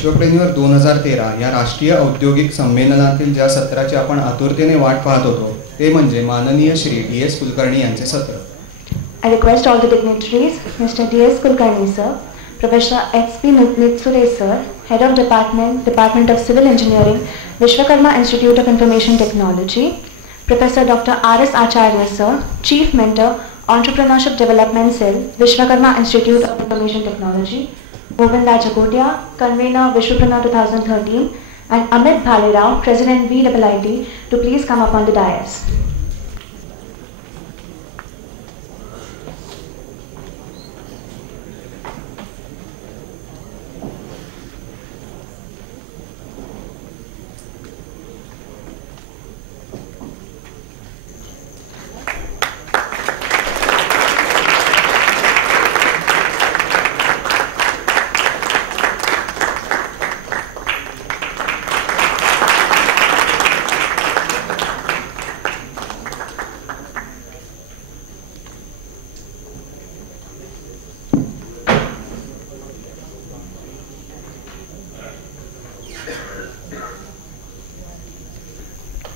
विश्वप्रेन्युअर 2013 या राष्ट्रीय औद्योगिक संमेलनातील ज्या सत्राची आपण आतुरतेने वाट पाहत होतो ते म्हणजे माननीय श्री DS कुलकर्णी यांचे सत्र. I request all the dignitaries, Mr. DS Kulkarni sir, Professor XP Nitsure sir, Head of Department of Civil Engineering, Vishwakarma Institute of Information Technology, Professor Dr. R.S. Acharya sir, Chief Mentor, Entrepreneurship Development Cell, Vishwakarma Institute of Information Technology, Govinda Jagotia, Convener Vishwapreneur 2013, and Amit Bhalerao, President VIIT, to please come up on the dais.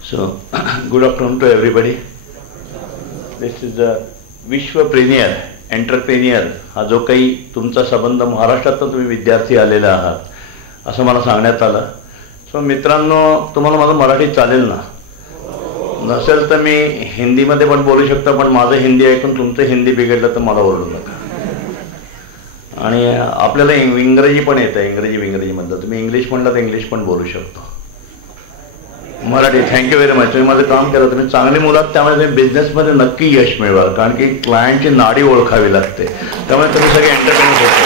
So, good afternoon to everybody. This is the Vishwapreneur entrepreneur हा जो काही तुमचा संबंध महाराष्ट्रातून तुम्ही विद्यार्थी आलेला आहात असं मला सांगण्यात आलं. सो मित्रांनो, तुम्हाला माझं मराठी चालेल ना? नसेल तर मी हिंदीमध्ये पण बोलू शकतो, पण माझं हिंदी ऐकून तुमचं हिंदी बिघडलं तर मला ओरडू नका. आणि आपल्याला इंग्रजी पण येतं, इंग्रजीमधलं तुम्ही इंग्लिश म्हणलं तर इंग्लिश पण बोलू शकतो. Marathi thank you very much. तुम्ही माझं काम केलं, तुम्ही चांगली मुलात, त्यामुळे तुम्ही बिझनेसमध्ये नक्की यश मिळवाल, कारण की क्लायंटची नाडी ओळखावी लागते. त्यामुळे तुम्ही सगळे एंटरटेनमेंट होते.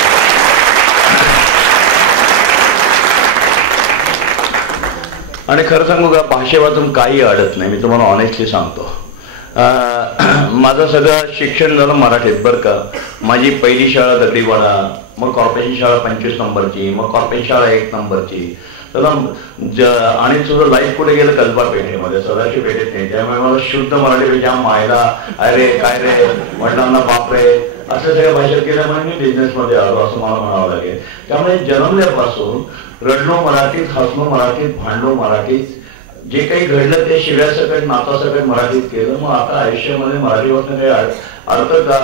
आणि खरं सांगू का, भाषेवाचून काही अडत नाही, मी तुम्हाला ऑनेस्टली सांगतो. माझं सगळं शिक्षण झालं मराठीत बरं का. माझी पहिली शाळा दगडीवाडा, मग कॉर्पोरेशन शाळा 25 नंबरची, मग कॉर्पोरेशन शाळा 1 नंबरची. आणि तुझं लाईफ कुठे गेलं? कसबा पेठेमध्ये, सदाशिव पेठेत नाही. त्यामुळे मला शुद्ध मराठी जाम मायला, अरे काय रे, वडिलांना बापरे असं सगळ्या भाषेत केल्यामुळे मी बिझनेसमध्ये आलो असं मला म्हणावं लागेल. त्यामुळे जन्मल्यापासून रडलो मराठीत, हसलो मराठीत, भांडलो मराठीत, जे काही घडलं ते शिव्यासकट नाचासकट मराठीत केलं. मग आता आयुष्यामध्ये मराठीपासून काही अर्थ का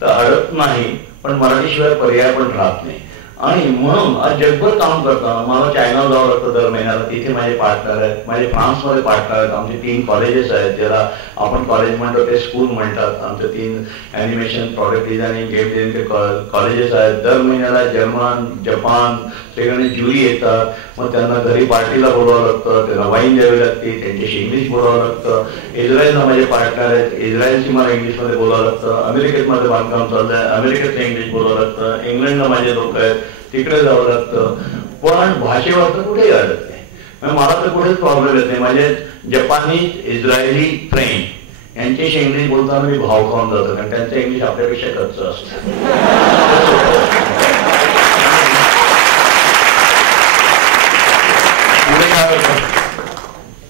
तर अडत नाही, पण मराठीशिवाय पर्याय पण राहत नाही. आणि म्हणून आज जगभर काम करताना मला चायनाला जावं लागतं दर महिन्याला. तिथे माझे पार्टनर आहेत, माझे फ्रान्समध्ये पार्टनर आहेत. आमचे 3 कॉलेजेस आहेत, ज्याला आपण कॉलेज म्हणतो ते स्कूल म्हणतात. आमचे 3 ॲनिमेशन, प्रॉडक्ट डिझायनिंग, गेम डिझायनिंगचे कॉलेजेस आहेत. दर महिन्याला जर्मन, जपान सगळ्यांनी जुरी येतात. मग त्यांना घरी पार्टीला बोलावं लागतं, त्यांना वाईन द्यावी लागते, त्यांच्याशी इंग्लिश बोलावं लागतं. इस्रायलला माझे पार्टनर आहेत, इस्रायलची मला इंग्लिशमध्ये बोलावं लागतं. अमेरिकेत माझं बांधकाम चाललं आहे, अमेरिकेतलं इंग्लिश बोलावं लागतं. इंग्लंडला माझे लोक आहेत, तिकडे जावं लागतं. पण भाषेवर तर कुठेही अडत नाही, मला तर कुठेच प्रॉब्लेम येत नाही. माझे जपानी, इस्रायली, फ्रेंच यांच्याशी इंग्लिश बोलताना मी भाव खाऊन जातो, कारण त्यांचं इंग्लिश आपल्यापेक्षा कच्चं असतं.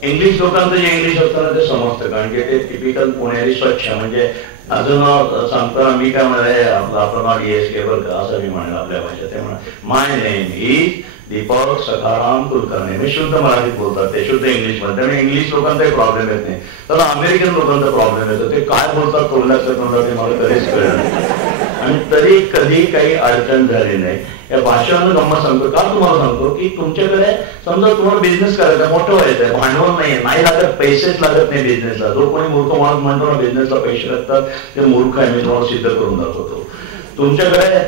इंग्लिश लोकांचं जे इंग्लिश असतं ना ते समजतं, कारण की ते टिपिकल पुणेरी स्वच्छ. म्हणजे अजून सांगताना मी काय म्हणाले, आपलं नाव DS केबल का असं मी म्हणलं आपल्या भाषेत. ते म्हणा माय नेम इज दीपक सखाराम कुलकर्णी. मी शुद्ध मराठीत बोलतात, ते शुद्ध इंग्लिशमध्ये. त्यामुळे इंग्लिश लोकांचा प्रॉब्लेम येत नाही, तर अमेरिकन लोकांचा प्रॉब्लेम येतो. ते काय बोलतात तोंडाचं ते मला कधीच कळलं नाही, आणि तरी कधी काही अडचण झाली नाही. या भाषांना गंमत सांगतो का तुम्हाला सांगतो की तुमच्याकडे समजा तुम्हाला बिझनेस करायचा, मोठं व्हायचंय, भांडवल नाही लागत, पैसेच लागत नाही बिझनेसला. जो कोणी मूर्ख माणूस म्हणतो ना बिझनेसला पैसे लागतात, ते मूर्ख आहे. मी तुम्हाला सिद्ध करून दाखवतो. तुमच्याकडे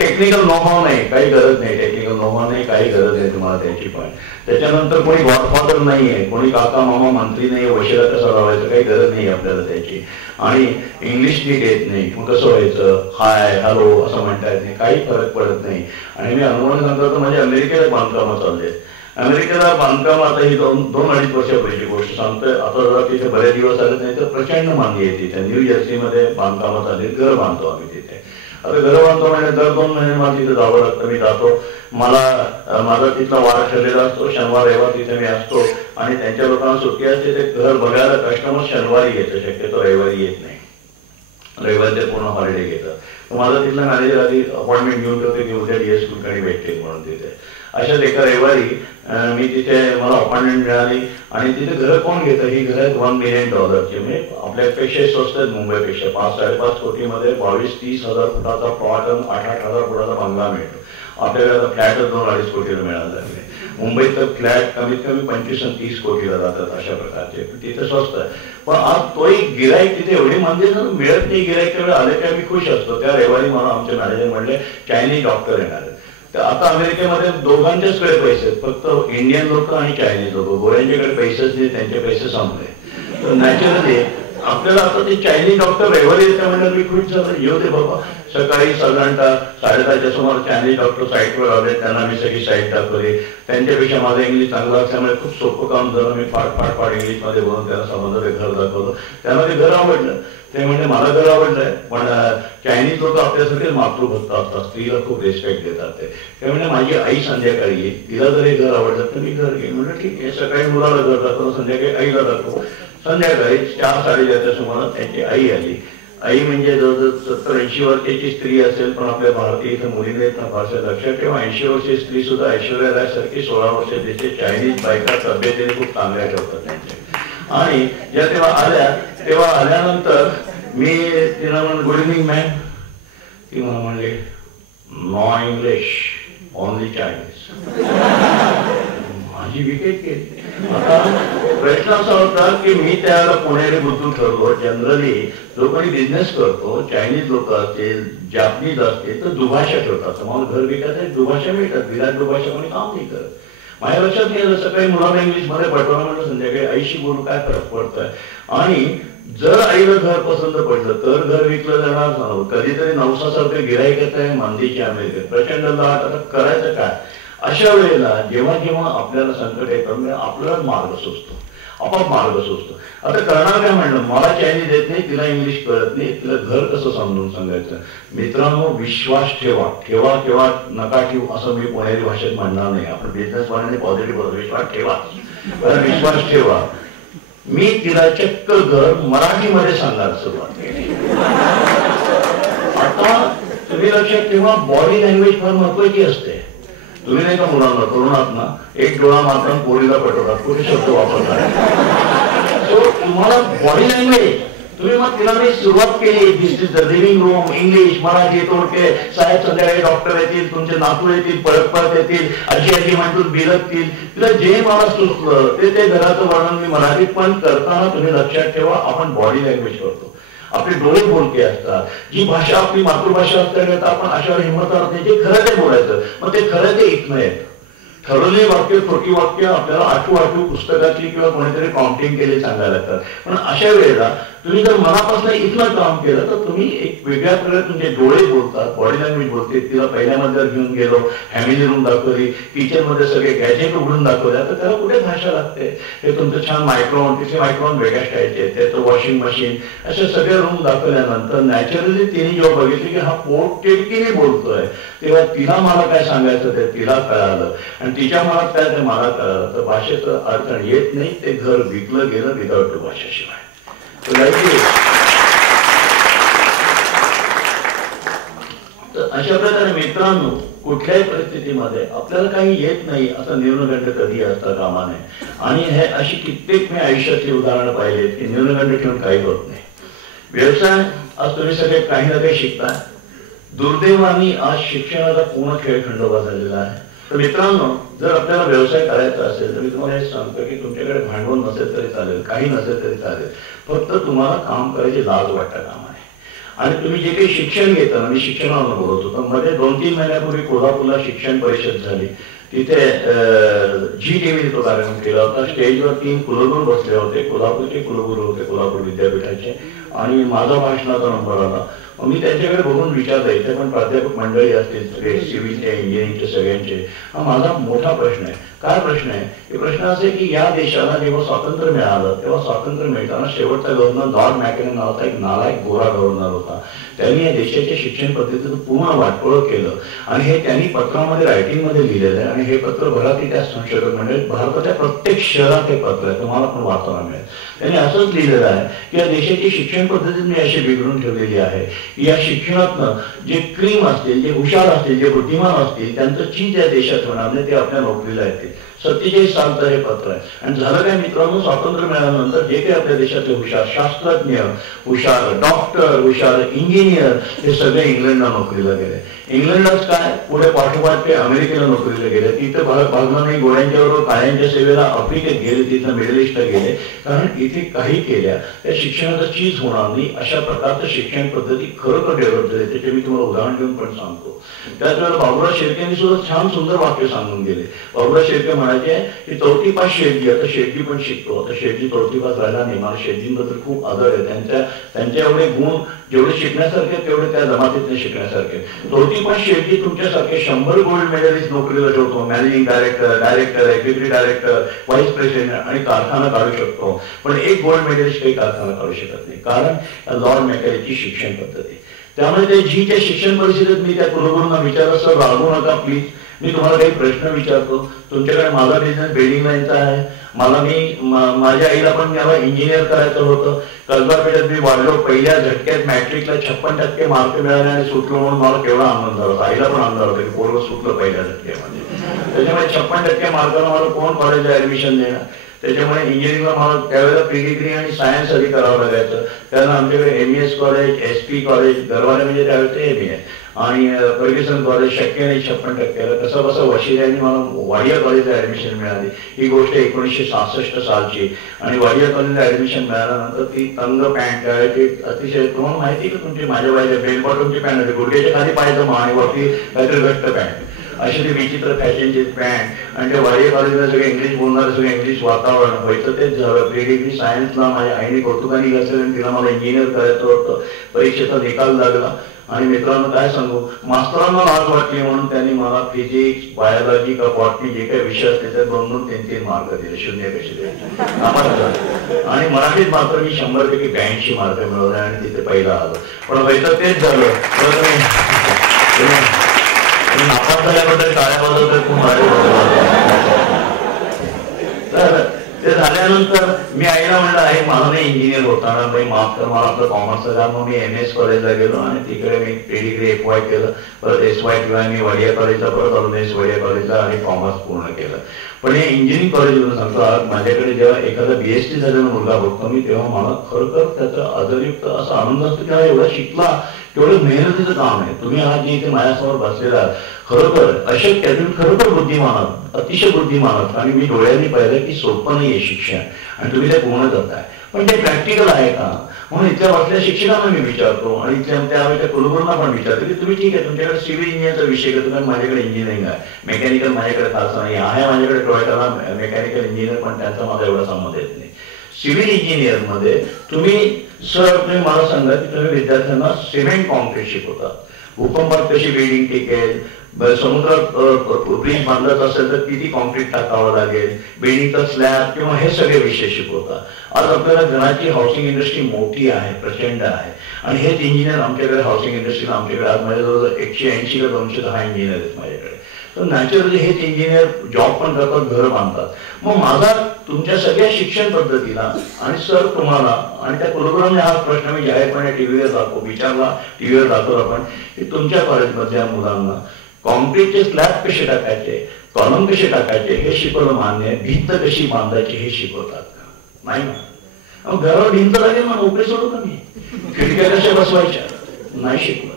टेक्निकल नॉहाव नाही, काही गरज नाही. टेक्निकल नॉहाव नाही, काही गरज नाही तुम्हाला त्याची. पण त्याच्यानंतर कोणी गॉडफादर नाहीये, कोणी काका मामा मंत्री नाही, वशिला कसं लावायचं काही गरज नाही आपल्याला त्याची. आणि इंग्लिश नीट येत नाही, मग कसं व्हायचं, हाय हॅलो असं म्हणता येत नाही, काही फरक पडत नाही. आणि मी अनुभवाने सांगतो तर म्हणजे अमेरिकेला बांधकामं चालले. अमेरिकेला बांधकाम आता ही 2-2-2.5 वर्षापूर्वीची गोष्ट सांगतोय. आता जरा तिथे बरेच दिवस आले नाही तर प्रचंड मागणी आहे तिथे. न्यू जर्सीमध्ये बांधकामं चालली, घर बांधतो आम्ही तिथे. आता घर बांधतो म्हणजे दर 2 महिने मला तिथे जावं लागतं. मी जातो, मला माझा तिथला वार ठरलेला असतो, शनिवार रविवार तिथे मी असतो. आणि त्यांच्या लोकांना सुट्टी असते, ते घर बघायला कस्टमर शनिवारी येतं, शक्यतो रविवारी येत नाही. रविवारी ते पूर्ण हॉलिडे घेतात. माझा तिथला मॅनेजर आधी अपॉइंटमेंट घेऊन ठेवते की उद्या DS कुलकर्णी भेटतील म्हणून तिथे. अशाच एका रविवारी मी तिथे मला अपॉइंटमेंट मिळाली आणि तिथे घरं कोण घेतं, ही घरं आहेत $1 million, म्हणजे आपल्यापेक्षा स्वस्त आहेत मुंबईपेक्षा. 5-5.5 कोटीमध्ये 22-30 हजार फुटाचा प्लॉट आणि 8-8 हजार फुटाचा बंगला मिळतो. आपल्याला आता फ्लॅटच 2-2.5 कोटीला मिळायला लागले. मुंबईत तर फ्लॅट कमीत कमी 25-30 कोटीला जातात अशा प्रकारचे, तिथे स्वस्त आहे. पण आज तोही गिराईक तिथे एवढी म्हणजे मिळत नाही गिराईक, त्यावेळी आले की आम्ही खुश असतो. त्या रविवारी मला आमचे मॅनेजर म्हणले चायनीज डॉक्टर येणार आहेत. तर आता अमेरिकेमध्ये दोघांच्याचकडे पैसे आहेत, फक्त इंडियन लोक आणि चायनीज लोक. गोऱ्यांच्याकडे पैसेच नाही, त्यांचे पैसे संपले. तर नॅचरली आपल्याला आता ते चायनीज डॉक्टर रविवारी येते म्हणलं मी खुश झालं, येऊ दे बाबा. सकाळी साधारणतः 10:30च्या सुमार चायनीज डॉक्टर साईटवर आले, त्यांना मी सगळी साईट दाखवली. त्यांच्यापेक्षा माझं इंग्लिश चांगलं असल्यामुळे खूप सोपं काम झालं. मी फाट इंग्लिशमध्ये बोलून त्यांना संबंध ते घर दाखवलं. त्यांना ते घर आवडलं. ते म्हणजे मला घर आवडलंय, पण चायनीज लोक आपल्यासाठी मातृभक्त असतात, स्त्रीला खूप रिस्पेक्ट देतात. ते म्हणजे माझी आई संध्याकाळी येईल, तिला जर हे घर आवडलं तर मी घर घेईन. म्हणजे ठीक आहे, सकाळी मुलाला घर दाखवलं, संध्याकाळी आईला दाखवलं. संध्याकाळी 4-4:30च्या सुमारास त्यांची आई आली. आई म्हणजे जवळजवळ 70-80 वर्षाची स्त्री असेल, पण आपल्या भारतीय इथं मुलीने येत ना फारशा. लक्षात ठेवा, 80 वर्षाची स्त्री सुद्धा ऐश्वर्या राय सारखी 16 वर्षाची चायनीज बायका तब्येतीने खूप चांगल्या ठेवतात त्यांच्या. आणि ज्या तेव्हा आल्यानंतर मी तिला म्हणून गुड इव्हनिंग मॅम. ती मला म्हणली नो इंग्लिश ओनली चायनीज. माझी विकेट केली. आता प्रश्न असा होता की मी त्याला पुण्याने बुद्धू ठरलो. जनरली जो कोणी बिझनेस करतो, चायनीज लोक असतील, जापनीज असतील, तर दुभाषा ठेवतात. मला घर विकायचं दुभाषा मिळतात, विराट दुभाषा कोणी काम नाही करत. माझ्या लक्षात नाही आलं, सकाळी मुलांना इंग्लिशमध्ये पाठवलं, म्हणलं संध्याकाळी आईशी बोलून काय फरक पडतोय. आणि जर आईला घर पसंत पडलं तर घर विकलं जाणार नव्हतं. कधीतरी नवसासारखं गिराईक येत आहे मंदीची अमेरिकेत, प्रचंड लाट. आता करायचं काय अशा वेळेला? जेव्हा जेव्हा आपल्याला संकट येतं आपल्याला मार्ग सुचतो, आपोआप मार्ग सुचतो. आता करणार काय म्हणलं, मला चायनीज येत नाही, तिला इंग्लिश कळत नाही, तिला घर कसं समजून सांगायचं. मित्रांनो, विश्वास ठेवा. ठेवा किंवा नका ठेवू असं मी पुणेरी भाषेत म्हणणार नाही. आपण बिझनेस वाल्याने पॉझिटिव्ह होतो, विश्वास ठेवा, विश्वास ठेवा. मी तिला चक्क घर मराठीमध्ये सांगायला सुरुवात केली. आता तुम्ही लक्षात ठेवा, बॉडी लँग्वेज फार महत्वाची असते. तुम्ही नाही का मुलांना तरुणात ना एक डोळा मात्र पोरीला पटवतात, कुठे शब्द वापरतात. सो तुम्हाला बॉडी लँग्वेज तुम्ही मग तिला मी सुरुवात केली. This is the living room, English Marathi तोडके. साहेब संध्याकाळी डॉक्टर येतील, तुमचे नातू येतील, परत येतील, आजी म्हणून बिलकतील. तिला जे मला सुचलं ते घराचं वर्णन मी मराठीत पण करताना तुम्ही लक्षात ठेवा, आपण बॉडी लँग्वेज करतो. आपले डोळे बोलके असतात. जी भाषा आपली मातृभाषा असते आपण अशावर हिंमत राहत नाही. जे खरं ते बोलायचं, मग ते खरं ते इथनं येत. ठरवलेली वाक्य, खोटी वाक्य आपल्याला आठवू पुस्तकातली किंवा कोणीतरी काउंटिंग केले सांगायला लागतात. पण अशा वेळेला तुम्ही जर मनापासून इथलं काम केलं तर तुम्ही एक वेगळ्या प्रकारे तुमचे डोळे बोलतात, बॉडी लँग्वेज बोलते. तिला पहिल्या मजल्यावर घेऊन गेलो, फॅमिली रूम दाखवली, किचन मध्ये सगळे गॅजेट उघडून दाखवल्या, तर त्याला कुठे भाषा लागते. हे तुमचं छान मायक्रोन, तिथे मायक्रोन वेगळ्या स्टाईलचे, त्याचं वॉशिंग मशीन, अशा सगळ्या रूम दाखवल्यानंतर नॅचरली तिने जेव्हा बघितली की हा पोट टिटकीने बोलतोय, तेव्हा तिला मला काय सांगायचं ते तिला कळालं आणि तिच्या मनात काय ते मला कळालं. तर भाषेचं अडचण येत नाही, ते घर विकलं गेलं विदाउट भाषेशिवाय. तर अशा प्रकारे मित्रांनो, कुठल्याही परिस्थितीमध्ये आपल्याला काही येत नाही असा न्यूनगंड कधी असता कामा नये. आणि हे अशी कित्येक मी आयुष्यातली उदाहरणं पाहिलेत की न्यूनगंड ठेवून काही होत नाही. व्यवसाय आज तुम्ही सगळे काही ना काही शिकताय. दुर्दैवाने आज शिक्षणाचा पूर्ण खेळ खंडोबा झालेला आहे. तर मित्रांनो, जर आपल्याला व्यवसाय करायचा असेल तर मी तुम्हाला हे सांगतो की तुमच्याकडे भांडवल नसेल तरी चालेल, काही नसेल तरी चालेल, फक्त तुम्हाला काम करायची लाज वाटता कामा नये. आणि तुम्ही जे काही शिक्षण घेता, मी शिक्षणावर बोलत होतो, मध्ये 2-3 महिन्यापूर्वी कोल्हापूरला शिक्षण परिषद झाली. तिथे GTV तो कार्यक्रम केला होता. स्टेजवर 3 कुलगुरू बसले होते, कोल्हापूरचे कुलगुरू होते, कोल्हापूर विद्यापीठाचे. आणि माझा भाषणाचा नंबर आला. मी त्यांच्याकडे बघून विचारता इथे पण प्राध्यापक मंडळी असतील, सगळे सिव्हिलचे, इंजिनिअरिंगचे, सगळ्यांचे. हा माझा मोठा प्रश्न आहे. काय प्रश्न आहे? हे प्रश्न असे की या देशाला जेव्हा स्वातंत्र्य मिळालं तेव्हा स्वातंत्र्य मिळताना शेवटचा गव्हर्नर लॉर्ड मॅकेनन नावाचा एक नालायक गोरा गव्हर्नर होता. त्यांनी या देशाच्या शिक्षण पद्धतीचं पूर्ण वाटोळं केलं आणि हे त्यांनी पत्रामध्ये रायटिंगमध्ये लिहिलेलं आहे. आणि हे पत्र भरात त्या संशोधक म्हणजे भारताच्या प्रत्येक शहरात हे पत्र आहे, तुम्हाला पण वाचायला मिळेल. त्यांनी असंच लिहिलेलं आहे की या देशाची शिक्षण पद्धती मी अशी बिघडून ठेवलेली आहे या शिक्षणातनं जे क्रीम असतील, जे हुशार असतील, जे बुद्धिमान असतील, त्यांचं चीज या देशात होणार नाही, ते आपल्या नोकरीला येतील. 47 सालचं हे पत्र आहे. आणि झालं काय मित्रांनो, स्वातंत्र्य मिळाल्यानंतर जे काही आपल्या देशातले हुशार शास्त्रज्ञ, हुशार डॉक्टर, हुशार इंजिनियर, हे सगळे इंग्लंडला नोकरीला गेले. इंग्लंडलाच काय, पुढे पाठोपाठ ते अमेरिकेला नोकरीला गेले. तिथे भागणार नाही, गोऱ्यांच्या बरोबर काळ्यांच्या सेवेला आफ्रिकेत गेले, तिथं मिडल ईस्टला गेले. कारण इथे काही केल्या त्या शिक्षणाचं चीज होणार नाही, अशा प्रकारचं शिक्षण पद्धती खरोखर डेव्हलप झाली. त्याचे मी तुम्हाला उदाहरण देऊन पण सांगतो. त्याच वेळेला बाबुराव शिर्केंनी सुद्धा छान सुंदर वाक्य सांगून गेले. बाबुराव शिर्के म्हणायचे की 4थी पास शेटजी, आता शेटजी पण शिकतो, आता शेटजी 4थी पास राहिला नाही, मला शेटजींबद्दल खूप आदर आहे. त्यांच्या एवढे गुण जेवढे शिकण्यासारखे तेवढे त्या जमातीतले शिकण्यासारखे. 4थी पास शेटजी तुमच्यासारखे 100 गोल्ड मेडलिस्ट नोकरीला ठेवतो, managing director, executive director, vice president आणि कारखाना काढू शकतो. पण एक गोल्ड मेडलिस्ट काही कारखाना काढू शकत नाही, कारण लॉर्ड मॅकॅलेची शिक्षण पद्धती. त्यामुळे ते जीच्या शिक्षण परिषदेत मी त्या कुलगुरूंना विचारलं, सर रागवू नका प्लीज, मी तुम्हाला काही प्रश्न विचारतो. तुमच्याकडे माझा बिझनेस बिल्डिंग लाईनचा आहे, माझ्या आईला पण मला इंजिनियर करायचं होतं. कसबापेठेत मी वाढलो, पहिल्या झटक्यात मॅट्रिकला 56% मार्क मिळाले आणि सुटलो, म्हणून मला केवढा आनंद झाला. आईला पण आनंद झाला की पोरगं सुटलं पहिल्या झटक्यामध्ये. त्याच्यामुळे 56% मार्काला मला कोण कॉलेजला ऍडमिशन देणार. त्याच्यामुळे इंजिनिअरिंगला मला त्यावेळेला प्री-डिग्री आणि सायन्स आधी करावं लागायचं. त्याला आमच्याकडे MES कॉलेज, SP कॉलेज, गरवाले म्हणजे त्यावेळेचे MA आणि फर्ग्युसन कॉलेज शक्य नाही 56%. कसं बसं वशिल्याने मला वाडिया कॉलेजला ऍडमिशन मिळाली. ही गोष्ट 1966 सालची. आणि वाडिया कॉलेजला ऍडमिशन मिळाल्यानंतर ती तंग पॅन्ट त्यावेळेची अतिशय, तुम्हाला माहिती का तुमची माझ्या बाहेर बेल बॉटमची पॅन्ट होती, गुडघ्याच्या खाली पाहायचं आणि वरती काहीतरी घट्ट पॅन्ट, अशी ती विचित्र फॅशनची पॅन्ट. आणि त्या वाडिया कॉलेजला सगळे इंग्लिश बोलणारे, सगळे इंग्लिश वातावरण व्हायचं. तेच झालं. प्री-डिग्री सायन्सला माझ्या आईने कौतुकाने घातलं आणि तिला मला इंजिनियर करायचं होतं. परीक्षेचा निकाल लागला आणि मित्रांनो काय सांगू, मास्तरांना लाज वाटली म्हणून त्यांनी मला फिजिक्स, बायोलॉजी का बॉटनी जे काही विषय असते त्यात 2-3 मार्क दिले, 0 कशी दिले. आणि मराठीत मात्र मी 100पैकी 82 मार्क मिळवले आणि तिथे पहिला आलो. पण व्हायचं तेच झालं. नापास झाल्याबद्दल टाळ्या वाजवतात खूप तर ते झाल्यानंतर मी आईला म्हणलं, आई मला नाही इंजिनियर होताना, बाई माफ कर, मला आपलं कॉमर्सचं काम. मग मी MS कॉलेजला गेलो आणि तिकडे मी प्री-डिग्री FY केलं. परत SY किंवा मी वाडिया कॉलेजला परत आलो, वाडिया कॉलेजला आणि कॉमर्स पूर्ण केलं. पण हे इंजिनिअरिंग कॉलेजमधून सांगतो, आज माझ्याकडे जेव्हा एखादा BSc झालेला मुलगा बघतो मी, तेव्हा मला खरोखर त्याचा आदरयुक्त असा आनंद असतो की हा एवढा शिकला, तेवढं मेहनतीचं काम आहे. तुम्ही आज जे इथे माझ्यासमोर बसलेला खरोखर अशक्य, तुम्ही खरोखर बुद्धिमान आहात, अतिशय बुद्धिमान आहात. आणि मी डोळ्यांनी पाहिलं की सोपं नाही आहे शिक्षण आणि तुम्ही ते पूर्ण करताय, पण ते प्रॅक्टिकल आहे का. म्हणून इथल्या बसल्या शिक्षकांना मी विचारतो आणि इथल्या त्या कुलगुरूंना पण विचारतो की तुम्ही ठीक आहे, तुमच्याकडे सिव्हिल इंजिनिअरचा विषय का, तुम्ही माझ्याकडे इंजिनिअरिंग आहे, मेकॅनिकल माझ्याकडे फारसा नाही आहे. माझ्याकडे टोयोटाला मेकॅनिकल इंजिनियर, पण त्यांचा माझा एवढा संबंध येत नाही. सिव्हिल इंजिनियर मध्ये तुम्ही तुम्ही मला सांगा की तुम्ही विद्यार्थ्यांना सिमेंट कॉन्क्रीट शिकवता, भूकंपात कशी बिल्डिंग टिकेल, समुद्रात ब्रिज बांधत असेल तर किती कॉन्क्रीट टाकावं लागेल, बिल्डिंगचा स्लॅब किंवा हे सगळे विषय शिकवता. आज आपल्याला घराची हाऊसिंग इंडस्ट्री मोठी आहे, प्रचंड आहे. आणि हेच इंजिनियर आमच्याकडे हाऊसिंग इंडस्ट्रीला, आमच्याकडे आज माझ्याजवळ 180 का 210 इंजिनियर आहेत माझ्याकडे. तर नॅचरली हेच इंजिनियर जॉब पण करतात, घरं बांधतात. मग माझा तुमच्या सगळ्या शिक्षण पद्धतीला आणि सर तुम्हाला आणि त्या कुलगुरूंनी हा प्रश्न मी जाहीरपणे टीव्हीवर दाखवला आपण की तुमच्या कॉलेजमधल्या मुलांना कॉन्क्रीटचे स्लॅब कसे टाकायचे, कॉलम कसे टाकायचे हे शिकवलं मान्य आहे, भिंत कशी बांधायची हे शिकवतात का नाही ना. घरावर भिंत लागेल ना, नोकरी सोडू का मी, खिडक्या कशा बसवायच्या नाही शिकवत,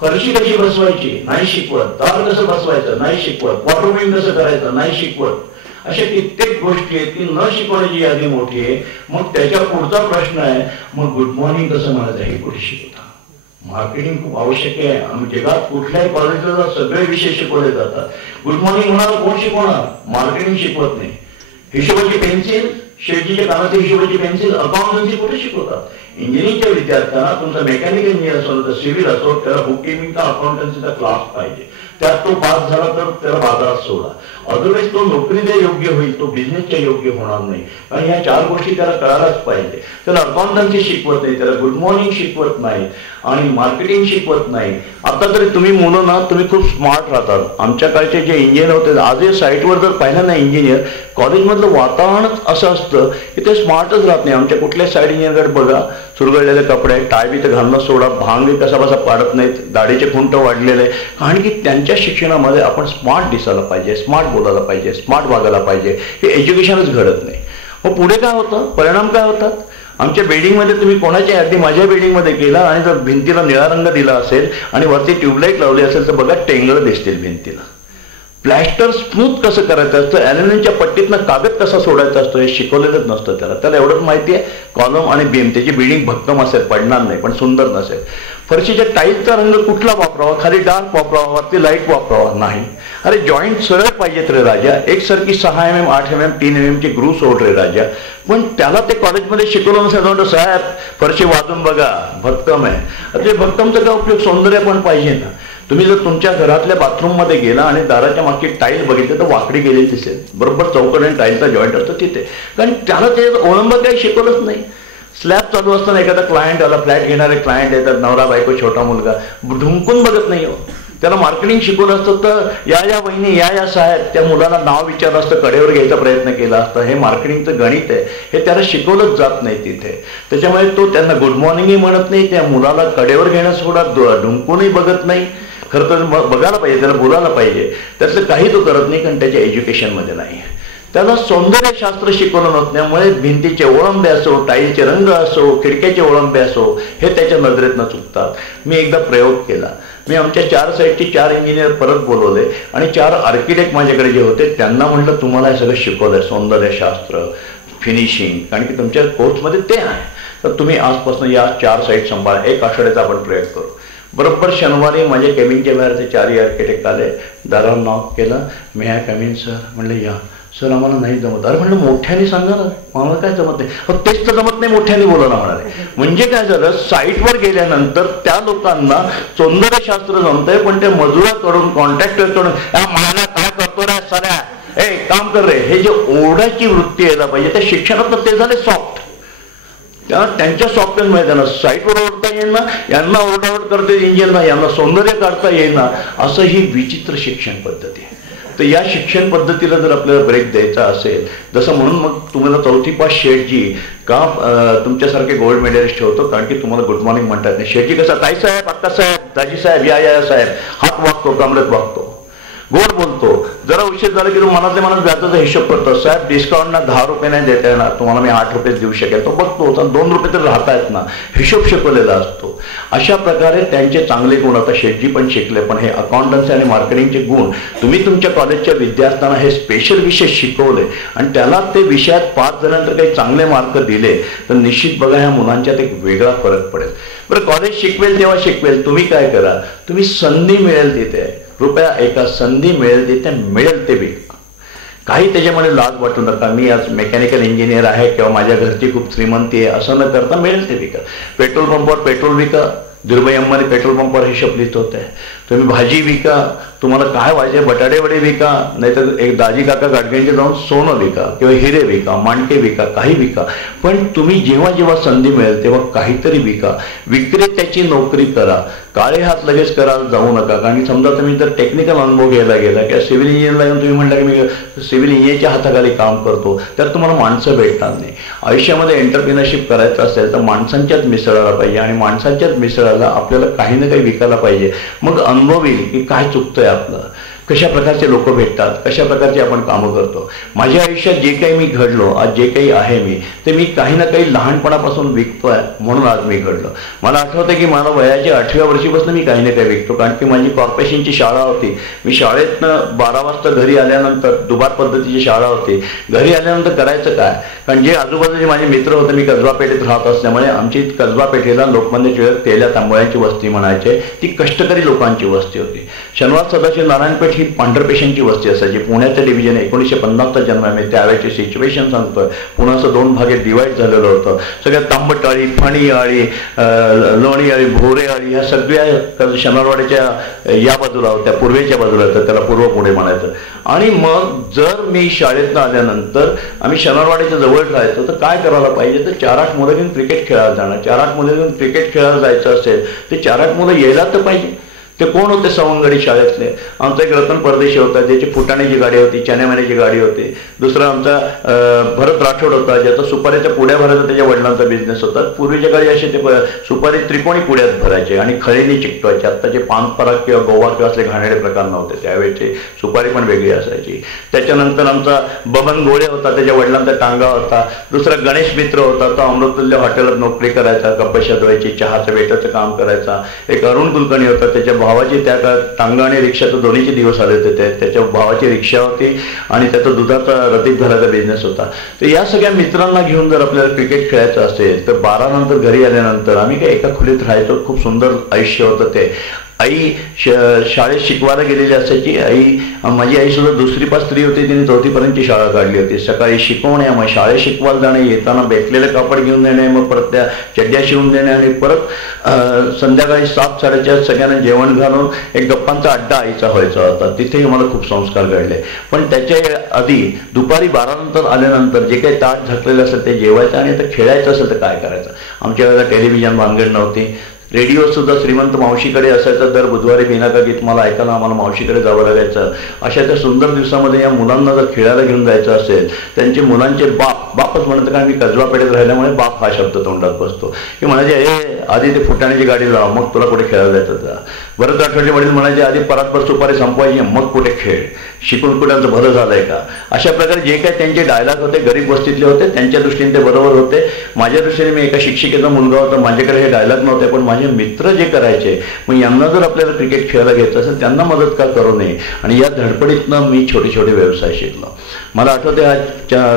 फरशी कशी बसवायची नाही शिकवत, दार कसं बसवायचं नाही शिकवत, वॉटरमेन कसं करायचं नाही शिकवत. अशा कित्येक गोष्टी आहेत की न शिकवण्याची यादी मोठी आहे. मग त्याच्या पुढचा प्रश्न आहे, मग गुड मॉर्निंग कसं म्हणायचं हे कुठे शिकवता. मार्केटिंग खूप आवश्यक आहे. जगात कुठल्याही कॉलेजला सगळे विषय शिकवले जातात. गुड मॉर्निंग म्हणाला कोण शिकवणार, मार्केटिंग शिकवत नाही. हिशोबाची पेन्सिल, शेतीच्या कामाची हिशोबाची पेन्सिल, अकाउंटन्सी कुठे शिकवतात. इंजिनिअरिंगच्या विद्यार्थ्यांना तुमचा मेकॅनिकल इंजिनियर असो तर सिव्हिल असो, त्याला बुक किपिंगचा अकाउंटन्सीचा क्लास पाहिजे. त्यात तो पास झाला तर त्याला बाजारात सोडा, अदरवाईज तो नोकरीला योग्य होईल, तो बिझनेसच्या योग्य होणार नाही. आणि ह्या 4 गोष्टी त्याला कळायलाच पाहिजे. त्याला अकाउंटन्सी शिकवत नाही, त्याला गुड मॉर्निंग शिकवत नाही आणि मार्केटिंग शिकवत नाही. आता तरी तुम्ही मुलं ना, तुम्ही खूप स्मार्ट राहतात. आमच्या काळचे जे इंजिनियर होते, आजही साईटवर जर पाहिलं ना इंजिनियर, कॉलेजमधलं वातावरणच असं असतं की ते स्मार्टच राहत नाही. आमच्या कुठल्याच साईड इंजिनियरकडे बघा, चुरगळलेले कपडे, टाय बी तर घालणं सोडा, भांग कसा बसा पाडत नाहीत, दाढीचे खुंट वाढलेले. कारण की त्यांच्या शिक्षणामध्ये आपण स्मार्ट दिसायला पाहिजे, स्मार्ट बोलायला पाहिजे, स्मार्ट वागायला पाहिजे. हे एज्युकेशनच घडत नाही. मग पुढे काय होतं, परिणाम काय होतात. आमच्या बिल्डिंगमध्ये तुम्ही कोणाच्या, अगदी माझ्या बिल्डिंगमध्ये गेला आणि जर भिंतीला निळा रंग दिला असेल आणि वरती ट्यूबलाईट लावली असेल तर बघा टेंगळं दिसतील भिंतीला. प्लॅस्टर स्मूथ कसं करायचं असतं, ॲल्युमिनियमच्या पट्टीतनं कागद कसा सोडायचा असतो हे शिकवलेलंच नसतं त्याला. त्याला एवढंच माहिती आहे कॉलम आणि बीम, त्याची बिल्डिंग भक्कम असेल, पडणार नाही पण सुंदर नसेल. फरशीच्या टाईलचा रंग कुठला वापरावा, खाली डार्क वापरावा, वरती लाईट वापरावा, नाही. अरे जॉईंट सरळ पाहिजेत रे राजा, एकसारखी 6 mm 8 mm 3 mm ची ग्रू सोड रे राजा. पण त्याला ते कॉलेजमध्ये शिकवलं नसेल, म्हणतो साहेब फरशी वाजून बघा भक्कम आहे. ते भक्कमचा काय उपयोग, सौंदर्य पण पाहिजे ना. तुम्ही जर तुमच्या घरातल्या बाथरूममध्ये गेला आणि दाराच्या मागची टाईल बघितली तर वाकडी गेलेली दिसेल, बरोबर चौकट आणि टाईलचा जॉईंट असतो तिथे. कारण त्याला ते ओळंब काही शिकवलंच नाही. स्लॅब चालू असताना एखादा क्लायंट आला, फ्लॅट घेणारे क्लायंट येतात, नवरा बायको छोटा मुलगा, ढुंकून बघत नाही हो. त्याला मार्केटिंग शिकवलं असतं तर या वहिनी या साहेब, त्या मुलाला नाव विचारलं असतं, कडेवर घ्यायचा प्रयत्न केला असता. हे मार्केटिंगचं गणित आहे, हे त्याला शिकवलंच जात नाही तिथे. त्याच्यामुळे तो त्यांना गुड मॉर्निंगही म्हणत नाही, त्या मुलाला कडेवर घेणं सोडा, ढुंकूनही बघत नाही. खरं तर बघायला पाहिजे, त्याला बोलायला पाहिजे, त्यातलं काही तो करत नाही कारण त्याच्या एज्युकेशनमध्ये नाही. त्याला सौंदर्यशास्त्र शिकवलं नसल्यामुळे भिंतीचे ओळंबे असो, टाईलचे रंग असो, खिडक्याचे ओळंबे असो, हे त्याच्या नजरेतनं चुकतात. मी एकदा प्रयोग केला. मी आमच्या 4 साईडची 4 इंजिनियर परत बोलवले आणि 4 आर्किटेक्ट माझ्याकडे जे होते त्यांना म्हटलं तुम्हाला हे सगळं शिकवलंय, सौंदर्यशास्त्र, फिनिशिंग, कारण की तुमच्या कोर्समध्ये ते आहे, तर तुम्ही आजपासून या 4 साईट सांभाळा, 1 आठवड्याचा आपण प्रयोग करू. बरोबर शनिवारी माझ्या केबिनच्या बाहेर ते 4 आर्किटेक्ट आले, दारावर नॉक केलं, मे आय कम इन सर. म्हणलं या. सर आम्हाला नाही जमत. अरे म्हणलं मोठ्याने सांगा ना, मला काय जमत नाही. तेच तर जमत नाही, मोठ्याने बोलायला म्हणाले. म्हणजे काय झालं, साईटवर गेल्यानंतर त्या लोकांना सौंदर्यशास्त्र जमतंय पण त्या मजुराकडून, कॉन्ट्रॅक्टरकडून मला काय करतो रे साऱ्या, ए काम कर रे, हे जे ओरडाची वृत्ती यायला पाहिजे त्या शिक्षणात ते झाले सॉफ्ट. त्यांच्या सॉफ्टवेअरमध्ये त्यांना साईटवर ओरडता येईना, यांना ओरडाओरड करता येईना, यांना सौंदर्य काढता येईना, असं ही विचित्र शिक्षण पद्धती आहे. तर या शिक्षण पद्धतीला जर आपल्याला ब्रेक द्यायचा असेल, जसं म्हणून मग तुम्हाला 4थी पास शेठजी का तुमच्यासारखे गोल्ड मेडलिस्ट ठेवतो, कारण की तुम्हाला गुड मॉर्निंग म्हणतात नाही. शेठजी कसा, ताई साहेब, अक्का साहेब, दाजी साहेब, या साहेब, हात वागतो, कमरेत वागतो, गोड बोलतो. जरा उशीर झाला की तो मनातल्या मनात व्याजाचा हिशोब करतो. साहेब डिस्काउंट ना 10 रुपये नाही देता येणार, तुम्हाला मी 8 रुपये देऊ शकेल. तो बघतो 2 रुपये तर राहतायत ना, हिशोब शिकवलेला असतो. अशा प्रकारे त्यांचे चांगले गुण आता शेठजी पण शिकले. पण हे अकाउंटन्सी आणि मार्केटिंगचे गुण तुम्ही तुमच्या कॉलेजच्या विद्यार्थ्यांना हे स्पेशल विषय शिकवले आणि त्याला ते विषयात 5 जणांतर काही चांगले मार्क दिले तर निश्चित बघा ह्या मुलांच्यात एक वेगळा फरक पडेल. बरं, कॉलेज शिकवेल तेव्हा शिकवेल, तुम्ही काय करा, तुम्ही संधी मिळेल तिथे, रुपया एका संधी मिळेल तिथे मिळेल ते विका. काही त्याच्यामध्ये लाज वाटू नका, मी आज मेकॅनिकल इंजिनियर आहे किंवा माझ्या घरची खूप श्रीमंती आहे असं न करता मिळेल ते विका. पेट्रोल पंपावर पेट्रोल विका, धीरुभाई अंबानी पेट्रोल पंपावर हिशोब लिहित होते. तुम्ही भाजी विका, तुम्हाला काय पाहिजे, बटाटे वडे विका, नाहीतर एक दाजी काका गाडगेंचे जाऊन सोनं विका किंवा हिरे विका, मांडके विका, काही विका. पण तुम्ही जेव्हा जेव्हा संधी मिळेल तेव्हा काहीतरी विका. विक्रेत्याची नोकरी करा, काळे हात लगेच करायला जाऊ नका. कारण समजा तुम्ही जर टेक्निकल अनुभव घ्यायला गेला किंवा सिव्हिल इंजिनियरला येऊन तुम्ही म्हटलं की मी सिव्हिल इंजिनियरच्या हाताखाली काम करतो, त्यात तुम्हाला माणसं भेटणार नाही. आयुष्यामध्ये एंटरप्रिनरशिप करायचं असेल तर माणसांच्याच मिसळायला पाहिजे आणि माणसांच्याच मिसळायला आपल्याला काही ना काही विकायला पाहिजे. मग अनुभव येईल की काय चुकतंय आपलं, कशा प्रकारचे लोक भेटतात, कशा प्रकारची आपण कामं करतो. माझ्या आयुष्यात जे काही मी घडलो, आज जे काही आहे मी, ते मी काही ना काही लहानपणापासून विकतोय म्हणून आज मी घडलो. मला आठवतं की मला वयाच्या 8व्या वर्षीपासून मी काही ना काही विकतो. कारण की माझी कॉर्पोरेशनची शाळा होती. मी शाळेतनं 12 वाजता घरी आल्यानंतर, दुबार पद्धतीची शाळा होती, घरी आल्यानंतर करायचं काय, कारण जे आजूबाजूचे माझे मित्र होते, मी कसबा पेठेत राहत असल्यामुळे आमची कसबा पेठेला लोकमान्य टिळक तेल्या तांबोळ्यांची वस्ती म्हणायचे, ती कष्टकरी लोकांची वस्ती होती. शनिवार सदाशिव नारायणपेठ ही पांढरपेशांची वस्ती असायची. पुण्याचं डिव्हिजन 1950चा जन्म आहे. मी त्यावेळेची सिच्युएशन सांगतोय. पुण्याचं 2 भागे डिवाईड झालेलं होतं. सगळ्या तांबटआळी, फणीआळी, लोणीआळी, भोरेआळी ह्या सगळ्या शनिवारवाड्याच्या या बाजूला होत्या, पूर्वेच्या बाजूला होत्या. त्याला पूर्व पुढे म्हणायचं. आणि मग जर मी शाळेतनं आल्यानंतर आम्ही शनिवारवाड्याच्या जवळ राहायचो तर काय करायला पाहिजे, तर 4-8 मुलं घेऊन क्रिकेट खेळायला जाणार. 4-8 मुलं घेऊन क्रिकेट खेळायला जायचं असेल ते 4-8 मुलं यायला तर पाहिजे. ते कोण होते सवंगडी शाळेतले? आमचा एक रतन परदेशी होता, ज्याची फुटाण्याची गाडी होती, चण्यामाण्याची गाडी होती. दुसरा आमचा भरत राठोड होता, ज्याचा सुपारीच्या पुड्या भरायचा त्याच्या वडिलांचा बिझनेस होता. पूर्वीच्या काळी असे ते सुपारी त्रिकोणी पुड्यात भरायचे आणि खळीने चिकटवायचे. आत्ताचे पान पराग किंवा गोवा किंवा असले घाणेरडे प्रकार नव्हते. त्यावेळेचे सुपारी पण वेगळी असायची. त्याच्यानंतर आमचा बबन गोळे होता, त्याच्या वडिलांचा टांगा होता. दुसरा गणेश मित्र होता, तो अमृततुल्य हॉटेलात नोकरी करायचा, कपशा धुवायची, चहाचं वेटाचं काम करायचा. एक अरुण कुलकर्णी होता, त्याच्या भावाची त्या काळात टांगा आणि रिक्षाचं दोन्हीचे दिवस आले होते. त्याच्या भावाची रिक्षा होती आणि त्याचा दुधाचा रतीब घालायचा बिझनेस होता. तर या सगळ्या मित्रांना घेऊन जर आपल्याला क्रिकेट खेळायचं असेल तर 12 नंतर घरी आल्यानंतर आम्ही काय एका खोलीत राहायचो. खूप सुंदर आयुष्य होतं ते. आई शाळेत शिकवायला गेलेली असायची. माझी आई सुद्धा 2री-5 स्त्री होती, तिने 4थीपर्यंतची शाळा काढली होती. सकाळी शिकवणे, मग शाळेत शिकवायला जाणे, येताना बेतलेलं कापड घेऊन देणे, मग परत त्या चड्ड्या शिवून देणे आणि परत संध्याकाळी 7-7:30 सगळ्यांना जेवण घालून एक गप्पांचा अड्डा आईचा व्हायचा होता. तिथेही मला खूप संस्कार घडले. पण त्याच्या आधी दुपारी 12 नंतर आल्यानंतर जे काही ताट झाकलेलं असेल ते जेवायचं आणि आता खेळायचं असेल तर काय करायचं. आमच्या वेळेला टेलिव्हिजन भानगड नव्हती. रेडिओ सुद्धा श्रीमंत मावशीकडे असायचा. दर बुधवारी बिनाका गीत मला ऐकायला आम्हाला मावशीकडे जावं लागायचं. अशा त्या सुंदर दिवसामध्ये या मुलांना जर खेळायला घेऊन जायचं असेल, त्यांचे मुलांचे बापच म्हणतात, कारण मी कसबा पेठेत राहिल्यामुळे बाप हा शब्द तोंडात बसतो, की म्हणायचे आधी ते फुटाण्याची गाडी लाव, मग तुला कुठे खेळायला जायचं जा. भरत राठोडचे वडील म्हणायचे आधी परातभर सुपारी संपवायची, मग कुठे खेळ, शिकून कुठ्यांचं भलं झालंय का. अशा प्रकारे जे काही त्यांचे डायलॉग होते गरीब वस्तीतले होते, त्यांच्या दृष्टीने ते बरोबर होते. माझ्या दृष्टीने मी एका शिक्षिकेचा मुलगा होता, माझ्याकडे हे डायलॉग नव्हते, पण माझे मित्र जे करायचे, मग यांना जर आपल्याला क्रिकेट खेळायला घ्यायचं असेल त्यांना मदत का करू नये. आणि या धडपडीतनं मी छोटे छोटे व्यवसाय शिकलो. मला आठवते हा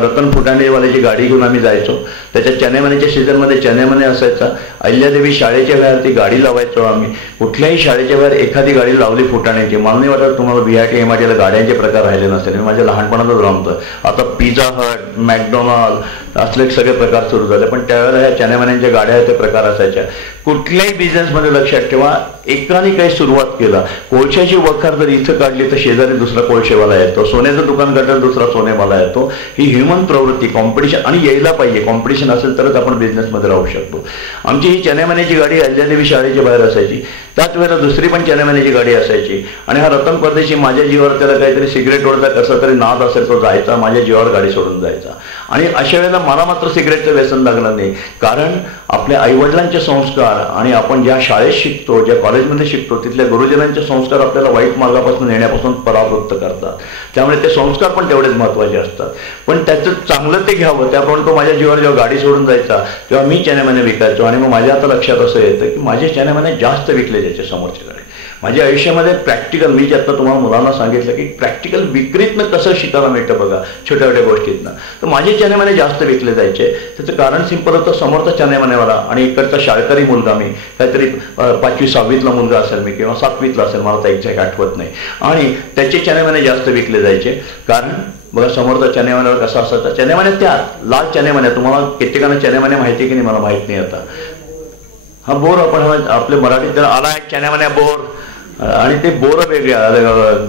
रतन फुटाणेवाल्याची गाडी घेऊन आम्ही जायचो. त्याच्या चण्यामण्याच्या सीझनमध्ये चण्यामणे असायचा. अहिल्यादेवी शाळेच्या बाहेर ती गाडी लावायचो आम्ही. कुठल्याही शाळेच्या बाहेर एखादी गाडी लावली फुटाण्याची, मला नाही वाटत तुम्हाला BIT MITला गाड्यांचे प्रकार राहिले नसेल. मी माझ्या लहानपणातच रमतोय. आता पिझ्झा हट, मॅकडॉनल्ड असले सगळे प्रकार सुरू झाले, पण त्यावेळेला ह्या चण्यामण्यांच्या गाड्या ते प्रकार असायच्या. कुठल्याही बिझनेसमध्ये लक्षात ठेवा, एकाने काही सुरुवात केला, कोळशाची वखार जर इथं काढली तर शेजारी दुसरा कोळशेवाला येतो, सोन्याचं दुकान काढलं दुसरा सोनेवाला येतो. ही ह्युमन प्रवृत्ती, कॉम्पिटिशन, आणि यायला पाहिजे. कॉम्पिटिशन असेल तरच आपण बिझनेसमध्ये राहू शकतो. आमची ही चण्यामण्याची गाडी अहिल्यादेवी शाळेच्या बाहेर असायची. त्याच वेळेला दुसरी पण चण्यामण्याची गाडी असायची. आणि हा रतन परदेशी माझ्या जीवावर, त्याला काहीतरी सिगरेट ओढता कसा तरी नाद असेल तो जायचा, माझ्या जीवावर गाडी सोडून जायचा. आणि अशा वेळेला मला मात्र सिगरेटचं व्यसन लागलं नाही, कारण आपल्या आईवडिलांचे संस्कार आणि आपण ज्या शाळेत शिकतो, ज्या कॉलेजमध्ये शिकतो, तिथल्या गुरुजनांचे संस्कार आपल्याला वाईट मार्गापासून नेण्यापासून परावृत्त करतात. त्यामुळे ते संस्कार पण तेवढेच महत्त्वाचे असतात. पण त्याचं चांगलं ते घ्यावं. त्याप्रमाणे तो माझ्या जीवावर जेव्हा गाडी सोडून जायचा तेव्हा मी चण्यामणे विकायचो. आणि मग माझ्या आता लक्षात असं येतं की माझे चण्यामणे जास्त विकले जायचे समोरच्या गाडी. माझ्या आयुष्यामध्ये प्रॅक्टिकल, मी जे आता तुम्हाला मुलांना सांगितलं की प्रॅक्टिकल विक्रीतनं कसं शिकायला मिळतं बघा, छोट्या छोट्या गोष्टीतनं, तर माझे चण्यामणे जास्त विकले जायचे. त्याचं कारण सिंपल होतं, समोरचा चण्यामणेवाला आणि इकडचा शाळकरी मुलगा, मी काहीतरी 5वी-6वीतला मुलगा असेल मी, किंवा 7वीतला असेल, मला तर एक्झॅक्ट आठवत नाही, आणि त्याचे चण्यामणे जास्त विकले जायचे. कारण बघा समोरचा चण्यामण्यावर कसा असायचा, चण्यामणे त्या लाल चण्यामणे, तुम्हाला कित्येकांना चण्यामणे माहिती की नाही मला माहित नाही आता. हा बोर, आपण आपल्या मराठीत आला चण्यामण्या बोर, आणि ते बोरं वेगळे,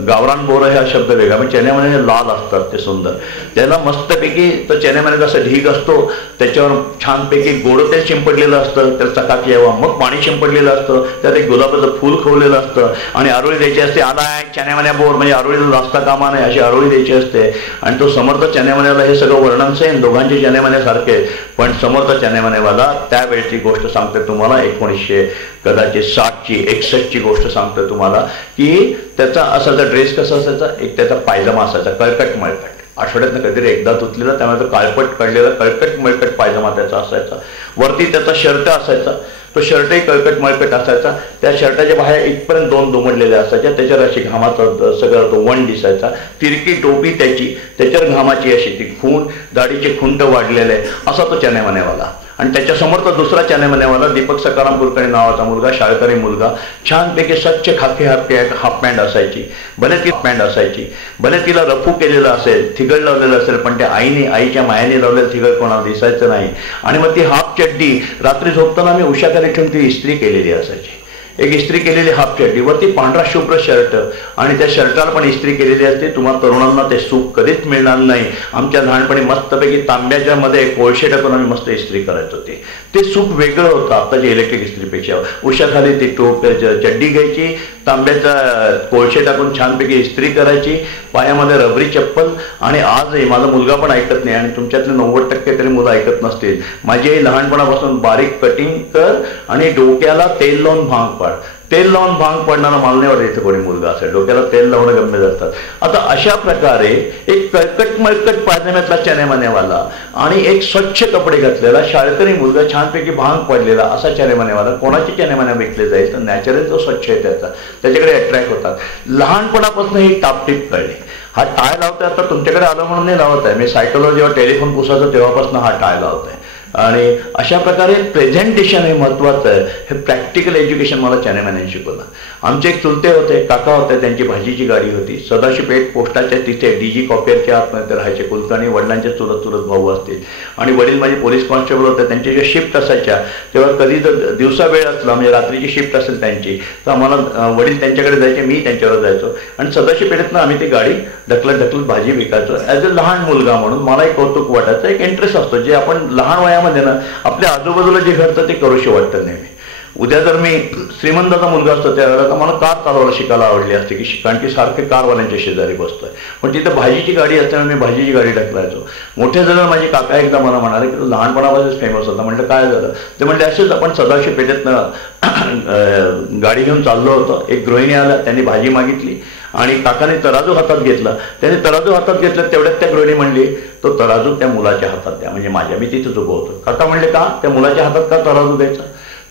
गावरान बोरं हा शब्द वेगळा, पण चण्यामणे लाल असतात ते सुंदर. त्याला मस्तपैकी तर चण्यामण्याचा असा ढीग असतो, त्याच्यावर छानपैकी गोडं तेल शिंपडलेलं असतं, त्याला चकाकी यावं, मग पाणी शिंपडलेलं असतं, त्यात एक गुलाबाचं फूल खवलेलं असतं, आणि आरोळी द्यायची असते. आलाय चण्यामण्या बोर म्हणजे आरोळीला जास्त कामा नाही अशी आरोळी द्यायची असते. आणि तो समोरचा चण्यामण्याला हे सगळं वर्णन सेम, दोघांचे चण्यामण्यासारखे, पण समोरचा चण्यामणेवाला त्यावेळची गोष्ट सांगते तुम्हाला, 1960ची 61ची गोष्ट सांगते तुम्हाला, की त्याचा असाचा ड्रेस कसा असायचा, एक त्याचा पायजमा असायचा कळकट मळकट, आठवड्यातनं कधीतरी एकदा धुतलेला, त्यामुळे तो काळपट काढलेला कळकट मळकट पायजमा त्याचा असायचा. वरती त्याचा शर्ट असायचा, तो शर्टही कळकट मळकट असायचा. त्या शर्टाच्या बाहेर इथपर्यंत 2 दुमडलेल्या असायच्या, त्याच्यावर अशी घामाचा सगळा तो वण दिसायचा. तिरकी टोपी त्याची, त्याच्यावर घामाची अशी ती खूण, दाढीचे खुंट वाढलेले, असा तो चण्यामण्यावाला. आणि त्याच्यासमोर तो दुसरा चॅनेमनेवाला दीपक सकाराम कुलकर्णी नावाचा मुलगा, शाळकरी मुलगा, छानपैकी स्वच्छ खाकी हाफ पॅन्ट असायची, भले ती पॅन्ट असायची, भले तिला रफू केलेलं असेल, थिगड लावलेलं असेल, पण त्या आईच्या मायाने लावलेलं थिगड कोणाला दिसायचं नाही. आणि मग ती हाफ चड्डी रात्री झोपताना मी उशाखाली ठेवून ती इस्त्री केलेली असायची. एक इस्त्री केलेली हाफ चड्डी वरती पांढरा शुभ्र शर्ट, आणि त्या शर्टाला पण इस्त्री केलेली असते. तुम्हाला तरुणांना ते सुख कधीच मिळणार नाही. आमच्या लहानपणी मस्तपैकी तांब्याच्या मध्ये कोळशे टाकून आम्ही मस्त इस्त्री करायचो. ते सुख वेगळं होतं आत्ताच्या इलेक्ट्रिक इस्त्रीपेक्षा. उशाखाली ती चड्डी घ्यायची, तांब्याचा कोळशे टाकून छानपैकी इस्त्री करायची, पायामध्ये रबरी चप्पल. आणि आजही माझा मुलगा पण ऐकत नाही, आणि तुमच्यातले 90% तरी मुलं ऐकत नसतील. माझी आई लहानपणापासून बारीक कटिंग कर आणि डोक्याला तेल लावून भांग पाड. तेल लावून भांग पडणारा मला नाही वाटत इथं कोणी मुलगा असेल. डोक्याला तेल लावणं गम्य जातात. आता अशा प्रकारे एक कळकट मळकट पायजम्यातला चॅनेमानेवाला आणि एक स्वच्छ कपडे घातलेला शाळकरी मुलगा, छानपैकी भांग पडलेला असा चॅनेमानेवाला, कोणाची चॅनेमाने विकले जाईल तर नॅचरल जो स्वच्छ आहे त्याच्याकडे अट्रॅक्ट होतात. लहानपणापासून ही टापटीप कळली. हा टाय लावतोय आता तुमच्याकडे आलं म्हणून नाही लावत आहे मी. सायकलवर जेव्हा टेलिफोन पुसायचं तेव्हापासून हा टाय लावतोय. आणि अशा प्रकारे प्रेझेंटेशन हे महत्त्वाचं आहे. हे प्रॅक्टिकल एज्युकेशन मला चॅनेमॅनने शिकवलं. आमचे एक चुलते होते, काका होते, त्यांची भाजीची गाडी होती. सदाशिवपेठ पोस्टाच्या तिथे DG कॉपियरच्या आतमध्ये राहायचे. कुलकर्णी वडिलांचे चुलत भाऊ असतील, आणि वडील माझे पोलीस कॉन्स्टेबल होते. त्यांच्या ज्या शिफ्ट असायच्या तेव्हा कधी जर दिवसा वेळ असला, म्हणजे रात्रीची शिफ्ट असेल त्यांची, तर आम्हाला वडील त्यांच्याकडे जायचे, मी त्यांच्यावर जायचो, आणि सदाशिवपेठेतनं आम्ही ती गाडी ढकलत भाजी विकायचो. ॲज अ लहान मुलगा म्हणून मला एक कौतुक वाटायचं. एक इंटरेस्ट असतो जे आपण लहान वयामध्ये ना आपल्या आजूबाजूला जे घडतं ते करूशी वाटतं नेहमी. उद्या जर मी श्रीमंताचा मुलगा असतो त्यावेळेला तर मला कार चालवायला शिकायला आवडली असते, की कारण की सारखे कारवाल्यांच्या शेजारी बसतोय. पण तिथं भाजीची गाडी असताना मी भाजीची गाडी ढकलायचो. मोठे झाल्यावर माझे काका एकदा मला म्हणाले की तू लहानपणापासूनच फेमस होता. म्हटलं काय झालं? ते म्हटले असेच आपण सदाशिव पेठेतनं गाडी घेऊन चाललो होतो. एक गृहिणी आला, त्यांनी भाजी मागितली आणि काकाने तराजू हातात घेतला. त्याने तराजू हातात घेतलं तेवढ्यात त्या गृहिणी म्हणली तो तराजू त्या मुलाच्या हातात द्या, म्हणजे माझ्या. मी तिथेच उभं होतो. काका म्हणले का त्या मुलाच्या हातात का तराजू द्यायचा?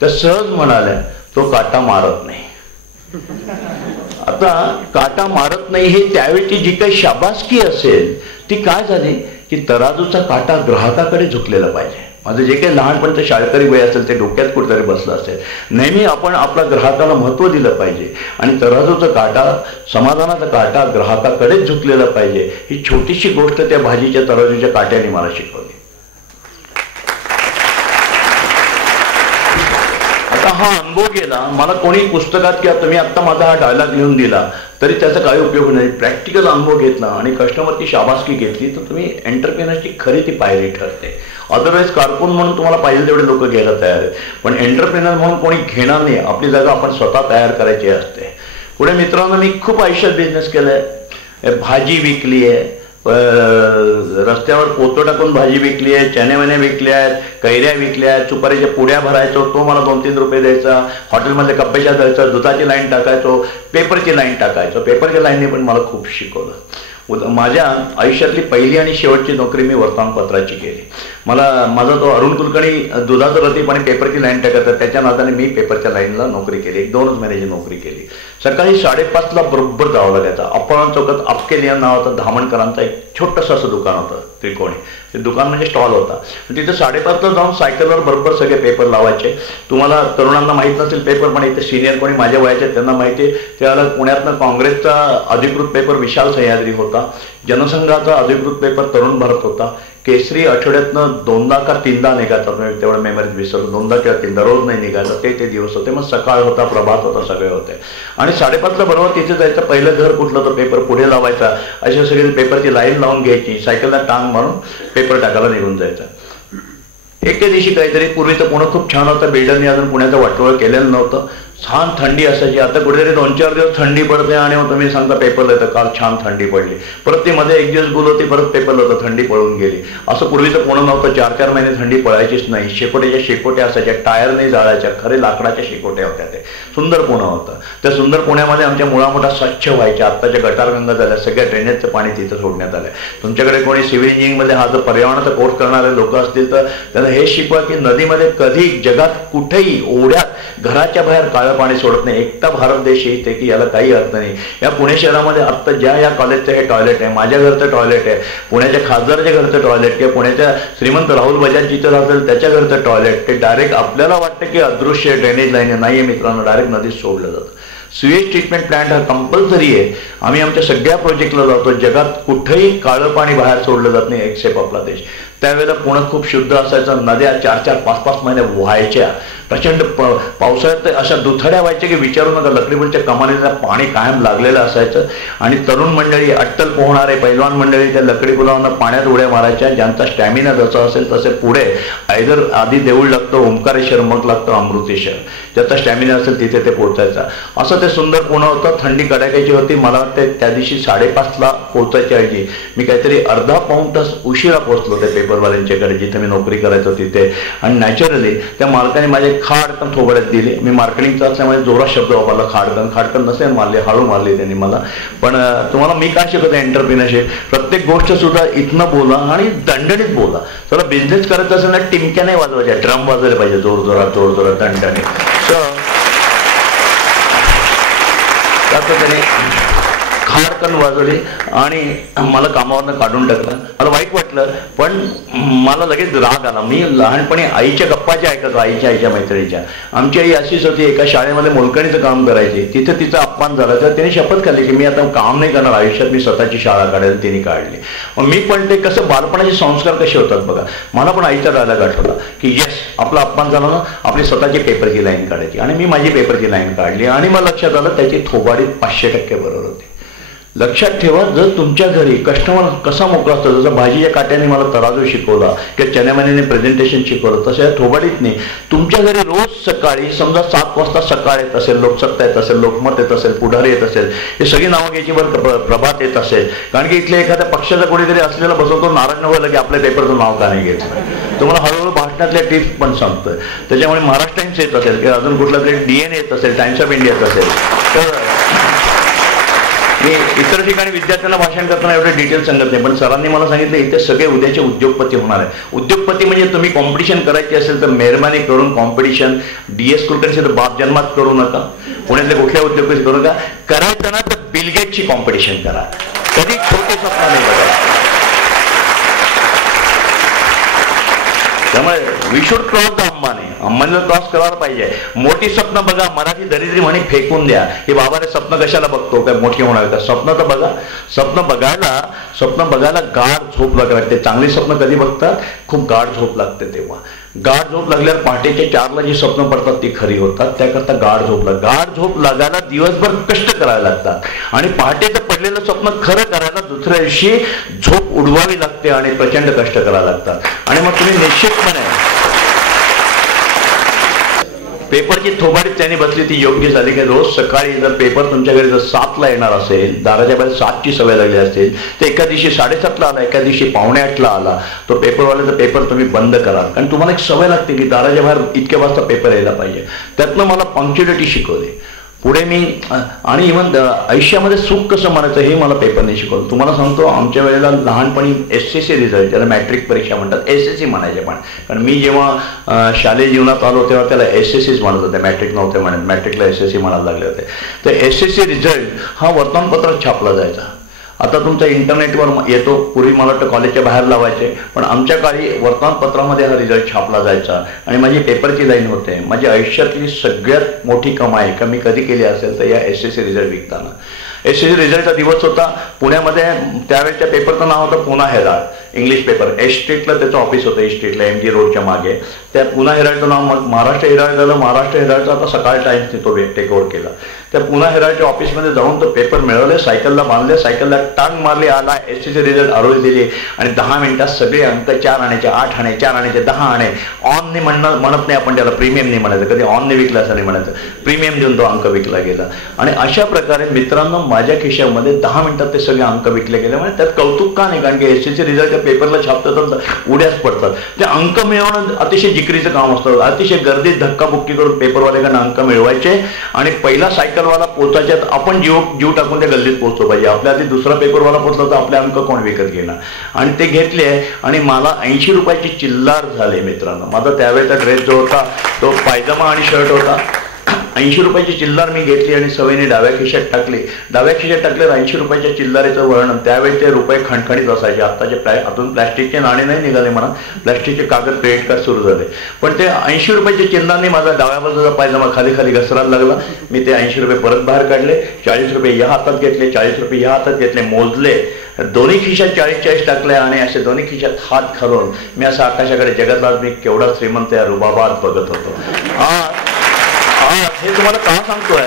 तर सहज म्हणाल्या तो काटा मारत नाही. आता काटा मारत नाही हे त्यावेळी जी काही शाबासकी असेल ती काय झाली की तराजूचा काटा ग्राहकाकडे झुकलेला पाहिजे. माझं जे काही लहानपणचं शाळकरी वय असेल ते डोक्यात कुठेतरी बसलं असेल. नेहमी आपण आपल्या ग्राहकाला महत्त्व दिलं पाहिजे, आणि तराजूचा काटा, समाधानाचा काटा ग्राहकाकडेच झुकलेला पाहिजे. ही छोटीशी गोष्ट त्या भाजीच्या तराजूच्या काट्याने मला शिकवली. आता हा अनुभव गेला. मला कोणी पुस्तकात किंवा तुम्ही आत्ता माझा हा डायलॉग लिहून दिला तरी त्याचा काही उपयोग नाही. प्रॅक्टिकल अनुभव घेतला आणि कस्टमरची शाबासकी घेतली तर तुम्ही एंटरप्रेनरची खरी ती पायरी ठरते. अदरवाईज कारकून म्हणून तुम्हाला पाहिजे तेवढे लोक घ्यायला तयार आहेत, पण एंटरप्रेनर म्हणून कोणी घेणार नाही. आपली जागा आपण स्वतः तयार करायची असते. पुढे मित्रांनो, मी खूप आयुष्यात बिझनेस केलाय. भाजी विकली आहे, रस्त्यावर पोतं टाकून भाजी विकली आहे, चॅनेमने विकल्या आहेत, कैऱ्या विकल्या आहेत, सुपारीच्या पुड्या भरायचो, तो मला 2-3 रुपये द्यायचा. हॉटेलमध्ये कप्प्याच्या जायचं, दुधाची लाईन टाकायचो, पेपरची लाईन टाकायचो. पेपरच्या लाईनने पण मला खूप शिकवलं. माझ्या आयुष्यातली पहिली आणि शेवटची नोकरी मी वर्तमानपत्राची केली. माझा तो अरुण कुलकर्णी दुधाचं रतीप आणि पेपरची लाईन टाकायचा, त्याच्या नादाने मी पेपरच्या लाईनला नोकरी केली. 1-2 महिन्याची नोकरी केली. सकाळी 5:30ला बरोबर जावं लागायचं. अपहरण चौकात अपकेलिया नावाचा धामणकरांचा एक छोटंसं असं दुकान होतं त्रिकोणी. ते दुकान म्हणजे स्टॉल होता. तिथे 5:30ला जाऊन सायकलवर बरोबर सगळे पेपर लावायचे. तुम्हाला तरुणांना माहीत नसेल पेपर, पण इथे सिनियर कोणी माझ्या वयाचे त्यांना माहिती आहे. त्यावेळेला पुण्यातनं काँग्रेसचा अधिकृत पेपर विशाल सह्याद्री होता. जनसंघाचा अधिकृत पेपर तरुण भारत होता. केसरी आठवड्यातनं 2दा का 3दा निघायचा. तेवढं मेमरीत विसरलो. 2दा किंवा 3दा रोज नाही निघायचा. ते दिवस होते. मग सकाळ होता, प्रभात होता, सगळे होते. आणि 5:30ला बरोबर तिथे जायचं. पहिलं घर कुठलं तर पेपर पुढे लावायचा. अशा सगळे पेपरची लाईन लावून घ्यायची. सायकलला टांग मारून पेपर टाकायला निघून जायचा. एके दिवशी काहीतरी, पूर्वीचं पुणे खूप छान होतं, बिल्डरने अजून पुण्याचं वाटोळं केलेलं नव्हतं. छान थंडी असायची. आता कुठेतरी 2-4 दिवस थंडी पडते आणि मग तुम्ही सांगता पेपर येतं. काल छान थंडी पडली. परत ती मध्ये 1 दिवस गुल होती, परत पेपर होतं, थंडी पळून गेली. असं पूर्वीचं पुणे नव्हतं. 4-4 महिने थंडी पळायचीच नाही. शेकोट्याच्या शेकोट्या असायच्या, टायरने जाळायच्या, खरे लाकडाच्या शेकोट्या होत्या. ते सुंदर पुणे होतं. त्या सुंदर पुण्यामध्ये आमच्या मुळामुठा स्वच्छ व्हायच्या. आत्ताच्या गटारगंगा झाल्या, सगळ्या ड्रेनेजचं पाणी तिथं सोडण्यात आलं. तुमच्याकडे कोणी सिव्हिल इंजिनिअरिंगमध्ये हा जर पर्यावरणाचा कोर्स करणारे लोक असतील तर त्यांना हे शिकवा की नदीमध्ये कधी, जगात कुठेही, ओढ्यात, घराच्या बाहेर काळं पाणी सोडत नाही. एकटा भारत देश येते की याला काही अर्थ नाही. या पुणे शहरामध्ये आत्ता ज्या या कॉलेजचं हे टॉयलेट आहे, माझ्या घरचं टॉयलेट आहे, पुण्याच्या खासदाराच्या घरचं टॉयलेट किंवा पुण्याच्या श्रीमंत राहुल बजाज जिथं राहतील त्याच्या घरचं टॉयलेट, ते डायरेक्ट आपल्याला वाटतं की अदृश्य ड्रेनेज लाईन नाही आहे मित्रांनो, डायरेक्ट नदीत सोडलं जातं. स्युएज ट्रीटमेंट प्लांट हा कंपल्सरी आहे. आम्ही आमच्या सगळ्या प्रोजेक्टला जातो. जगात कुठेही काळं पाणी बाहेर सोडलं जात नाही एक्सेप्ट आपला देश. त्यावेळेला पुणे खूप शुद्ध असायचं. नद्या 4-4, 5-5 महिने व्हायच्या. प्रचंड पावसाळ्यात अशा दुथड्या व्हायच्या की विचारू नका. लकडीपूरच्या कमानीला पाणी कायम लागलेलं असायचं. आणि तरुण मंडळी, अट्टल पोहणारे पैलवान मंडळी त्या लकडी पुलावरनं पाण्यात उड्या मारायच्या. ज्यांचा स्टॅमिना जसा असेल तसे पुढे आयदर आधी देऊळ लागतं ओंकारेश्वर, मग लागतं अमृतेश्वर. ज्याचा स्टॅमिना असेल तिथे ते पोहोचायचा. असं ते सुंदर पुणे होतं. थंडी कडाक्याची होती. मला वाटते त्या दिवशी 5:30ला पोहोचायच्या ऐवजी मी काहीतरी अर्धा पाऊण तास उशिरा पोहोचलो ते पेपरवाल्यांच्याकडे जिथे मी नोकरी करायचो तिथे. आणि नॅचरली त्या मालकाने माझे खाडकन थोबड्यात दिली. मी मार्केटिंगचा असल्यामुळे जोरात शब्द वापरला, खाडकन नसेल मारले, हळू मारली त्यांनी मला. पण तुम्हाला मी काय शिकवतो एंटरप्रिनरशिप, प्रत्येक गोष्ट सुद्धा इथनं बोला आणि दणदणीत बोला. चला बिझनेस करायचा असेल ना टिमक्या नाही वाजवायच्या, ड्रम वाजवले पाहिजे जोरजोरात दणदणीत. तर त्याने खाडकन वाजवली आणि मला कामावरनं काढून टाकलं. मला वाईट वाटलं, पण मला लगेच राग आला. मी लहानपणी आईच्या गप्पा ज्या ऐकतो, आईच्या मैत्रिणीच्या. आमची आई अशीच होती, एका शाळेमध्ये मोलकणीचं काम करायची. तिथे तिचा अपमान झाला तर तिने शपथ खाल्ली की मी आता काम नाही करणार आयुष्यात, मी स्वतःची शाळा काढेल. तिने काढली. मग मी पण ते कसं बालपणाचे संस्कार कसे होतात बघा. मला पण आईचा डायलॉग आठवला की येस, आपला अपमान झाला ना, आपली स्वतःची पेपरची लाईन काढायची. आणि मी माझी पेपरची लाईन काढली आणि मला लक्षात आलं त्याची थोबाडी 500% बरोबर होती. लक्षात ठेवा, जर तुमच्या घरी कस्टमर कसा मोकळा असतो, जसं भाजीच्या काट्याने मला तराजू शिकवला किंवा चण्यामण्याने प्रेझेंटेशन शिकवलं, तसं थोबाडीत नाही. तुमच्या घरी रोज सकाळी समजा 7 वाजता सकाळ येत असेल, लोकसत्ता येत असेल, लोकमत येत असेल, पुढारी येत असेल, हे सगळी नावं घ्यायची बरं, प्रभात येत असेल. कारण की इथल्या एखाद्या पक्षाचा कोणीतरी असलेला बसवतो, नाराज व्हायला की आपल्या पेपरचं नाव का नाही घ्यायचं. तुम्हाला हळूहळू भाषणातल्या टिप्स पण सांगतोय. त्याच्यामुळे महाराष्ट्र टाइम्स येत असेल किंवा अजून कुठला तरी DNA येत असेल, टाइम्स ऑफ इंडिया येत असेल, तर मी इतर ठिकाणी विद्यार्थ्यांना भाषण करताना एवढे डिटेल सांगत नाही. पण सरांनी मला सांगितलं इथे सगळे उद्याचे उद्योगपती होणार आहे. उद्योगपती म्हणजे तुम्ही कॉम्पिटिशन करायची असेल तर मेहरबानी करून कॉम्पिटिशन DS कुलकर्णी तर बाप जन्मात करू नका. पुण्यातल्या कुठल्या उद्योगपती करू नका. करायचं ना तर बिल गेटची कॉम्पिटिशन करा. कधी छोटे स्वप्न नाही बघा. त्यामुळे we should cross the Ambani. अंबानीला क्रॉस करायला पाहिजे. मोठी स्वप्न बघा. मराठी दरिद्री म्हणे फेकून द्या की बाबाने स्वप्न कशाला बघतो, काय मोठी होणार का. स्वप्न तर बघा. स्वप्न बघायला गाढ झोप लागायला लागते. चांगली स्वप्न कधी बघतात, खूप गाढ झोप लागते तेव्हा. गाढ झोप लागल्यावर पहाटेच्या 4ला जी स्वप्न पडतात ती खरी होतात. त्याकरता गाढ झोप लागायला दिवसभर कष्ट करायला लागतात. आणि पहाटेचं पडलेलं स्वप्न खरं करायला दुसऱ्या दिवशी झोप उडवावी लागते आणि प्रचंड कष्ट करायला लागतात. आणि मग तुम्ही निश्चितपणे पेपरची थोबाडीत त्यांनी बसली ती योग्य झाली की रोज सकाळी जर पेपर तुमच्या घरी जर 7ला येणार असेल, दाराच्या बाहेर 7ची सवय लागली असेल, तर एका दिवशी 7:30ला आला, एका दिवशी 7:45ला आला, तो पेपरवाल्याचा पेपर तुम्ही बंद करा. कारण तुम्हाला एक सवय लागते की दाराच्या बाहेर इतक्या वाजता पेपर यायला पाहिजे. त्यातनं मला पंक्च्युअलिटी शिकवली. पुढे मी आणि इव्हन आयुष्यामध्ये सुख कसं म्हणायचं हे मला पेपरने शिकवलं. तुम्हाला सांगतो, आमच्या वेळेला लहानपणी SSC रिझल्ट, त्याला मॅट्रिक परीक्षा म्हणतात, SSC म्हणायचे. पण कारण मी जेव्हा शालेय जीवनात आलो तेव्हा त्याला SSCच म्हणत होते, मॅट्रिक नव्हते म्हणत. मॅट्रिकला SSC म्हणायला लागले होते. तर SSC रिझल्ट हा वर्तमानपत्रात छापला जायचा. आता तुमचा इंटरनेटवर येतो. पूर्वी मला वाटतं कॉलेजच्या बाहेर लावायचे, पण आमच्या काळी वर्तमानपत्रामध्ये हा रिझल्ट छापला जायचा. आणि माझी पेपरची लाईन होते. माझी आयुष्यातली सगळ्यात मोठी कमाई का मी कधी केली असेल तर या SSC रिझल्ट विकताना. SSC रिझल्टचा दिवस होता पुण्यामध्ये. त्यावेळेच्या पेपरचं नाव होतं Poona Herald, English paper. East स्ट्रीटला त्याचं ऑफिस होतं, एस स्ट्रीटला MG रोडच्या मागे. त्या पुणा हेराल्डचं नाव मग महाराष्ट्र हेराल्ड झालं. महाराष्ट्र हेराल्डचा आता सकाळ टाइम्सने तो टेक ओव्हर केला. त्या पुणा हेराल्डच्या ऑफिसमध्ये जाऊन तो पेपर मिळवले, सायकलला बांधले, सायकलला टांग मारली, आला SSC रिझल्ट आरोळी दिली आणि 10 मिनिटात सगळे अंक 4 आण्याचे, 8 आणे, 4 आण्याचे, 10 आणे. ऑनने म्हणत नाही आपण त्याला, प्रीमियम नाही म्हणायचं. कधी ऑनने विकला असं नाही म्हणायचं. प्रीमियम देऊन तो अंक विकला गेला. आणि अशा प्रकारे मित्रांनो माझ्या खिशामध्ये 10 मिनिटात ते सगळे अंक विकले गेले. म्हणजे त्यात कौतुक का नाही, कारण की SSC रिझल्टच्या पेपरला छापतात तर उड्याच पडतात. ते अंक मिळवणं अतिशय जिकरीचं काम असतं. अतिशय गर्दीत धक्काबुक्की करून पेपरवाल्याकडनं अंक मिळवायचे आणि पहिला सायकलवाला पोचायच्यात आपण जीव टाकून त्या गल्लीत पोहोचतो पाहिजे. आपल्या आधी दुसरा पेपरवाला पोहोचला तर आपले अंक कोण विकत घेणार. आणि ते घेतले आणि मला 80 रुपयाची चिल्लार झाले मित्रांनो. माझा त्यावेळेचा ड्रेस जो होता तो पायजमा आणि शर्ट होता. 80 रुपयाची चिल्लर मी घेतली आणि सवयीने डाव्या खिशात टाकली. डाव्या खिशात टाकल्यावर 80 रुपयाच्या चिल्लरेचं वर्णन, त्यावेळी ते रुपये खणखणीत असायचे. आत्ताचे अजून प्लॅस्टिकचे नाणे नाही निघाले म्हणा, प्लॅस्टिकचे कागद क्रेडिट कार्ड सुरू झाले. पण ते 80 रुपयाच्या चिल्लरने माझा डाव्या बाजूचा पायजमा खाली खाली घसरायला लागला. मी ते 80 रुपये परत बाहेर काढले, 40 रुपये या हातात घेतले, 40 रुपये या हातात घेतले, मोजले, दोन्ही खिशात 40-40 टाकले आणि असे दोन्ही खिशात हात घालून मी असं आकाशाकडे, जगातला मी केवढा श्रीमंत या रुबाबात बघत होतो. हे तुम्हाला का सांगतोय,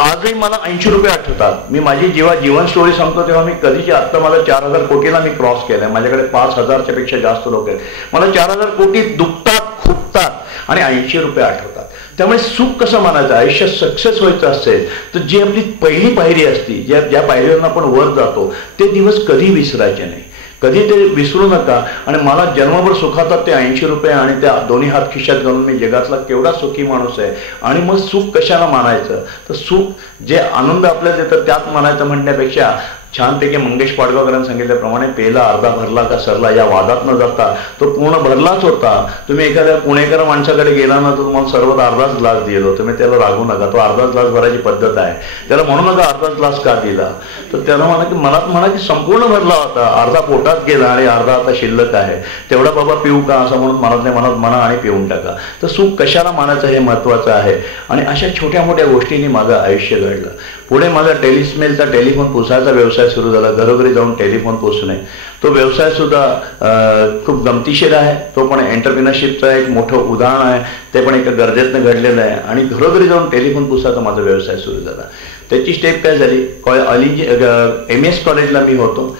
आजही मला 80 रुपये आठवतात. मी माझी जेव्हा जीवन स्टोरी सांगतो तेव्हा मी कधीची, आत्ता मला 4000 कोटीला मी क्रॉस केलंय. माझ्याकडे 5000च्या पेक्षा जास्त लोक आहेत. मला 4000 कोटी दुखतात, खुपतात आणि 80 रुपये आठवतात. त्यामुळे सुख कसं मानायचं, आयुष्यात सक्सेस व्हायचं असेल तर जी आपली पहिली पायरी असती, ज्या पायरीवरून आपण वर जातो, ते दिवस कधी विसरायचे नाही, कधी ते विसरू नका. आणि मला जन्मभर सुखातात ते 80 रुपये आणि त्या दोन्ही हात खिशात घालून मी जगातला केवढा सुखी माणूस आहे. आणि मग सुख कशाला मानायचं, तर सुख जे आनंद आपल्याला देतं त्यात मानायचं म्हणण्यापेक्षा छानपैकी मंगेश पाडगावकरांनी सांगितल्याप्रमाणे पेला अर्धा भरला का सरला या वादात न जाता तो पूर्ण भरलाच होता. तुम्ही एखाद्या पुणेकर माणसाकडे गेला ना तर तुम्हाला सर्वात अर्धाच ग्लास दिलो, तुम्ही त्याला रागू नका, तो अर्धाच ग्लास भरायची पद्धत आहे. त्याला म्हणू नका अर्धाच ग्लास का दिला, तर त्याला म्हणा की मनात म्हणा की संपूर्ण भरला होता, अर्धा पोटात गेला आणि अर्धा आता शिल्लक आहे, तेवढा बाबा पिऊ का असं म्हणून मनातल्या मनात म्हणा आणि पिऊन टाका. तर सुख कशाला मानायचं हे महत्वाचं आहे. आणि अशा छोट्या मोठ्या गोष्टींनी माझं आयुष्य घडलं. पुढे माझा टेलिस्मेलचा टेलिफोन पुसायचा व्यवसाय सुरू झाला, घरोघरी जाऊन टेलिफोन पुसणे. तो व्यवसाय सुद्धा खूप गमतीशीर आहे, तो पण एंटरप्रिनरशिपचं एक मोठं उदाहरण आहे. ते पण एका गरजेतनं घडलेलं आहे. आणि घरोघरी जाऊन टेलिफोन पुसायचा माझा व्यवसाय सुरू झाला. त्याची स्टेप काय झाली, MS कॉलेजला मी होतो.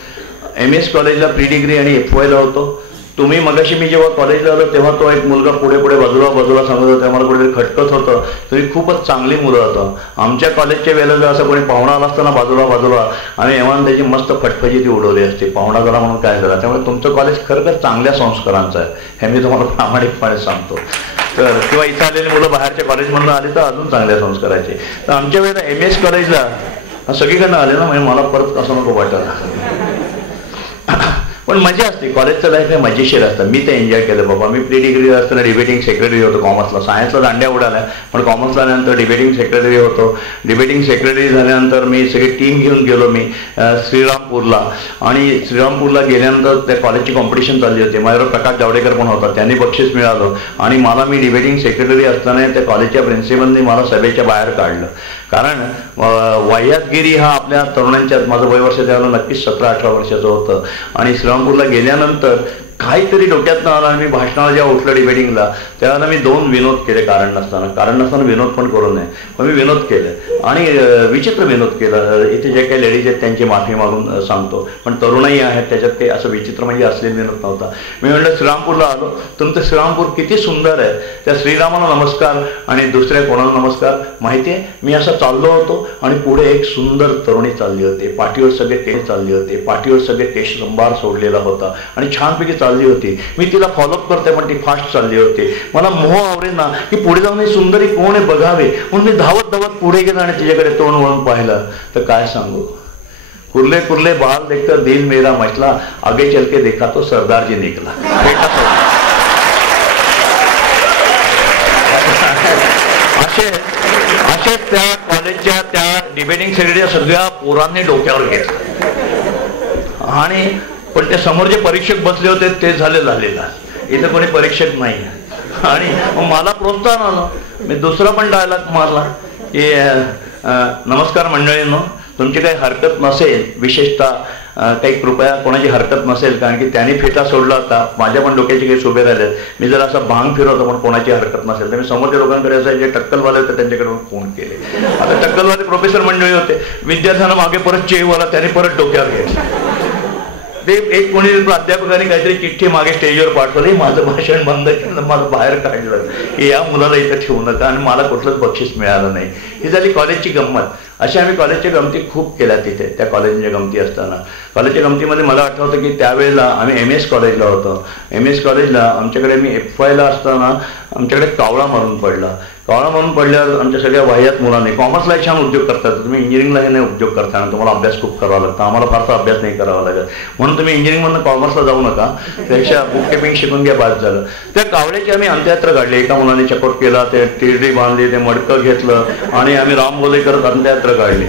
MS कॉलेजला प्री डिग्री आणि FYला होतो. तुम्ही मगाशी मी जेव्हा कॉलेजला आलो तेव्हा तो एक मुलगा पुढे बाजूला सांगत होता, मला कुठेतरी खटकत होतं. तुम्ही खूपच चांगली मुलं होतं. आमच्या कॉलेजच्या वेळेला जर असं कोणी पाहुणा आला असताना बाजूला आणि एव्हान त्याची मस्त फटफजी ती उडवली असते, पाहुणा झाला म्हणून काय झाला. त्यामुळे तुमचं कॉलेज खरंच चांगल्या संस्कारांचं आहे, हे मी तुम्हाला प्रामाणिकपणे सांगतो. तर किंवा इथं आलेली मुलं बाहेरच्या कॉलेजमधून आली तर अजून चांगल्या संस्काराचे. तर आमच्या वेळेला MS कॉलेजला सगळीकडनं आले ना, म्हणजे मला परत असं नको वाटायला. पण मजा असते, कॉलेजचं लाईफ हे मजेशीर असतं. मी ते एन्जॉय केलं बाबा. मी प्री डिग्री असताना डिबेटिंग सेक्रेटरी होतो कॉमर्सला. सायन्सला दांड्या उडाल्या, पण कॉमर्सला आल्यानंतर डिबेटिंग सेक्रेटरी होतो. डिबेटिंग सेक्रेटरी झाल्यानंतर मी सगळी टीम घेऊन गेलो मी श्रीरामपूरला. आणि श्रीरामपूरला गेल्यानंतर त्या कॉलेजची कॉम्पिटिशन चालली होती. माझ्यावर प्रकाश जावडेकर पण होता, त्यांनी बक्षीस मिळालं. आणि मी डिबेटिंग सेक्रेटरी असताना त्या कॉलेजच्या प्रिन्सिपलने मला सभेच्या बाहेर काढलं. कारण वाह्यातगिरी हा आपल्या तरुणांच्यात, माझं वयवर्ष त्यावेळेला नक्कीच 17-18 वर्षाचं होतं. आणि श्रीरामपूरला गेल्यानंतर काहीतरी डोक्यात आला. मी भाषणाला जेव्हा उठलं डिबेटिंगला त्यावेळेला मी 2 विनोद केले कारण नसताना विनोद पण करू नये, पण मी विनोद केले आणि विचित्र विनोद केला. इथे जे काही लेडीज आहेत त्यांची माफी मागून सांगतो, पण तरुणही आहेत त्याच्यात, काही असं विचित्र म्हणजे असलेला विनोद नव्हता. मी म्हटलं श्रीरामपूरला आलो, तुमचं श्रीरामपूर किती सुंदर आहे, त्या श्रीरामाला नमस्कार आणि दुसऱ्या कोणाला नमस्कार. माहितीये मी असं चाललो होतो आणि पुढे एक सुंदर तरुणी चालली होती, पाठीवर सगळे केस चालली होते, पाठीवर सगळे केश संभार सोडलेला होता आणि छानपैकी चालली होती. मी तिला फॉलोअप करते पण ती फास्ट चालली होती. मला मोह आवरेल ना की पुढे जाऊन सुंदरी कोण आहे बघावे म्हणून मी धावत पुढे गेलो आणि तिच्याकडे तोंड वळून पाहिलं. तर काय सांगू, कुर्ले कुर्ले बाल देखकर दिल मेरा मचला, आगे चल के देखा तो सरदार जी निकला. असे त्या कॉलेजच्या त्या डिबेटिंग सेक्रेटरीच्या सगळ्या पोरांनी डोक्यावर घेतलं. आणि पण त्या समोर जे परीक्षक बसले होते ते झालेला, इथे कोणी परीक्षक नाही. आणि मला प्रोत्साहन आलं. मी दुसरा पण डायलॉग मारला की नमस्कार मंडळींनो, तुमची काही हरकत नसेल, विशेषतः काही कृपया कोणाची हरकत नसेल, कारण की त्यांनी फेटा सोडला होता, माझ्या पण डोक्याचे काही शोभे राहिले. मी जर असं भांग फिरवतो पण कोणाची हरकत नसेल तर मी समोरच्या लोकांकडे असं जे टक्कलवाले होते त्यांच्याकडे फोन केले. आता टक्कलवाले प्रोफेसर मंडळी होते, विद्यार्थ्यांना मागे परत चेवाला त्याने परत डोक्यावर घेतलं. ते एक कोणी प्राध्यापकाने काहीतरी चिठ्ठी मागे स्टेजवर पाठवली, माझं भाषण बंद केलं, मला बाहेर काढलं की या मुलाला इथं ठेवू नका, आणि मला कुठलंच बक्षीस मिळालं नाही. ही झाली कॉलेजची गंमत. अशा आम्ही कॉलेजच्या गमती खूप केल्या तिथे. त्या कॉलेजच्या गमती असताना कॉलेजच्या गमतीमध्ये मला आठवतं की त्यावेळेला आम्ही MS कॉलेजला होतो. MS कॉलेजला आमच्याकडे मी FYला असताना आमच्याकडे कावळा मारून पडला. कावळा मारून पडल्यावर आमच्या सगळ्या वाह्यात मुलांनी कॉमर्सला छान उद्योग करतात, तुम्ही इंजिनिअरिंगला हे नाही उद्योग करताना तुम्हाला अभ्यास खूप करावा लागतो, आम्हाला फारसा अभ्यास नाही करावा लागत, म्हणून तुम्ही इंजिनिअरिंगमधून कॉमर्सला जाऊ नका, त्यापेक्षा बुक किपिंग शिकून घ्या, बाद झालं. त्या कावळ्याची आम्ही अंत्ययात्रा काढली. एका मुलाने चकोट केला, ते तिरडी बांधली, ते मडकं घेतलं आणि आम्ही रामबोले करत अंत्ययात्रा काढली.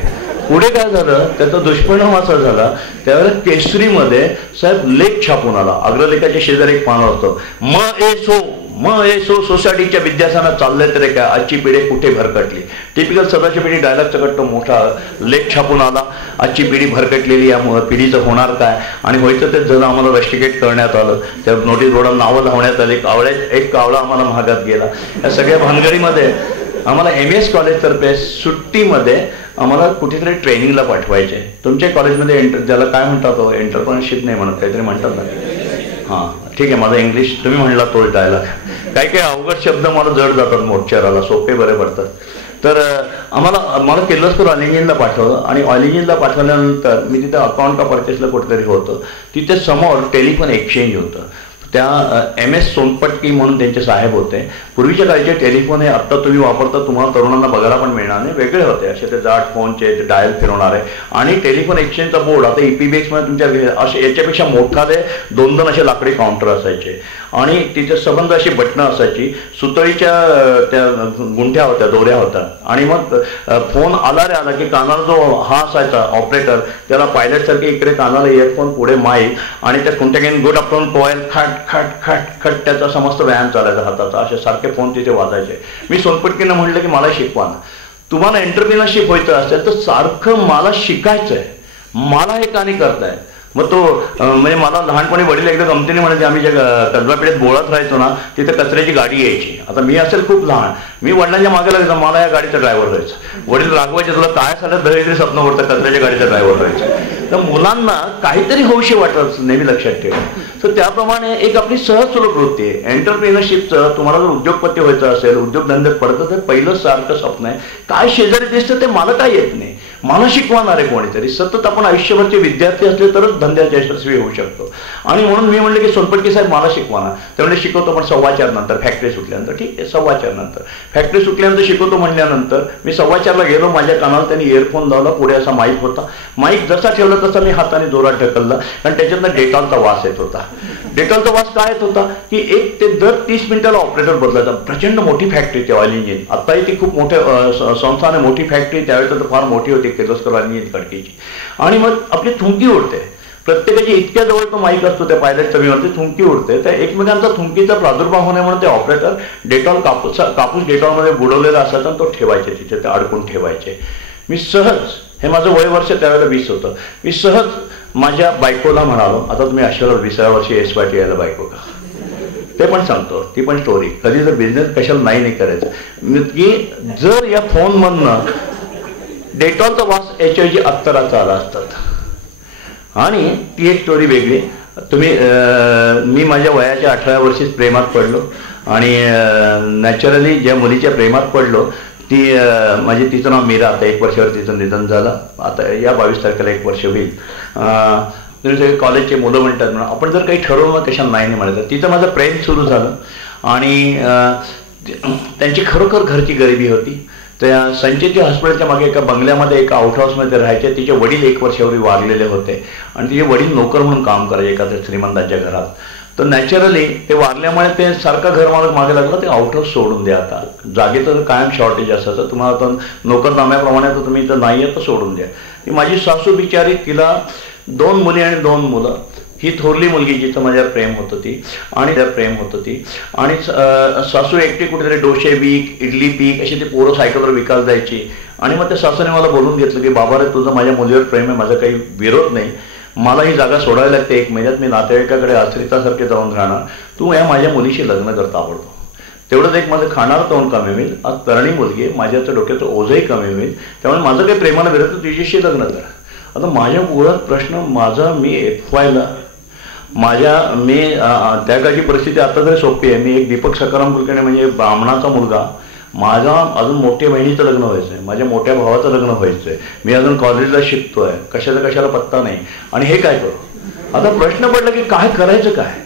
पुढे काय झालं, त्याचा दुष्परिणाम असा झाला, त्यावेळेला केसरीमध्ये साहेब लेख छापून आला. अग्रलेखाच्या शेजारी एक पान असतं, म ए सो सोसायटीच्या विद्यार्थ्यांना चाललंय तरी काय, आजची पिढी कुठे भरकटली. टिपिकल सदाची पिढी डायलॉगचा कट्ट मोठा लेख छापून आला, आजची पिढी भरकटलेली, या पिढीचं होणार काय. आणि व्हायचं तेच झालं, आम्हाला रस्टिकेट करण्यात आलं, त्या नोटीस बोर्डावर नावं लावण्यात आली. एक कावळा आम्हाला महागात गेला. या सगळ्या भानगडीमध्ये आम्हाला MS कॉलेजतर्फे सुट्टीमध्ये आम्हाला कुठेतरी ट्रेनिंगला पाठवायचे. तुमच्या कॉलेजमध्ये ज्याला काय म्हणतात तो एंटरप्रेन्योरशिप नाही म्हणत, काहीतरी म्हणतात ना. हां ठीक आहे, माझं इंग्लिश तुम्ही म्हणला तो डायलॉग. काही काही अवघड शब्द मला जड जातात, मोठ्याला सोपे बरे पडतात. तर मला किर्लोस्कर ऑइल इंजिनला पाठवलं आणि ऑइल इंजिनला पाठवल्यानंतर मी तिथे अकाउंट का परचेसला कुठेतरी होतं. तिथे समोर टेलिफोन एक्सचेंज होतं. त्या MS सोनपटकी म्हणून त्यांचे साहेब होते. पूर्वीच्या काळचे टेलिफोन हे आत्ता तुम्ही वापरता तुम्हाला तरुणांना बघायला पण मिळणार नाही, वेगळे होते. असे ते जाड फोनचे ते डायल फिरवणारे. आणि टेलिफोन एक्सचेंजचा बोर्ड आता EPBX मध्ये तुमच्या असे याच्यापेक्षा मोठाले 2 असे लाकडी काउंटर असायचे आणि तिथे संबंध अशी बटणं असायची, सुतळीच्या त्या गुंठ्या होत्या, दोऱ्या होत्या. आणि मग फोन आला रे आला की कानाला जो हा असायचा ऑपरेटर, त्याला पायलटसारखे इकडे कानाला इयरफोन, पुढे माईक आणि त्या कुंट्या घेऊन गुड आफ्टरनून पोयल खट खट खट खट त्याचा समस्त व्यायाम चालायचा हाताचा. असे सारखे फोन तिथे वाजायचे. मी सोनपटकीनं म्हटलं की मला शिकवा ना, तुम्हाला एंटरप्रेन्योरशिप व्हायचं असेल तर सारखं मला शिकायचं आहे, मला हे का नाही करताय. मग तो म्हणजे मला लहानपणी वडील एकदा गमतीने म्हणायचे, आम्ही ज्या कसबापेठेत बोळात राहायचो ना तिथे कचऱ्याची गाडी यायची. आता मी असेल खूप लहान, मी वडिलांच्या मागे लागायचं, मला या गाडीचा ड्रायव्हर व्हायचं. वडील रागवायचे, तुला काय झालं दरिद्री स्वप्न होतं, कचऱ्याच्या गाडीचा ड्रायव्हर व्हायचं. तर मुलांना काहीतरी हौशी वाटत नेहमी लक्षात ठेवा. तर त्याप्रमाणे एक आपली सहज सुलभ वृत्ती आहे एंटरप्रेन्योरशिपचं. तुम्हाला जर उद्योगपती व्हायचं असेल, उद्योगधंद्यात पडतं, तर पहिलं सारखं स्वप्न आहे काय शेजारी दिसतं ते मला काय येत नाही, मला शिकवणार आहे कोणीतरी. सतत आपण आयुष्यभरचे विद्यार्थी असले तरच धंद्यात यशस्वी होऊ शकतो. आणि म्हणून मी म्हणलं की सोनपटकी साहेब मला शिकवा ना. त्यामुळे शिकवतो पण 4:15 नंतर, फॅक्टरी सुटल्यानंतर. ठीक आहे, 4:15 नंतर फॅक्टरी सुटल्यानंतर शिकवतो म्हणल्यानंतर मी 4:15 गेलो. माझ्या कानाला त्यांनी इयरफोन लावला, पुढे असा माईक होता. माईक जसा ठेवला तसा मी हाताने जोरात ढकलला, कारण त्याच्यातनं डेटॉलचा वास येत होता. डेटॉलचा वास काय येत होता की एक ते दर 30 मिनिटाला ऑपरेटर बदलायचा. प्रचंड मोठी फॅक्टरी ती ऑइल इंजिन, आत्ताही ती खूप मोठ्या संस्थाने मोठी फॅक्टरी, त्यावेळेस तर फार मोठी होती किर्लोस्कर ऑइल इंजिन खडकीची. आणि मग आपली थुंकी उडते, प्रत्येकाची इतक्या जवळ तो माईक असतो त्या पायलटच्या वरती, थुंकी उडते. त्या एकमेकांचा थुंकीचा प्रादुर्भाव होणे म्हणून ते ऑपरेटर डेटॉल कापूस डेटॉलमध्ये बुडवलेला असायचा आणि तो ठेवायचे तिथे, ते अडकून ठेवायचे. मी सहज, हे माझं वय वर्ष त्यावेळेला 20 होतं, मी सहज माझ्या बायकोला म्हणालो, आता तुम्ही अशाला 20व्या वर्षी SYT यायला बायको का, ते पण सांगतो, ती पण स्टोरी. कधी जर बिझनेस कशाला नाही करायचं की जर या फोनमधनं डेटॉलचा वास याच्याऐवजी अत्तराचा आला असतात. आणि ती एक स्टोरी वेगळी. मी माझ्या वयाच्या 18व्या वर्षीच प्रेमात पडलो आणि नॅचरली ज्या मुलीच्या प्रेमात पडलो ती माझी, तिचं नाव मीरा. आता 1 वर्षावर तिचं निधन झालं. आता या 22 तारखेला 1 वर्ष होईल. सगळे कॉलेजचे मुलं म्हणतात म्हणून आपण जर काही ठरवलं कशाला नाही म्हणायचं. तिथं माझं प्रेम सुरू झालं आणि त्यांची खरोखर घरची गरिबी होती. त्या संचेती हॉस्पिटलच्या मागे एका बंगल्यामध्ये एका आउट हाऊसमध्ये राहायचे. तिचे वडील 1 वर्षापूर्वी वारलेले होते आणि तिचे वडील नोकर म्हणून काम करायचे एखाद्या श्रीमंतांच्या घरात. तर नॅचरली ते वारल्यामुळे ते सारखा घर मालक मागे लागला, ते आउट हाऊस सोडून द्या. आता जागेचं कायम शॉर्टेज असायचं, तुम्हाला तर नोकरनाम्याप्रमाणे तर तुम्ही इथं नाही आहे तर सोडून द्या. ती माझी सासू बिचारी, तिला 2 मुली आणि 2 मुलं. ही थोरली मुलगी जिथं माझ्यावर प्रेम होतं ती आणि त्या प्रेम होतं ती. आणि सासू एकटी कुठेतरी डोसे विक, इडली पीक अशी ती पोरं सायकलवर विकायला जायची. आणि मग त्या सासूने मला बोलून घेतलं की बाबा रे, तुझं माझ्या मुलीवर प्रेम आहे, माझा काही विरोध नाही, मला ही जागा सोडावी लागते 1 महिन्यात, मी नातेवाईकाकडे आश्रितासारखे जाऊन राहणार, तू या माझ्या मुलीशी लग्न करता आवडतो. तेवढंच एक माझं खाणारं तोंड कमी होईल, आज तरणी मुलगी आहे, माझ्याचं डोक्याचं ओझंही कमी होईल, त्यामुळे माझं काही प्रेमाला विरोध, तुझ्याशी लग्न कर. आता माझ्या मुळात प्रश्न माझा, मी FYला त्या काळची परिस्थिती आता तरी सोपी आहे. मी एक दीपक सकाराम कुलकर्णी म्हणजे ब्राह्मणाचा मुलगा माझा अजून मोठ्या बहिणीचं लग्न व्हायचं आहे, माझ्या मोठ्या भावाचं लग्न व्हायचं आहे, मी अजून कॉलेजला शिकतोय, कशाला पत्ता नाही, आणि हे काय करू? आता प्रश्न पडला की काय करायचं काय.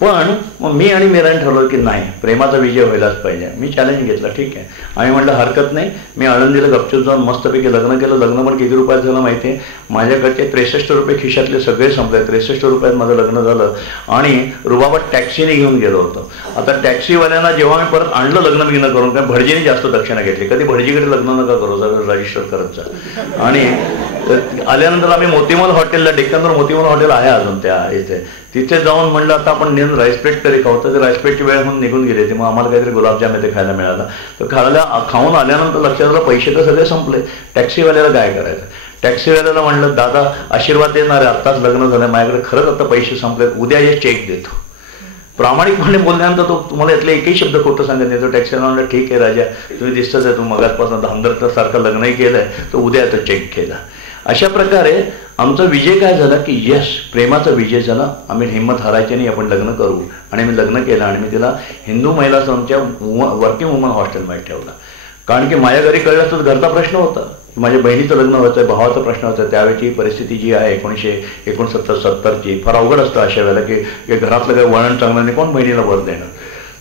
पण मग मी आणि मीराने ठरवलं की नाही, प्रेमाचा विजय व्हायलाच पाहिजे. मी चॅलेंज घेतलं, ठीक आहे. आणि म्हटलं हरकत नाही, मी आळंदीला गपचूप जाऊन मस्तपैकी लग्न केलं. लग्न पण किती रुपयात झालं माहिती आहे? माझ्याकडचे 63 रुपये खिशातले सगळे संपले. 63 रुपयात माझं लग्न झालं आणि रुबाबात टॅक्सीने घेऊन गेलो होतो. आता टॅक्सीवाल्यांना जेव्हा मी परत आणलं लग्न बिग्न करून, कारण भटजीने जास्त दक्षिणा घेतली. कधी भटजीकडे लग्न नका करू, रजिस्टर करत जा. आणि आल्यानंतर आम्ही मोतीमल हॉटेलला, डेक्कनवर मोतीमल हॉटेल आहे अजून त्या इथे, तिथे जाऊन म्हणलं आता आपण नेहमी राईसपेट तरी खाऊ. तर राईसपेटची वेळ म्हणून निघून गेली. मग आम्हाला काहीतरी गुलाबजाम येते खायला मिळाला. तर खाऊन आल्यानंतर लक्षात आलं पैसे तर सगळे संपले. टॅक्सीवाल्याला काय करायचं? टॅक्सीवाल्याला म्हणलं दादा आशीर्वाद देणार आहे, आत्ताच लग्न झालं, माझ्याकडे खरंच आता पैसे संपले, उद्या हे चेक देतो. प्रामाणिकपणे बोलल्यानंतर तो तुम्हाला यातले एकही शब्द खोटं सांगत नाही. तो टॅक्सीला म्हणलं ठीक आहे राजा, तुम्ही दिसतच आहे, तू मगाचपासून हमदर्द सारखं लग्नही केलंय, तर उद्या तो चेक केला. अशा प्रकारे आमचा विजय काय झाला की यस, प्रेमाचा विजय झाला. आम्ही हिंमत हारायची नाही, आपण लग्न करू. आणि मी लग्न केलं आणि मी तिला हिंदू महिला संघच्या वर्किंग वुमन हॉस्टेलमध्ये ठेवला. कारण की माझ्या घरी कळलं तर घरचा प्रश्न होता, माझ्या बहिणीचं लग्न व्हायचं, भावाचा प्रश्न होता. त्यावेळची परिस्थिती जी आहे 1969-70ची फार अवघड असतं अशा वेळेला की घरातलं काही वळण चांगलं नाही, कोण बहिणीला वर देणार.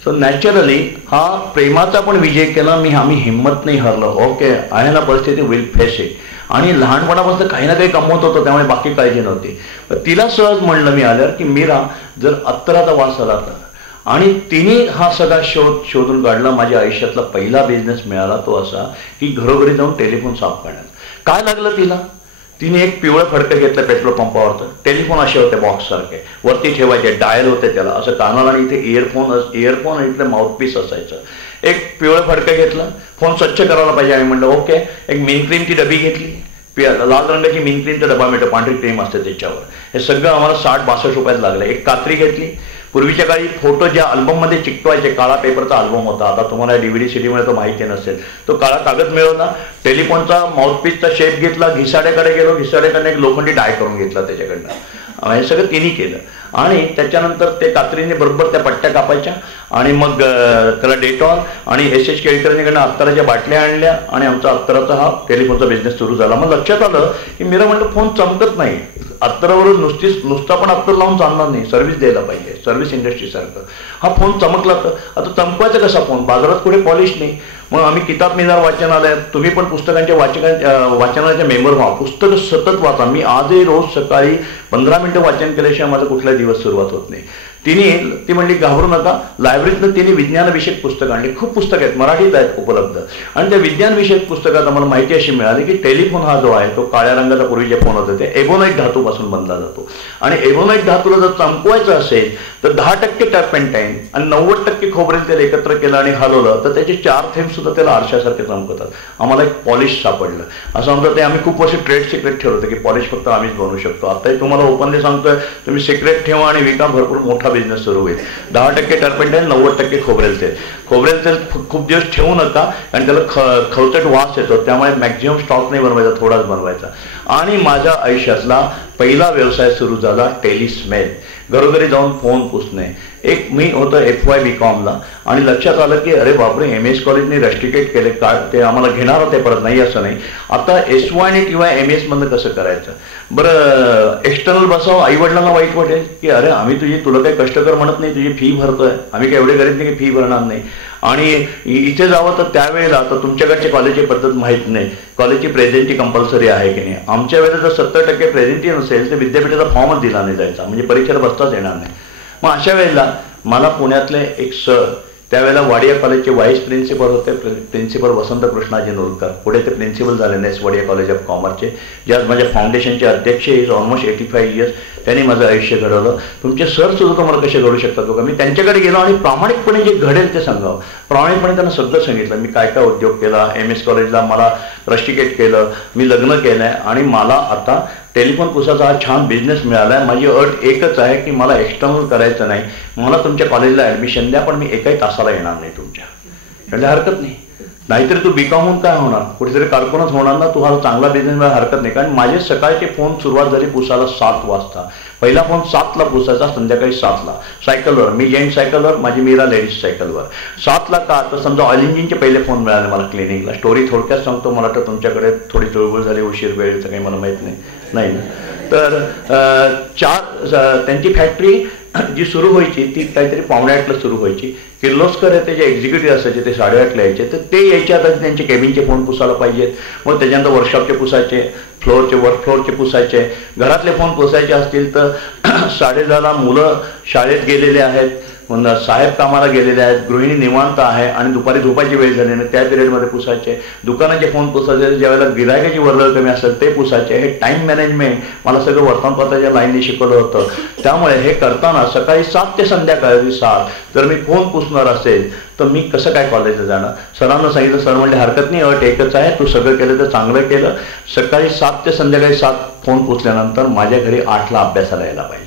सो नॅचरली हा प्रेमाचा पण विजय केला. आम्ही हिंमत नाही हरलो. ओके आहे ना परिस्थिती, विल फेस इट. आणि लहानपणापासून काही ना काही कमवत होतो, त्यामुळे बाकी काळजी नव्हती. तिला सहज म्हणलं मी आल्यावर की मीरा, जर अत्तराचा वास आला तर, आणि तिने हा सगळा शोधून काढला. माझ्या आयुष्यातला पहिला बिझनेस मिळाला तो असा की घरोघरी जाऊन टेलिफोन साफ करण्यात. काय लागलं तिला? तिने एक पिवळं फडकं घेतलं पेट्रोल पंपावरचं. टेलिफोन असे होते बॉक्स सारखे, वरती ठेवायचे, डायल होते त्याला असं कानाला, आणि इथे इयरफोन आणि इथे माउथपीस असायचं. एक पिवळं फडकं घेतलं, फोन स्वच्छ करायला पाहिजे. आम्ही म्हणलं ओके. एक मिन क्रीमची डबी घेतली, लाल रंगाची मिन क्रीमचा डबा मिळतो, पांढरी क्रीम असते त्याच्यावर. हे सगळं आम्हाला 60-62 रुपयात लागलं. एक कात्री घेतली. पूर्वीच्या काळी फोटो ज्या अल्बममध्ये चिकटवायचे, काळा पेपरचा अल्बम होता, आता तुम्हाला DVD CD मध्ये तो माहिती नसेल, तो काळा कागद मिळवला. टेलिफोनचा माउथपीसचा शेप घेतला, घिसाड्याकडे गेलो, घिसाड्याकडे एक लोखंडी डाय करून घेतला त्याच्याकडनं. हे सगळं तिने केलं. आणि त्याच्यानंतर ते कात्रीने बरोबर त्या पट्ट्या कापायच्या, आणि मग त्याला डेटॉल आणि SS केळकरांकडनं अत्तराच्या बाटल्या आणल्या, आणि आमचा अत्तराचा हा टेलिफोनचा बिझनेस सुरू झाला. मग लक्षात आलं की मीरा म्हणलं फोन चमकत नाही, अत्तरावरून नुसता पण अत्तर लावून चालणार नाही, सर्व्हिस द्यायला पाहिजे, सर्व्हिस इंडस्ट्री सारखं. हा फोन चमकला तर आता चमकवायचा कसा फोन? बाजारात कुठे पॉलिश नाही. मग आम्ही किताब मिनार वाचनालय, तुम्ही पण पुस्तकांच्या वाचनालयाच्या मेंबर व्हा, पुस्तकं सतत वाचा. मी आजही रोज सकाळी 15 मिनिटं वाचन केल्याशिवाय माझा कुठलाही दिवस सुरुवात होत नाही. ती म्हणली घाबरू नका. लायब्ररीतनं तिने विज्ञानविषयक पुस्तकं आणली. खूप पुस्तकं आहेत, मराठीत आहेत उपलब्ध. आणि त्या विज्ञानविषयक पुस्तकात आम्हाला माहिती अशी मिळाली की टेलिफोन हा जो आहे तो काळ्या रंगाचा पूर्वी जे फोन होते ते एबोनाईट धातूपासून बनला जातो. आणि एबोनाईट धातूला जर चमकवायचं असेल तर 10% टर्पेंटाईन आणि 90% खोबरेल तेल एकत्र केलं आणि हलवलं तर त्याचे 4 थेंब सुद्धा त्याला आरशासारखे चमकतात. आम्हाला एक पॉलिश सापडलं. असं आमचं ते आम्ही खूप वर्ष ट्रेड सिक्रेट ठेवलं होतं की पॉलिश फक्त आम्हीच बनवू शकतो. आताही तुम्हाला ओपनली सांगतोय, तुम्ही सिक्रेट ठेवा आणि विका, भरपूर मोठा बिझनेस सुरू होईल. 10% टर्पेंटाईन, 90% खोबरेल तेल. खोबरेल तेल खूप दिवस ठेवू नका, आणि त्याला खवचट वास येतो, त्यामुळे मॅक्झिमम स्टॉक नाही बनवायचा, थोडाच बनवायचा. आणि माझ्या आयुष्यातला पहिला व्यवसाय सुरू झाला टेलिस्मेल, घरोघरी जाऊन फोन पुसणे. एक मी होतं FY BComला, आणि लक्षात आलं की अरे बापरे, MS कॉलेजने रेस्ट्रिकेट केले का, ते आम्हाला घेणार होते परत, नाही असं नाही. आता SY आणि किंवा MS मधनं कसं करायचं? बरं एक्सटर्नल बसावं, आई वडिलांना वाईट वाटेल की अरे आम्ही तुला काही कष्टकर म्हणत नाही, तुझी फी भरतोय, आम्ही काही एवढे गरीब नाही की फी भरणार नाही. आणि इथे जावं तर त्यावेळेला आता तुमच्याकडची कॉलेजची पद्धत माहीत नाही, कॉलेजची प्रेझेंटी कंपल्सरी आहे की नाही. आमच्या वेळेला जर 70% प्रेझेंटी नसेल तर विद्यापीठाचा फॉर्मच दिला नाही जायचा, म्हणजे परीक्षेला बसताच येणार नाही. मग अशा वेळेला मला पुण्यातले एक सर, त्यावेळेला वाडिया कॉलेजचे व्हाईस प्रिन्सिपल होते, प्रिन्सिपल वसंत कृष्णाजी नोलकर, पुढे ते प्रिन्सिपल झाले नेक्स्ट वाडिया कॉलेज ऑफ कॉमर्सचे, जे आज माझ्या फाउंडेशनचे अध्यक्ष इज ऑलमोस्ट 85 इयर्स. त्यांनी माझं आयुष्य घडवलं. तुमचे सर सुद्धा तुम्हाला कसे घडू शकतात बघा. मी त्यांच्याकडे गेलो आणि प्रामाणिकपणे जे घडेल ते सांगावं. प्रामाणिकपणे त्यांना सगळं सांगितलं, मी काय काय उद्योग केला, MS कॉलेजला मला रस्टिकेट केलं, मी लग्न केलंय, आणि मला आता टेलिफोन पुसाचा हा छान बिझनेस मिळाला आहे. माझी अट एकच आहे की मला एक्सटर्नल करायचं नाही, मला तुमच्या कॉलेजला ॲडमिशन द्या, पण मी एकाही तासाला येणार नाही तुमच्या. म्हणजे हरकत नाही. नाहीतरी तू बीकॉमहून काय होणार, कुठेतरी कारकूनच होणार ना, तू हा चांगला बिझनेस हरकत नाही. कारण माझे सकाळचे फोन सुरुवात झाली पुसायला 7 वाजता. पहिला फोन 7ला पुसायचा, संध्याकाळी 7ला. सायकलवर, मी जेंट सायकलवर, माझी मीरा लेडीज सायकलवर. 7ला का तर समजा ऑइल इंजिनचे पहिले फोन मिळाले मला क्लिनिकला. स्टोरी थोडक्यात सांगतो, मला वाटतं तुमच्याकडे थोडी चुळबुळ झाली, उशीर वेळेचं काही मला माहीत नाही ना. तर 4 त्यांची फॅक्टरी जी सुरू व्हायची ती काहीतरी 7:45ला सुरू व्हायची. किर्लोस्कर हे ते जे एक्झिक्युटिव्ह असायचे ते 8:30ला यायचे. तर ते यायच्या आधी त्यांचे केबिनचे फोन पुसायला पाहिजेत, मग त्याच्यानंतर वर्कशॉपचे पुसायचे, वर्क फ्लोअरचे पुसायचे, घरातले फोन पुसायचे असतील तर 10:30ला मुलं शाळेत गेलेले आहेत, साहेब कामाला गेलेले आहेत, गृहिणी निवांत आहे आणि दुपारी झोपायची वेळ झाली नाही त्या पिरियडमध्ये पुसायचे. दुकानाचे फोन पुसायचे, ज्यावेळेला गिरायकाची वर्दळ कमी असेल ते पुसायचे. हे टाईम मॅनेजमेंट मला सगळं वर्तमानपत्राच्या लाईनने शिकवलं होतं. त्यामुळे हे करताना सकाळी 7 ते संध्याकाळी 7 जर मी फोन पुसणार असेल तर मी कसं काय कॉलेजला जाणार. सरांना सांगितलं, सर म्हणले हरकत नाही, अट एकच आहे, तू सगळं केलं तर चांगलं केलं. सकाळी 7 ते संध्याकाळी 7 फोन पुसल्यानंतर माझ्या घरी 8ला अभ्यासाला यायला पाहिजे.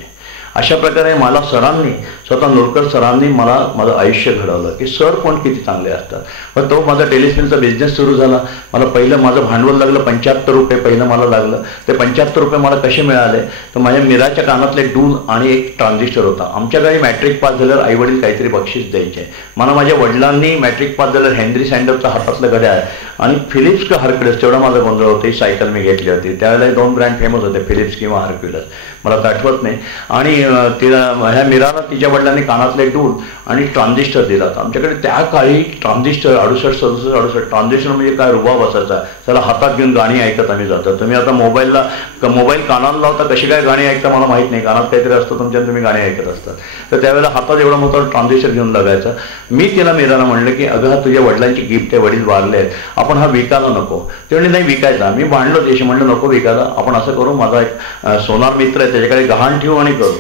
अशा प्रकारे मला सरांनी, स्वतः नोरकर सरांनी मला माझं आयुष्य घडवलं की सर पण किती चांगले असतात. पण तो माझा टेलिस्पिनचा बिझनेस सुरू झाला. मला पहिलं माझं भांडवल लागलं 75 रुपये पहिलं मला लागलं. ते 75 रुपये मला कसे मिळाले तर माझ्या मीराच्या कानातले डूल आणि एक ट्रान्झिस्टर होता. आमच्या घरी मॅट्रिक पास झाल्यावर आईवडील काहीतरी बक्षीस द्यायचे. मला माझ्या वडिलांनी मॅट्रिक पास झाल्यावर हेनरी सँडरचा हातातलं घड्याळ आणि फिलिप्स का हर्क्युलस तेवढा माझा गोंधळ होता. ही सायकल मी घेतली होती. त्यावेळेला 2 ब्रँड फेमस होते, फिलिप्स किंवा हर्क्युलस, मला तर आठवत नाही. आणि तिला ह्या मीराला तिच्या वडिलांनी कानातले डूल आणि ट्रान्झिस्टर दिला होता. आमच्याकडे त्या काळी ट्रान्झिस्टर 68 ट्रान्झिस्टर म्हणजे काय रुबाब असायचा. त्याला हातात घेऊन गाणी ऐकत आम्ही जातो. तुम्ही आता मोबाईल कानाला लावता, कशी काय गाणी ऐकता मला माहीत नाही, कानात काहीतरी असतं तुमच्या, तुम्ही गाणी ऐकत असतात. तर त्यावेळेला हातात एवढा मोठा ट्रान्झिस्टर घेऊन लागायचा. मी तिला मीराला म्हणलं की अगं हा तुझ्या वडिलांची गिफ्ट आहे, वडील वारले आहेत, आपण हा विकायला नको. ते म्हणजे नाही विकायचा. मी भांडलो त्याशी, म्हणलं नको विकायला, आपण असं करू, माझा एक सोनार मित्र आहे त्याच्याकडे गहाण ठेवू आणि करू.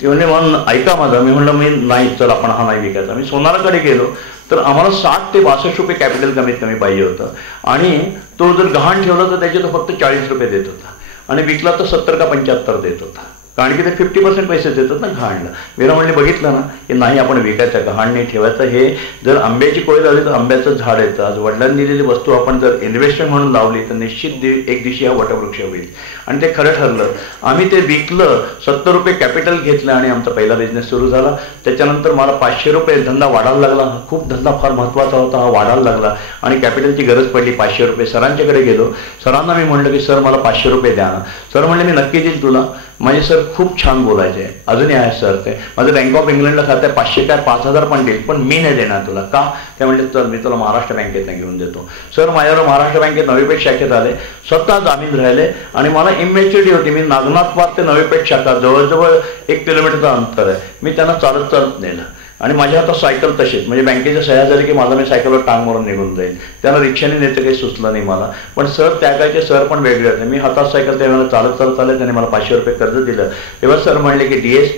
ते म्हणजे म्हणून ऐका माझं. मी म्हणलं मी नाही, चल आपण हा नाही विकायचा. मी सोनाराकडे गेलो तर आम्हाला 60 ते 62 रुपये कॅपिटल कमीत कमी पाहिजे होतं आणि तो जर गहाण ठेवलं तर त्याचे तो फक्त 40 रुपये देत होता आणि विकला तर 70 का 75 देत होता. कारण की ते 50% पैसे देतात ना गहाणला. मीरा म्हणले बघितलं ना की नाही आपण विकायचं, गहाण नाही ठेवायचं. हे जर आंब्याची कोळी लावली तर आंब्याचं झाड येतं. आज वडिलांनी दिलेली वस्तू आपण जर इन्व्हेस्टमेंट म्हणून लावली तर निश्चित एक दिवशी हा वटवृक्ष होईल. आणि ते खरं ठरलं. आम्ही ते विकलं, 70 रुपये कॅपिटल घेतलं आणि आमचा पहिला बिझनेस सुरू झाला. त्याच्यानंतर मला 500 रुपये धंदा वाढायला लागला. खूप धंदा फार महत्त्वाचा होता, हा वाढायला लागला आणि कॅपिटलची गरज पडली. 500 रुपये सरांच्याकडे गेलो. सरांना मी म्हणलं की सर मला 500 रुपये द्या ना. सर म्हणले मी नक्की देईल तुला. माझे सर खूप छान बोलायचे, अजूनही आहे सर. ते माझं बँक ऑफ इंग्लंडला खातं आहे, 500 काय 5000 पण देईल, पण मी नाही देणार तुला. का? ते म्हणले चल मी तुला महाराष्ट्र बँकेतनं घेऊन देतो. सर माझ्यावर महाराष्ट्र बँकेत नवी पेठ शाखेत आले, स्वतः जामीन राहिले आणि मला इमॅच्युरिटी होती. मी नागनाथ पार्क ते नवी पेठ शाखा जवळजवळ 1 किलोमीटरचं अंतर आहे. मी त्यांना चालत नेलं आणि माझ्या हातात सायकल तशीच, म्हणजे बँकेच्या सह्या झाली की माझा मी सायकलवर टांग मारून निघून जाईल. त्यांना रिक्षाने नेतं काही सुचलं नाही मला. पण सर त्या काळचे सर पण वेगळे होते. मी हातात सायकल तेव्हा चालत आले. त्याने मला 500 रुपये कर्ज दिलं. तेव्हा सर म्हणले की DS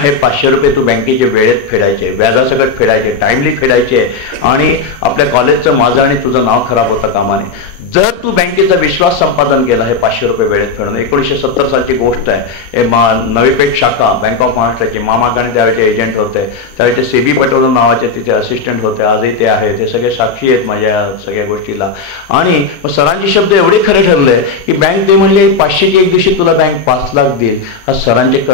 हे 500 रुपये तू बँकेचे वेळेत फेडायचे, व्याजासकट फेडायचे, टाइमली फेडायचे आणि आपल्या कॉलेजचं माझं आणि तुझं नाव खराब होता कामा नये. जर तू बँकेचा विश्वास संपादन केला हे 500 रुपये वेळेत फेडणं. 1970 सालची गोष्ट आहे. हे नवी पेठ शाखा बँक ऑफ महाराष्ट्राची, मामा गाणे त्यावेळेचे एजंट होते. त्यावेळेचे CB पटोले नावाचे तिथे असिस्टंट होते, आजही ते आहे. ते सगळे साक्षी आहेत माझ्या सगळ्या गोष्टीला. आणि सरांचे शब्द एवढे खरे ठरले की बँक ते म्हणले 500ची एक दिवशी तुला बँक 5 लाख देईल. आज सरांचे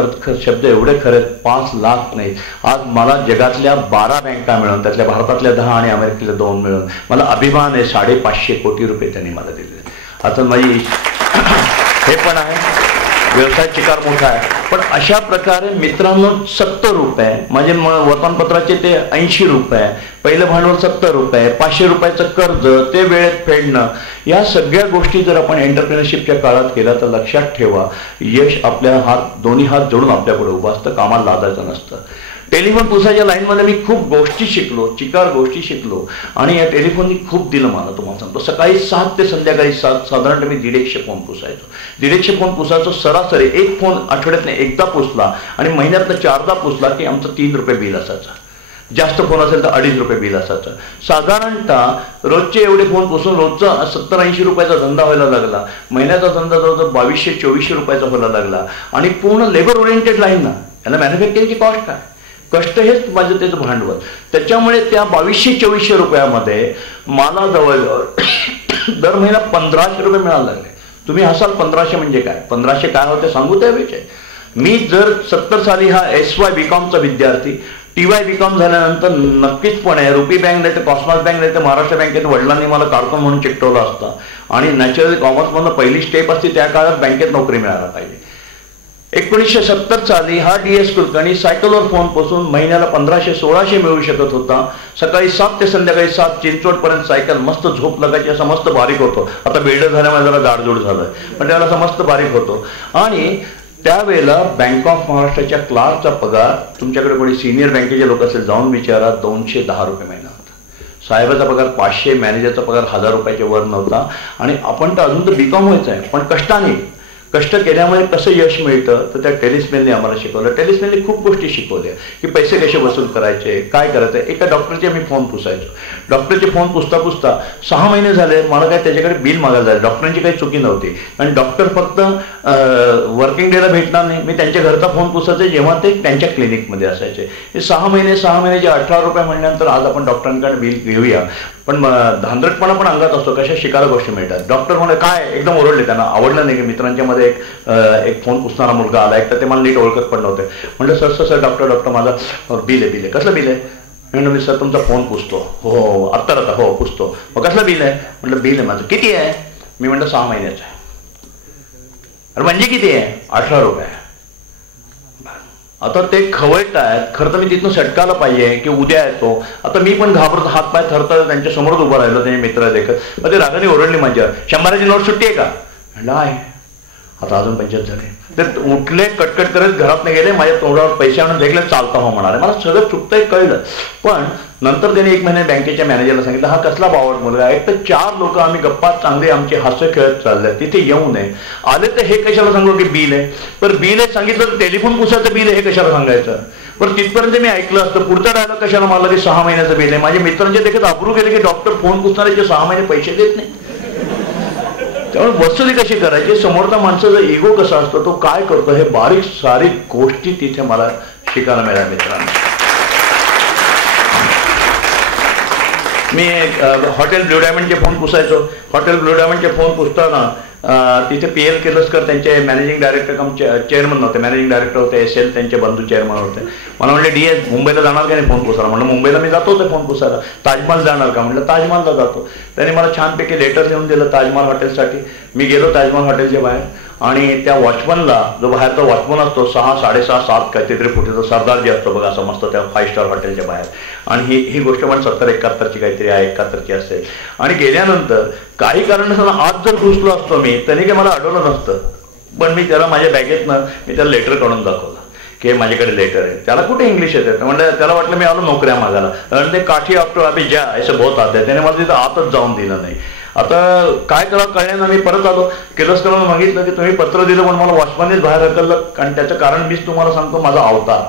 शब्द एवढे खरे, 5 लाख नाही. आज मला जगातल्या 12 बँका मिळून, त्यातल्या भारतातल्या 10 आणि अमेरिकेतल्या 2 मिळून मला अभिमान आहे. 550 कोटी रुपये त्यांनी मला दिले. आता माझी हे पण आहे, व्यवसाय चिकार मोठा आहे. पण अशा प्रकारे मित्रांनो 70 रुपये म्हणजे वर्तमानपत्राचे ते 80 रुपये, पहिलं भांडवल 70 रुपये, 500 रुपयाचं कर्ज ते वेळेत फेडणं, या सगळ्या गोष्टी जर आपण एंटरप्रेन्योरशिपच्या काळात केल्या तर लक्षात ठेवा यश आपल्या दोन्ही हात जोडून आपल्यापुढे उभं असतं, कामाला लादायचं नसतं. टेलिफोन पुसायच्या लाईनमध्ये मी खूप गोष्टी शिकलो, चिकार गोष्टी शिकलो आणि या टेलिफोननी खूप दिलं मला. तुम्हाला सांगतो सकाळी 7 ते संध्याकाळी 7 साधारणतः मी 150 फोन पुसायचो. 150 फोन पुसायचो. सरासरी एक फोन आठवड्यातनं एकदा पुसला आणि महिन्यातनं 4दा पुसला की आमचं 3 रुपये बिल असायचं. जास्त फोन असेल तर 2.5 रुपये बिल असायचं. साधारणतः रोजचे एवढे फोन पुसून रोजचा 70-80 रुपयाचा धंदा व्हायला लागला. महिन्याचा धंदा जवळजवळ 2200-2400 रुपयाचा व्हायला लागला आणि पूर्ण लेबर ओरिएंटेड लाईन ना. याला मॅन्युफॅक्चरिंगची कॉस्ट काय, कष्ट हेच माझं त्याचं भांडवल. त्याच्यामुळे त्या 2200-2400 रुपयामध्ये मला जवळजवळ दर महिना 1500 रुपये मिळायला लागले. तुम्ही हसाल 1500 म्हणजे काय, 1500 काय होते सांगू त्याविषयी. मी जर 70 साली हा SY BComचा विद्यार्थी, TY BCom झाल्यानंतर नक्कीचपणे रुपी बँक नाही तर कॉस्मॉस बँक नाही तर महाराष्ट्र बँकेत वडिलांनी मला कारकून म्हणून चिकटवलं असतं आणि नॅचरली कॉमर्समधून पहिली स्टेप असते त्या काळात बँकेत नोकरी मिळायला पाहिजे. 1970 साली हा DS कुलकर्णी सायकलवर फोन पासून महिन्याला 1500-1600 मिळू शकत होता. सकाळी 7 ते संध्याकाळी 7 चिंचवडपर्यंत सायकल, मस्त झोप लागायची, असं मस्त बारीक होतो. आता बिल्डर झाल्यामुळे जरा जाडजूड झालं पण त्याला असं मस्त बारीक होतो. आणि त्यावेळेला बँक ऑफ महाराष्ट्राच्या क्लार्कचा पगार, तुमच्याकडे कोणी सिनियर बँकेचे लोक असेल जाऊन विचारा, 210 रुपये महिना होता. साहेबाचा पगार 500, मॅनेजरचा पगार 1000 रुपयाच्या वर नव्हता. आणि आपण तर अजून तर BCom व्हायचं आहे पण कष्टाने, कष्ट केल्यामुळे कसं यश मिळतं तर त्या टेलिस्मॅनने आम्हाला शिकवलं. टेलिस्मॅनने खूप गोष्टी शिकवल्या की पैसे कसे वसूल करायचे, काय करायचं. एका डॉक्टरचे मी फोन पुसायचो. डॉक्टरचे फोन पुसता 6 महिने झाले मला काय त्याच्याकडे बिल मागायला झालं. डॉक्टरांची काही चुकी नव्हती आणि डॉक्टर फक्त वर्किंग डेला भेटणार नाही. मी त्यांच्या घरचा फोन पुसायचे जेव्हा ते त्यांच्या क्लिनिकमध्ये असायचे. हे 6 महिन्याचे 18 रुपये म्हणल्यानंतर आज आपण डॉक्टरांकडे बिल घेऊया. पण धांदरटपणा पण अंगात असतो, कशा शिकायला गोष्टी मिळतात. डॉक्टर म्हणे काय, एकदम ओरडले, त्यांना आवडलं नाही की मित्रांच्या मध्ये एक फोन पुसणारा मुलगा आला. एक तर ते मला नीट ओळखत पण नव्हते. म्हटलं सर डॉक्टर माझा बिल आहे. कसलं बिल आहे? म्हणलं मी सर तुमचा फोन पुसतो. हो आत्ता हो पुसतो. मग कसलं बिल आहे? म्हटलं बिल आहे माझं. किती आहे? मी म्हटलं 6 महिन्याचं आहे. अरे म्हणजे किती आहे? 18 रुपये. आता ते खवळत आहेत. खरं तर मी तिथून सटकायला पाहिजे की उद्या येतो. आता मी पण घाबरत, हातपाय थरथर त्यांच्या समोरच उभं राहिलो. त्यांचे मित्र देखत मग ते रागाने ओरडले माझ्यावर, 100ची नोट सुट्टी आहे का? म्हणलं आहे. आता अजून 25 झाले. ते उठले, कटकट करत घरात गेले, माझ्या तोंडावर पैसे आणून देखले, चालता हो म्हणाले. मला सगळं चुकतंय कळलं. पण नंतर त्याने 1 महिने बँकेच्या मॅनेजरला सांगितलं हा कसला बावट मुलगा आहे. एक तर 4 लोक आम्ही गप्पा चांगली आमची हसं खेळत चालले, तिथे येऊ नये. आले तर हे कशाला सांगू की बिल आहे. पण बिल आहे सांगितलं तर टेलिफोन पुसायचं बिल आहे हे कशाला सांगायचं. पण तिथपर्यंत मी ऐकलं असतं. पुढचा डायलॉग कशाला मारला की 6 महिन्याचं बिल आहे. माझ्या मित्रांचे देखील अब्रू गेले की डॉक्टर फोन पुसणारे 6 महिने पैसे देत नाही. त्यामुळे वसुली कशी करायची, समोरचा माणसाचा इगो कसा असतो, तो काय करतो, हे बारीक सारीक गोष्टी तिथे मला शिकायला मिळाल्या मित्रांनो. मी हॉटेल ब्ल्यू डायमंडचे फोन पुसायचो. हॉटेल ब्ल्यू डायमंडचे फोन पुसताना तिथे PL किर्लोस्कर त्यांचे मॅनेजिंग डायरेक्टर कम चेअरमन नव्हते, मॅनेजिंग डायरेक्टर होते. SL त्यांचे बंधू चेअरमन होते. मला म्हणले DS मुंबईला जाणार का नाही फोन पुसायला? म्हणलं मुंबईला मी जातो ते फोन पुसायला. ताजमहल जाणार का? म्हणलं ताजमहलला जातो. त्यांनी मला छानपैकी लेटर लिहून दिलं ताजमहल हॉटेलसाठी. मी गेलो ताजमहल हॉटेलच्या बाहेर आणि त्या वॉचमनला, जो बाहेरचा वॉचमन असतो 6, 6.5, 7 काहीतरी फुटीचा सरदार जे असतो बघा असं मस्त त्या 5 स्टार हॉटेलच्या बाहेर. आणि ही गोष्ट पण 70-71ची काहीतरी आहे, 71ची असेल. आणि गेल्यानंतर काही कारण आज जर घुसलो असतो मी त्याने काही मला अडवलं नसतं. पण मी त्याला माझ्या बॅगेतनं त्याला लेटर काढून दाखवलं की माझ्याकडे लेटर आहे. त्याला कुठे इंग्लिश येते म्हणजे त्याला वाटलं मी आलो नोकऱ्या मागायला. कारण ते काठी आफ्टर अभि ज्या असं बहुत आते, त्याने मला तिथं आतच जाऊन दिलं नाही. आता काय करावं कळण्यानं मी परत आलो. किर्लोस्करांना मागितलं की तुम्ही पत्र दिलं पण मला वॉचमॅननेच बाहेर हकललं. कारण त्याचं कारण मीच तुम्हाला सांगतो, माझा अवतार.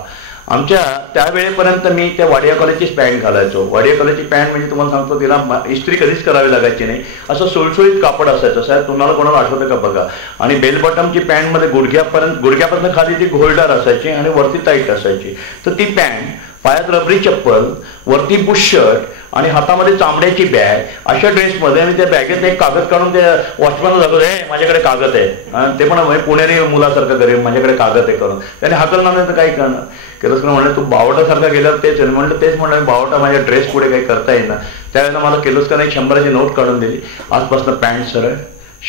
आमच्या त्यावेळेपर्यंत मी त्या वाडिया कॉलेजचीच पॅन्ट घालायचो. वाडिया कॉलेजची पॅन्ट म्हणजे तुम्हाला सांगतो तिला इस्त्री कधीच करावी लागायची नाही. असं सुळसुळीत कापड असायचं. साहेब तुम्हाला कोणाला आठवतं का बघा. आणि बेल बॉटमची पॅन्टमध्ये गुडघ्यापर्यंत खाली ती घोलदार असायची आणि वरती टाईट असायची. तर ती पॅन्ट, पायात रबरी चप्पल, वरती बुश शर्ट आणि हातामध्ये चांबड्याची बॅग, अशा ड्रेसमध्ये आणि त्या बॅगेत एक कागद काढून त्या वॉचमॅनला दाखवतो, हे माझ्याकडे कागद आहे. आणि ते पण पुणेरी मुलासारखं करेल, माझ्याकडे कागद आहे करून. त्याने हाकलणार नाही तर काही करणार. किर्लोस्कर म्हणलं तू बावटासारखा गेल्यावर तेच आहे. म्हणलं तेच म्हणलं बावटा माझ्या ड्रेस पुढे काही करता येईना. त्यावेळेला मला किर्लोस्करने 100ची नोट काढून दिली. आजपासून पॅन्ट सरळ,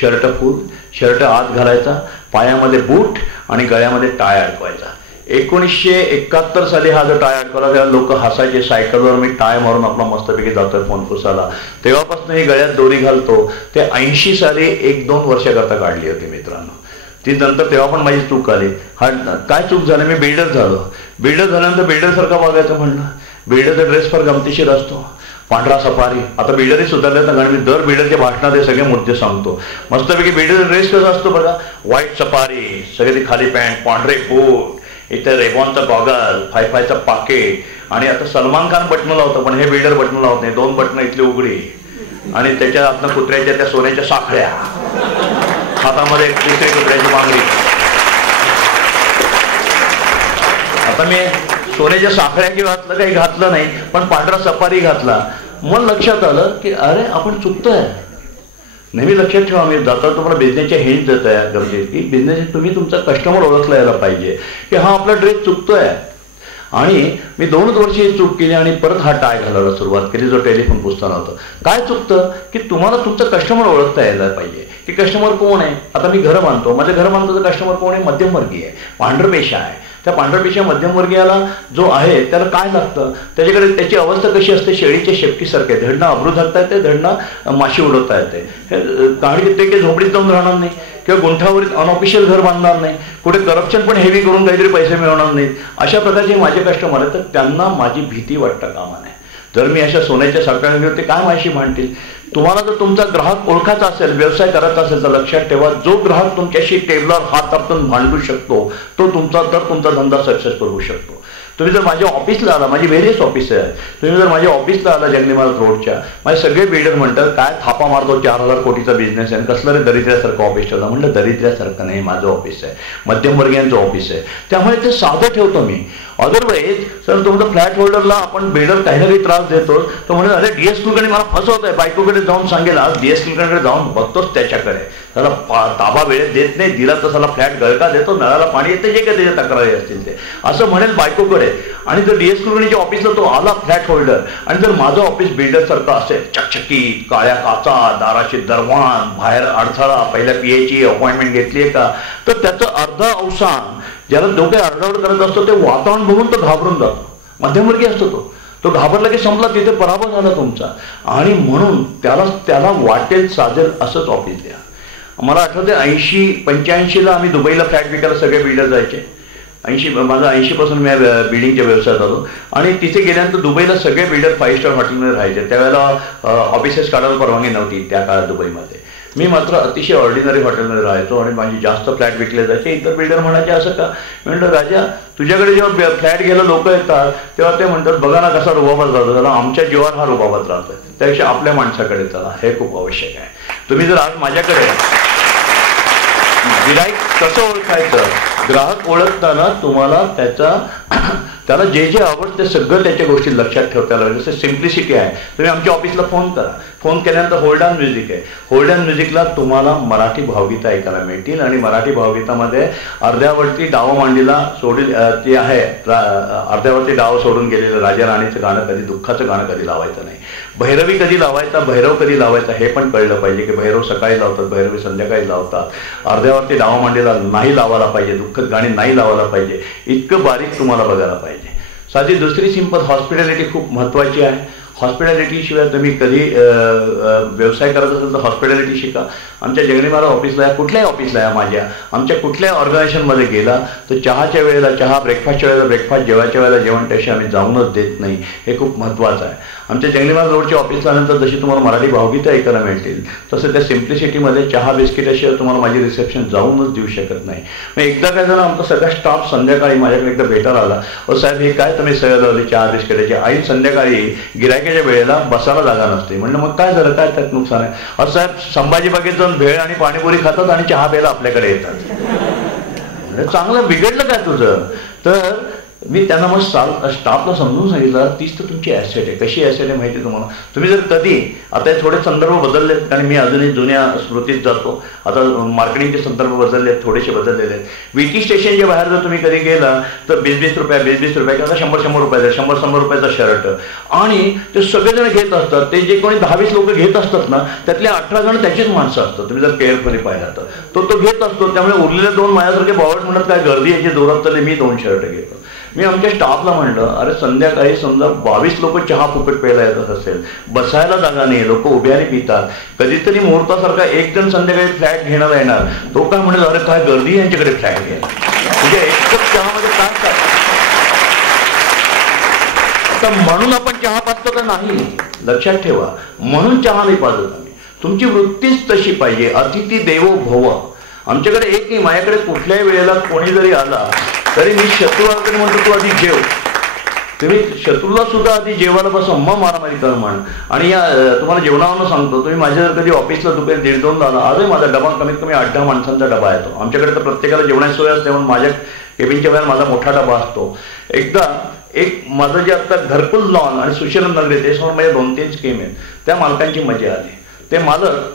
शर्ट फुल, शर्ट आत घालायचा, पायामध्ये बूट आणि गळ्यामध्ये टाय अडकवायचा. 1971 साली हा जो टाय अडकवला तेव्हा लोक हसायचे. सायकलवर मी टाय मारून आपला मस्तपैकी जातोय फोन पुसायला. तेव्हापासून ही गळ्यात दोरी घालतो. ते 80 साली 1-2 वर्षाकरता काढली होती मित्रांनो. ती नंतर तेव्हा पण माझी चूक आली. हा काय चूक झाली, मी बिल्डर झालो. बिल्डर झाल्यानंतर बिल्डरसारखं बघायचं म्हणलं. बिल्डरचा ड्रेस फार गमतीशीर असतो, पांढरा सफारी. आता बिल्डरही सुधारले ना, कारण मी दर बिल्डरच्या भाषणात हे सगळे मुद्दे सांगतो. मस्तपैकी बिल्डरचा ड्रेस कसा असतो बघा, व्हाईट सफारी, सगळे ती खाली पॅन्ट, पांढरे बूट, इथे रेबॉनचा गॉगल, 5-5चा पाकिट. आणि आता सलमान खान बटन लावतो पण हे बिल्डर बटन लावत नाही. 2 बटणं इथली उघडी आणि त्याच्या हातनं कुत्र्याच्या त्या सोन्याच्या साखळ्या, हातामध्ये 3 कुत्र्याची बांगडी. आता मी सोन्याच्या साखळ्या किंवा असलं काही घातलं नाही, पण पांढरा सफारी घातला. मग लक्षात आलं की अरे आपण चुकतोय. नेहमी लक्षात ठेवा, मी जाता तुम्हाला बिझनेसच्या हिंट देत आहे गरजेचं की बिझनेस तुम्ही तुमचा कस्टमर ओळखला यायला पाहिजे की हा आपला ड्रेस चुकतोय. आणि मी 2 वर्ष ही चूक केली आणि परत हा टाय घालायला सुरुवात केली जो टेलिफोन पुसताना होतं. काय चुकतं की तुम्हाला तुमचा कस्टमर ओळखता यायला पाहिजे की कस्टमर कोण आहे. आता मी घरं बांधतो, माझं घर बांधतो तर कस्टमर कोण आहे, मध्यमवर्गीय आहे, पांढरपेशा आहे. त्या पांढरपेशा मध्यमवर्गीयाला जो आहे त्याला काय लागतं, त्याच्याकडे त्याची अवस्था कशी असते, शेळीच्या शेपटीसारखे, धडणं अब्रू धरता येते, धडणं माशी उडवता येते. हे काढी घेते की झोपडीत जाऊन राहणार नाही किंवा गुंठावरील अनऑफिशियल घर बांधणार नाही, कुठे करप्शन पण हेवी करून काहीतरी पैसे मिळवणार नाहीत. अशा प्रकारचे माझे कस्टमर आहेत, तर त्यांना माझी भीती वाटतं कामा नये. जर मी अशा सोन्याच्या साखळ्या घेऊन ते काय माझी भांडतील. तुम्हाला जर तुमचा ग्राहक ओळखायचा असेल, व्यवसाय करायचा असेल तर लक्षात ठेवा, जो ग्राहक तुमच्याशी टेबलवर हात आपटून भांडू शकतो तो तुमचा धंदा सक्सेसफुल होऊ शकतो. तुम्ही जर माझ्या ऑफिसला आला, माझी व्हेरियस ऑफिस आहे, तुम्ही जर माझ्या ऑफिसला आला जंगली महाराज रोडच्या, माझे सगळे बिल्डर म्हणतात काय थापा मारतो, 4000 कोटीचा बिझनेस आहे, कसलं रे दरिद्र्यासारखं ऑफिस ठेवलं. म्हणलं दरिद्र्यासारखं नाही, माझं ऑफिस आहे, मध्यमवर्गीयांचं ऑफिस आहे, त्यामुळे ते साधं ठेवतो मी. अदरवाईज सर तुमचं फ्लॅट होल्डरला आपण बिल्डर काही ना काही त्रास देतो, तो म्हणून अरे DS कुलकर्णी मला फसवत आहे, बायकोकडे जाऊन सांगेल, आज DS कुलकर्णीकडे जाऊन बघतोच त्याच्याकडे, त्याला ताबा वेळेत देत नाही, दिला तर त्याला फ्लॅट गळका देतो, नळाला पाणी येते, जे काही त्याच्या तक्रारी असतील ते असं म्हणेल बायकोकडे. आणि जर DS कुलकर्णीच्या ऑफिसला तो आला फ्लॅट होल्डर आणि जर माझं ऑफिस बिल्डर सारखं असेल, चकचकीत, काळ्या काचा, दाराची दरवाण, बाहेर अडथळा, पहिल्या PA अपॉइंटमेंट घेतली आहे का, तर त्याचं अर्ध अवसान ज्याला जो काही आरडाओरड करत असतो ते वातावरण बघून तो घाबरून जातो. मध्यमवर्गीय असतो तो घाबरला की संपला, तिथे पराभव झाला तुमचा. आणि म्हणून त्याला वाटेल साजेल असंच ऑफिस द्या. मला आठवते 80-85ला आम्ही दुबईला फ्लॅट विकायला सगळे बिल्डर जायचे. माझा 80% मी बिल्डिंगच्या व्यवसायात आलो आणि तिथे गेल्यानंतर दुबईला सगळे बिल्डर 5 स्टार हॉटेलमध्ये राहायचे. त्यावेळेला ऑफिसेस काढायला परवानगी नव्हती त्या काळात दुबईमध्ये. मी मात्र अतिशय ऑर्डिनरी हॉटेलमध्ये राहायचो आणि माझी जास्त फ्लॅट विकले जायचे. इतर बिल्डर म्हणायचे असं का. म्हणलं राजा तुझ्याकडे जेव्हा फ्लॅट घ्यायला लोक येतात तेव्हा ते म्हणतात बघा ना कसा रुबाबात राहतो, त्याला आमच्या जीवावर हा रुबाबात राहतोय, त्यापेक्षा आपल्या माणसाकडे चला, हे खूप आवश्यक आहे. तुम्ही जर आज माझ्याकडे गिराईक कसं ओळखायचं, ग्राहक ओळखताना तुम्हाला त्याला जे जे आवडते सगळं त्याच्या गोष्टी लक्षात ठेवता लागेल. जसं सिम्प्लिसिटी आहे. तुम्ही आमच्या ऑफिसला फोन करा, फोन केल्यानंतर होल्ड ऑन म्युझिक आहे, होल्ड ऑन म्युझिकला तुम्हाला मराठी भावगीतं ऐकायला मिळतील. आणि मराठी भावगीतामध्ये अर्ध्यावरती डाव मांडीला सोडील ती आहे, अर्ध्यावरती डाव सोडून गेलेलं राजा राणीचं गाणं कधी, दुःखाचं गाणं कधी लावायचं नाही. भैरवी कधी लावायचा, भैरव कधी लावायचा हे पण कळलं पाहिजे की भैरव सकाळी लावतात, भैरवी संध्याकाळी लावतात. अर्ध्यावरती डाव मांडीला नाही लावायला पाहिजे, दुःखद गाणी नाही लावायला पाहिजे, इतकं बारीक तुम्हाला बघायला पाहिजे. साधी दुसरी सिंपल हॉस्पिटॅलिटी खूप महत्त्वाची आहे. हॉस्पिटॅलिटी शिवाय तुम्ही कधी व्यवसाय करत असेल तर हॉस्पिटॅलिटी शिका. आमच्या जंगली महाराज ऑफिसला आहे, कुठल्याही ऑफिसला आहे माझ्या, आमच्या कुठल्याही ऑर्गनायझेशनमध्ये गेला तर चहाच्या वेळेला चहा, ब्रेकफास्टच्या वेळेला ब्रेकफास्ट, जेवायच्या वेळेला जेवण, त्याशी आम्ही जाऊनच देत नाही. हे खूप महत्त्वाचं आहे. आमच्या जंगली महाराज रोडच्या ऑफिसला आल्यानंतर जशी तुम्हाला मराठी भावगीतं ऐकायला मिळतील तसं त्या सिम्प्लिसिटीमध्ये चहा बिस्किटाशिवाय तुम्हाला माझी रिसेप्शन जाऊनच देऊ शकत नाही. मग एकदा काय झालं, आमचा सगळा स्टाफ संध्याकाळी माझ्याकडे एकदा भेटायला आला, साहेब हे काय तुम्ही सगळं लावली चहा बिस्किटाची, आई संध्याकाळी गिरायकाच्या वेळेला बसायला जागा नसते. म्हणलं मग काय झालं, काय त्यात नुकसान आहे. साहेब संभाजी बागेत जाऊन भेळ आणि पाणीपुरी खातात आणि चहा प्यायला आपल्याकडे येतात. चांगलं बिघडलं काय तुझं. तर मी त्यांना मग स्टाफला समजून सांगितलं तीच तर तुमची ॲसेट आहे. कशी ॲसेट आहे माहिती आहे तुम्हाला. तुम्ही जर कधी आता थोडे संदर्भ बदललेत कारण मी अजूनही जुन्या स्मृतीत जातो, आता मार्केटिंगचे संदर्भ बदललेत, थोडेसे बदललेले आहेत. विकी स्टेशनच्या बाहेर जर तुम्ही कधी गेला तर 20-20 रुपये किंवा 100-100 रुपयाचा 100-100 रुपयाचा शर्ट आणि ते सगळेजण घेत असतात. ते जे कोणी 10-20 लोक घेत असतात ना त्यातले 18 जण त्याचीच माणसं असतात. तुम्ही जर केअरफुली पाहिला तर तो घेत असतो. त्यामुळे उरलेले 2 माझ्यासारखे बावट म्हणत काय गर्दी याची जोरात चालली, मी 2 शर्ट घेतो. मी आमच्या स्टाफला म्हणलं अरे संध्याकाळी समजा 22 लोक चहा फुकट प्यायला येत असेल, बसायला जागा नाही, लोक उभ्याने पितात, कधीतरी मुहूर्तासारखा एक जण संध्याकाळी फ्लॅट घेण्याला येणार, तो काय म्हणेल अरे काय गर्दी यांच्याकडे फ्लॅट घ्यायला, म्हणजे एक कप चहामध्ये काय. आता म्हणून आपण चहा पाजतो का नाही लक्षात ठेवा. म्हणून चहा नाही पाजत आम्ही. तुमची वृत्तीच तशी पाहिजे. अतिथी देवो भव. आमच्याकडे एक नाही, माझ्याकडे कुठल्याही वेळेला कोणी जरी आला तरी मी शत्रूला म्हणतो तू आधी जेव. तुम्ही शत्रूला सुद्धा आधी जेवायला बसा, मग मारामारी कर म्हण. आणि या तुम्हाला जेवणावरून सांगतो, तुम्ही माझ्या जर कधी ऑफिसला दुपारी 1:30-2 आला, आजही माझा डबा कमीत कमी 8-10 माणसांचा डबा येतो. आमच्याकडे तर प्रत्येकाला जेवणाची सोय असते म्हणून माझ्या केबिनच्या वेळेला माझा मोठा डबा असतो. एकदा एक माझं जे आता घरकुल लॉन आणि सुशील नगरी त्याच्यावर माझ्या 2-3 स्कीम आहेत, त्या मालकांची मजा आली. ते मालक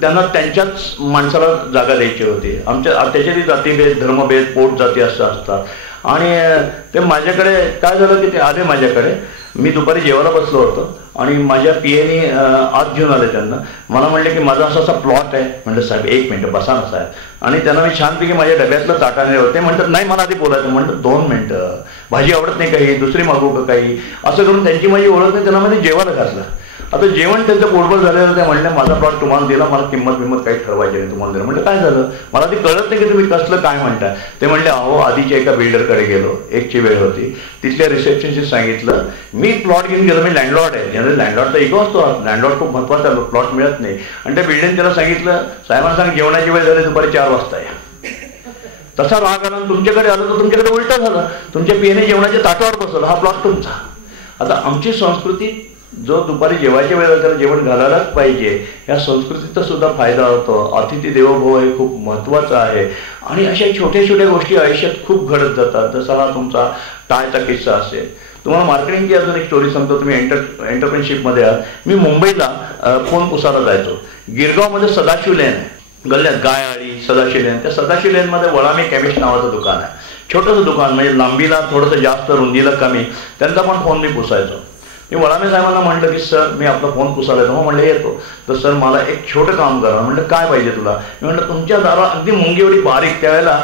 त्यांना त्यांच्याच माणसाला जागा द्यायची होती. आमच्या त्याच्यातही जातीभेद, धर्मभेद, पोट जाती असं असतात. आणि ते माझ्याकडे काय झालं की ते आले माझ्याकडे. मी दुपारी जेवायला बसलो होतो आणि माझ्या पीएनी आत घेऊन आले त्यांना. मला म्हणले की माझा असा प्लॉट आहे. म्हटलं साहेब 1 मिनिट बसा ना साहेब. आणि त्यांना मी छानपैकी माझ्या डब्यातलं ताटाने होते. म्हणतात नाही मला आधी बोलायचं. म्हणतात 2 मिनिटं, भाजी आवडत नाही काही, दुसरी मागू का काही, असं करून त्यांची माझी ओळख नाही. त्यांना मध्ये जेवायला घातलं. आता जेवण त्यांचं पोटभर झालेलं. ते म्हणले माझा प्लॉट तुम्हाला दिला, मला किंमत काही ठरवायची नाही, तुम्हाला दिलं. म्हटलं काय झालं, मला ती कळत नाही की तुम्ही कसलं काय म्हणताय. ते म्हणले अहो आधीच्या एका बिल्डरकडे गेलो, एकची वेळ होती, तिथल्या रिसेप्शनशी सांगितलं मी प्लॉट घेऊन गेलो, मी लँडलॉर्ड आहे. म्हणजे लँडलॉर्डचा इगो असतो, लँडलॉर्ड खूप महत्वाचा, प्लॉट मिळत नाही. आणि त्या बिल्डरने त्याला सांगितलं साहेबांना सांग जेवणाची वेळ झाली, दुपारी 4 वाजता या. तसा राग आला. तुमच्याकडे आलं तर तुमच्याकडे उलटा झालं, तुमच्या पीएने जेवणाच्या ताटावर बसवलं, हा प्लॉट तुमचा. आता आमची संस्कृती जो दुपारी जेवायच्या वेळेला त्याला जेवण घालायलाच पाहिजे, या संस्कृतीचा सुद्धा फायदा होतो. अतिथी देवो भव हे खूप महत्वाचं आहे. आणि अशा छोट्या छोट्या गोष्टी आयुष्यात खूप घडत जातात. जसा हा तुमचा टायचा किस्सा असेल. तुम्हाला मार्केटिंगची अजून एक स्टोरी सांगतो. तुम्ही एंटरप्रेन्योरशिपमध्ये आहात. मी मुंबईला फोन पुसायला जायचो. गिरगावमध्ये सदाशिव लेन गल्ल्यात, गायआळी सदाशिव लेन. त्या सदाशिव लेनमध्ये वळामी केमिस्ट नावाचं दुकान आहे. छोटंसं दुकान, म्हणजे लांबीला थोडंसं जास्त, रुंदीला कमी. त्यांचा पण फोन मी पुसायचो. मी वळामे साहेबांना म्हटलं की सर मी आपला फोन पुसायला येतो. म्हणलं येतो. तर सर मला एक छोटं काम करा. म्हटलं काय पाहिजे तुला. मी म्हटलं तुमच्या दारा अगदी मुंगी एवढी बारीक, त्यावेळेला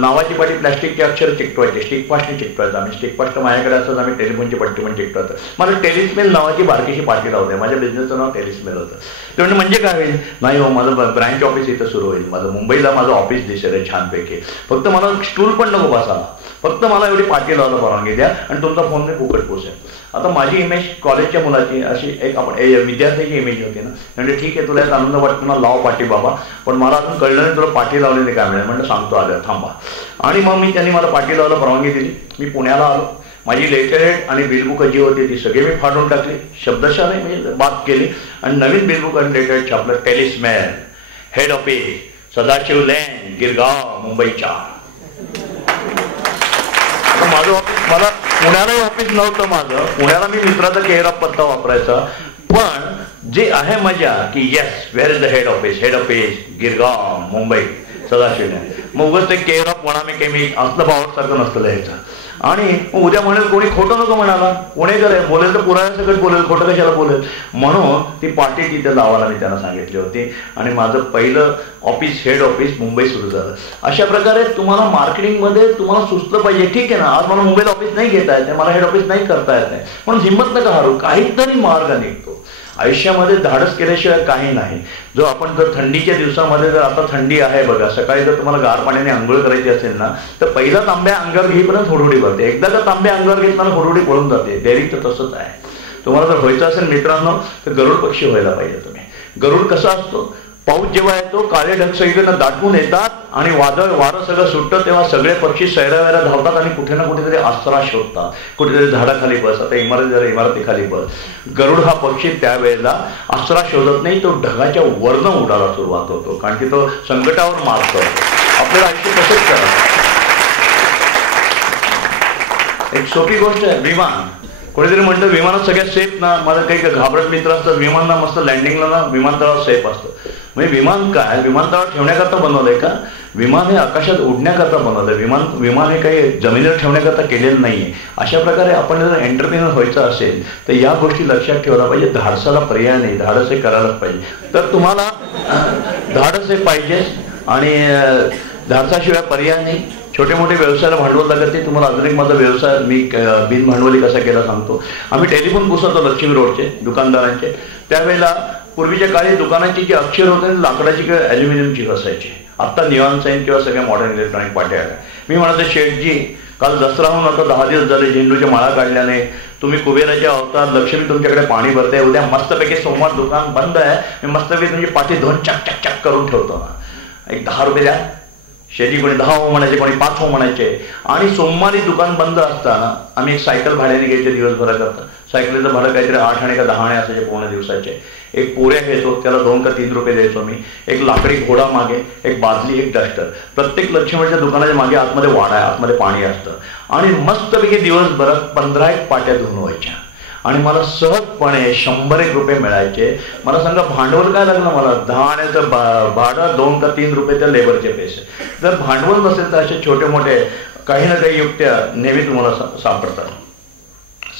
नावाची पाटी प्लॅस्टिकचे अक्षर चिकटवायचे, स्टिकफास्टने चिकटवायचं. आम्ही स्टिकफास्ट माझ्याकडे असतात, आम्ही टेलिफोनची पट्टी पण चिकटवतो. मला टेलिस्मेल नावाची बारकीशी पाटी लावते. माझ्या बिझनेसचं नाव टेलिस्मेल होतं. ते म्हणजे काय होईल, नाही हो माझं ब्रँच ऑफिस इथं सुरू होईल, माझं मुंबईला माझं ऑफिस दिसेल आहे छानपैकी, फक्त मला स्टूल पण नको बसायला, फक्त मला एवढी पाटी लावायला परवानगी द्या आणि तुमचा फोन मी फुकट पोसेल. आता माझी इमेज कॉलेजच्या मुलाची अशी एक आपण विद्यार्थ्याची इमेज होती ना. म्हणजे ठीक आहे तुला एक आनंद वाटतो ना, लाव पाटी बाबा, पण मला अजून कळलं नाही तुला पाटी लावलेली काय मिळेल. म्हणलं सांगतो आलं थांबा. आणि मग मी त्यांनी मला पाटी लावायला परवानगी दिली. मी पुण्याला आलो. माझी लेटरहेड आणि बिलबुक जी होती ती सगळी मी फाडून टाकली, शब्दशः नाही म्हणजे बात केली, आणि नवीन बिलबुक आणि लेटरहेड छापलं. टेलिस्मॅन, हेड ऑफिस, सदाशिव लेन, गिरगाव, मुंबई 4. माझं ऑफिस, मला पुण्यालाही ऑफिस नव्हतं माझं. पुण्याला मी मित्राचा केअर ऑफ पत्ता वापरायचा. पण जे आहे मजा की yes where is the head office, Girgaon, Mumbai, Sadashiv. मग उगाच ते केअर ऑफ वणामे केमी असलं भावसारखं नसतं लिहायचं. आणि उद्या म्हणेल कोणी खोटं नको म्हणाला, पुणेकर आहे बोलेल तर पुराव्यासकट बोलेल, खोटं कशाला बोलेल. म्हणून ती पाटी तिथे लावायला मी त्यांना सांगितली होती. आणि माझं पहिलं ऑफिस, हेड ऑफिस मुंबई सुरू झालं. अशा प्रकारे तुम्हाला मार्केटिंगमध्ये तुम्हाला सुचलं पाहिजे. ठीक आहे ना, आज मला मुंबईला ऑफिस नाही घेता येत नाही, मला हेड ऑफिस नाही करता येत नाही, पण हिंमत नका हारू, काहीतरी मार्ग निघतो. आयुष्यामध्ये धाडस केल्याशिवाय काही नाही. जो आपण जर थंडीच्या दिवसामध्ये, जर आता थंडी आहे बघा, सकाळी जर तुम्हाला गार पाण्याने आंघोळ करायची असेल ना, तर पहिला तांब्या अंगावर घेईपर्यंत हुडहुडी भरते. एकदा का तांब्या अंगावर घेताना हुडहुडी पळून जाते. डेअरिंगचं तसंच आहे. तुम्हाला जर व्हायचं असेल मित्रांनो तर गरुड पक्षी व्हायला पाहिजे तुम्ही. गरुड कसा असतो, पाऊस जेव्हा येतो काळे ढग सगळीकडनं दाटून येतात आणि वारं सगळं सुटतं, तेव्हा सगळे पक्षी सैरावैरा धावतात आणि कुठे ना कुठेतरी आसरा शोधतात. कुठेतरी झाडाखाली बस, आता इमारतीखाली बस. गरुड हा पक्षी त्यावेळेला आसरा शोधत नाही, तो ढगाच्या वरनं उडायला सुरुवात होतो, कारण की तो संकटावर मात करतो. आपल्याला आयुष्य तसंच करायचं. एक सोपी गोष्ट आहे, विमान. कोणीतरी म्हणतं विमानात सगळ्यात सेफ ना, मला काही घाबरट मित्र असतात, विमान ना मस्त लँडिंगला ना विमानतळावर सेफ असतं. म्हणजे विमान काय विमानतळावर ठेवण्याकरता बनवलंय का? विमान हे आकाशात उडण्याकरता बनवलंय. विमान हे काही जमिनीवर ठेवण्याकरता केलेलं नाहीये. अशा प्रकारे आपण जर एंटरप्रेन्योर व्हायचं असेल तर या गोष्टी लक्षात ठेवायला पाहिजे. धाडसाला पर्याय नाही, धाडस हे करायलाच पाहिजे. तर तुम्हाला धाडस हे पाहिजेच आणि धाडसाशिवाय पर्याय नाही. छोटे मोठे व्यवसायाला भांडवल लागत ते. तुम्हाला अजून एक माझा व्यवसाय मी बिन भांडवली कसा केला सांगतो. आम्ही टेलिफोन पुसवतो लक्ष्मी रोडचे दुकानदारांचे. त्यावेळेला पूर्वीच्या काळी दुकानाची जी अक्षर होते लाकडाची किंवा ॲल्युमिनियमची असायची. आता निऑन साईन किंवा सगळ्या मॉडर्न इलेक्ट्रॉनिक पाट्या आल्या. मी म्हणतो शेठजी काल दसरा होऊन आता 10 दिवस झाले, झेंडूच्या माळा काढल्याने तुम्ही कुबेराच्या अवतार, लक्ष्मी तुमच्याकडे पाणी भरते, उद्या मस्तपैकी सोमवार दुकान बंद आहे, मी मस्तपैकी तुमची पाठी धुवून चक चक चक करून ठेवतो ना, एक 10 रुपये द्या. शेती कोणी 10 हो म्हणायचे, कोणी 5 हो म्हणायचे. आणि सोमवारी दुकान बंद असताना आम्ही एक सायकल भाड्याने घ्यायचे दिवसभराकरता. सायकलीचं भाडं काहीतरी 8 आणि का 10 आणे असायचे पूर्ण दिवसाचे. एक पोऱ्या घ्यायचो, त्याला 2 का 3 रुपये द्यायचो मी. एक लाकडी घोडा मागे, एक बादली, एक डस्टर. प्रत्येक लक्ष्मीच्या दुकानाच्या मागे आतमध्ये वाडा आहे, आतमध्ये पाणी असतं. आणि मस्तपैकी दिवसभरात 15 पाट्या धुवून व्हायच्या आणि मला सहजपणे 100 रुपये मिळायचे. मला सांगा भांडवल काय लागलं मला? 10 आण्याचं भाडं, 2 का 3 रुपये त्या लेबरचे पैसे. जर भांडवल नसेल तर असे छोटे मोठे काही ना काही युक्त्या नेहमी तुम्हाला सापडतात.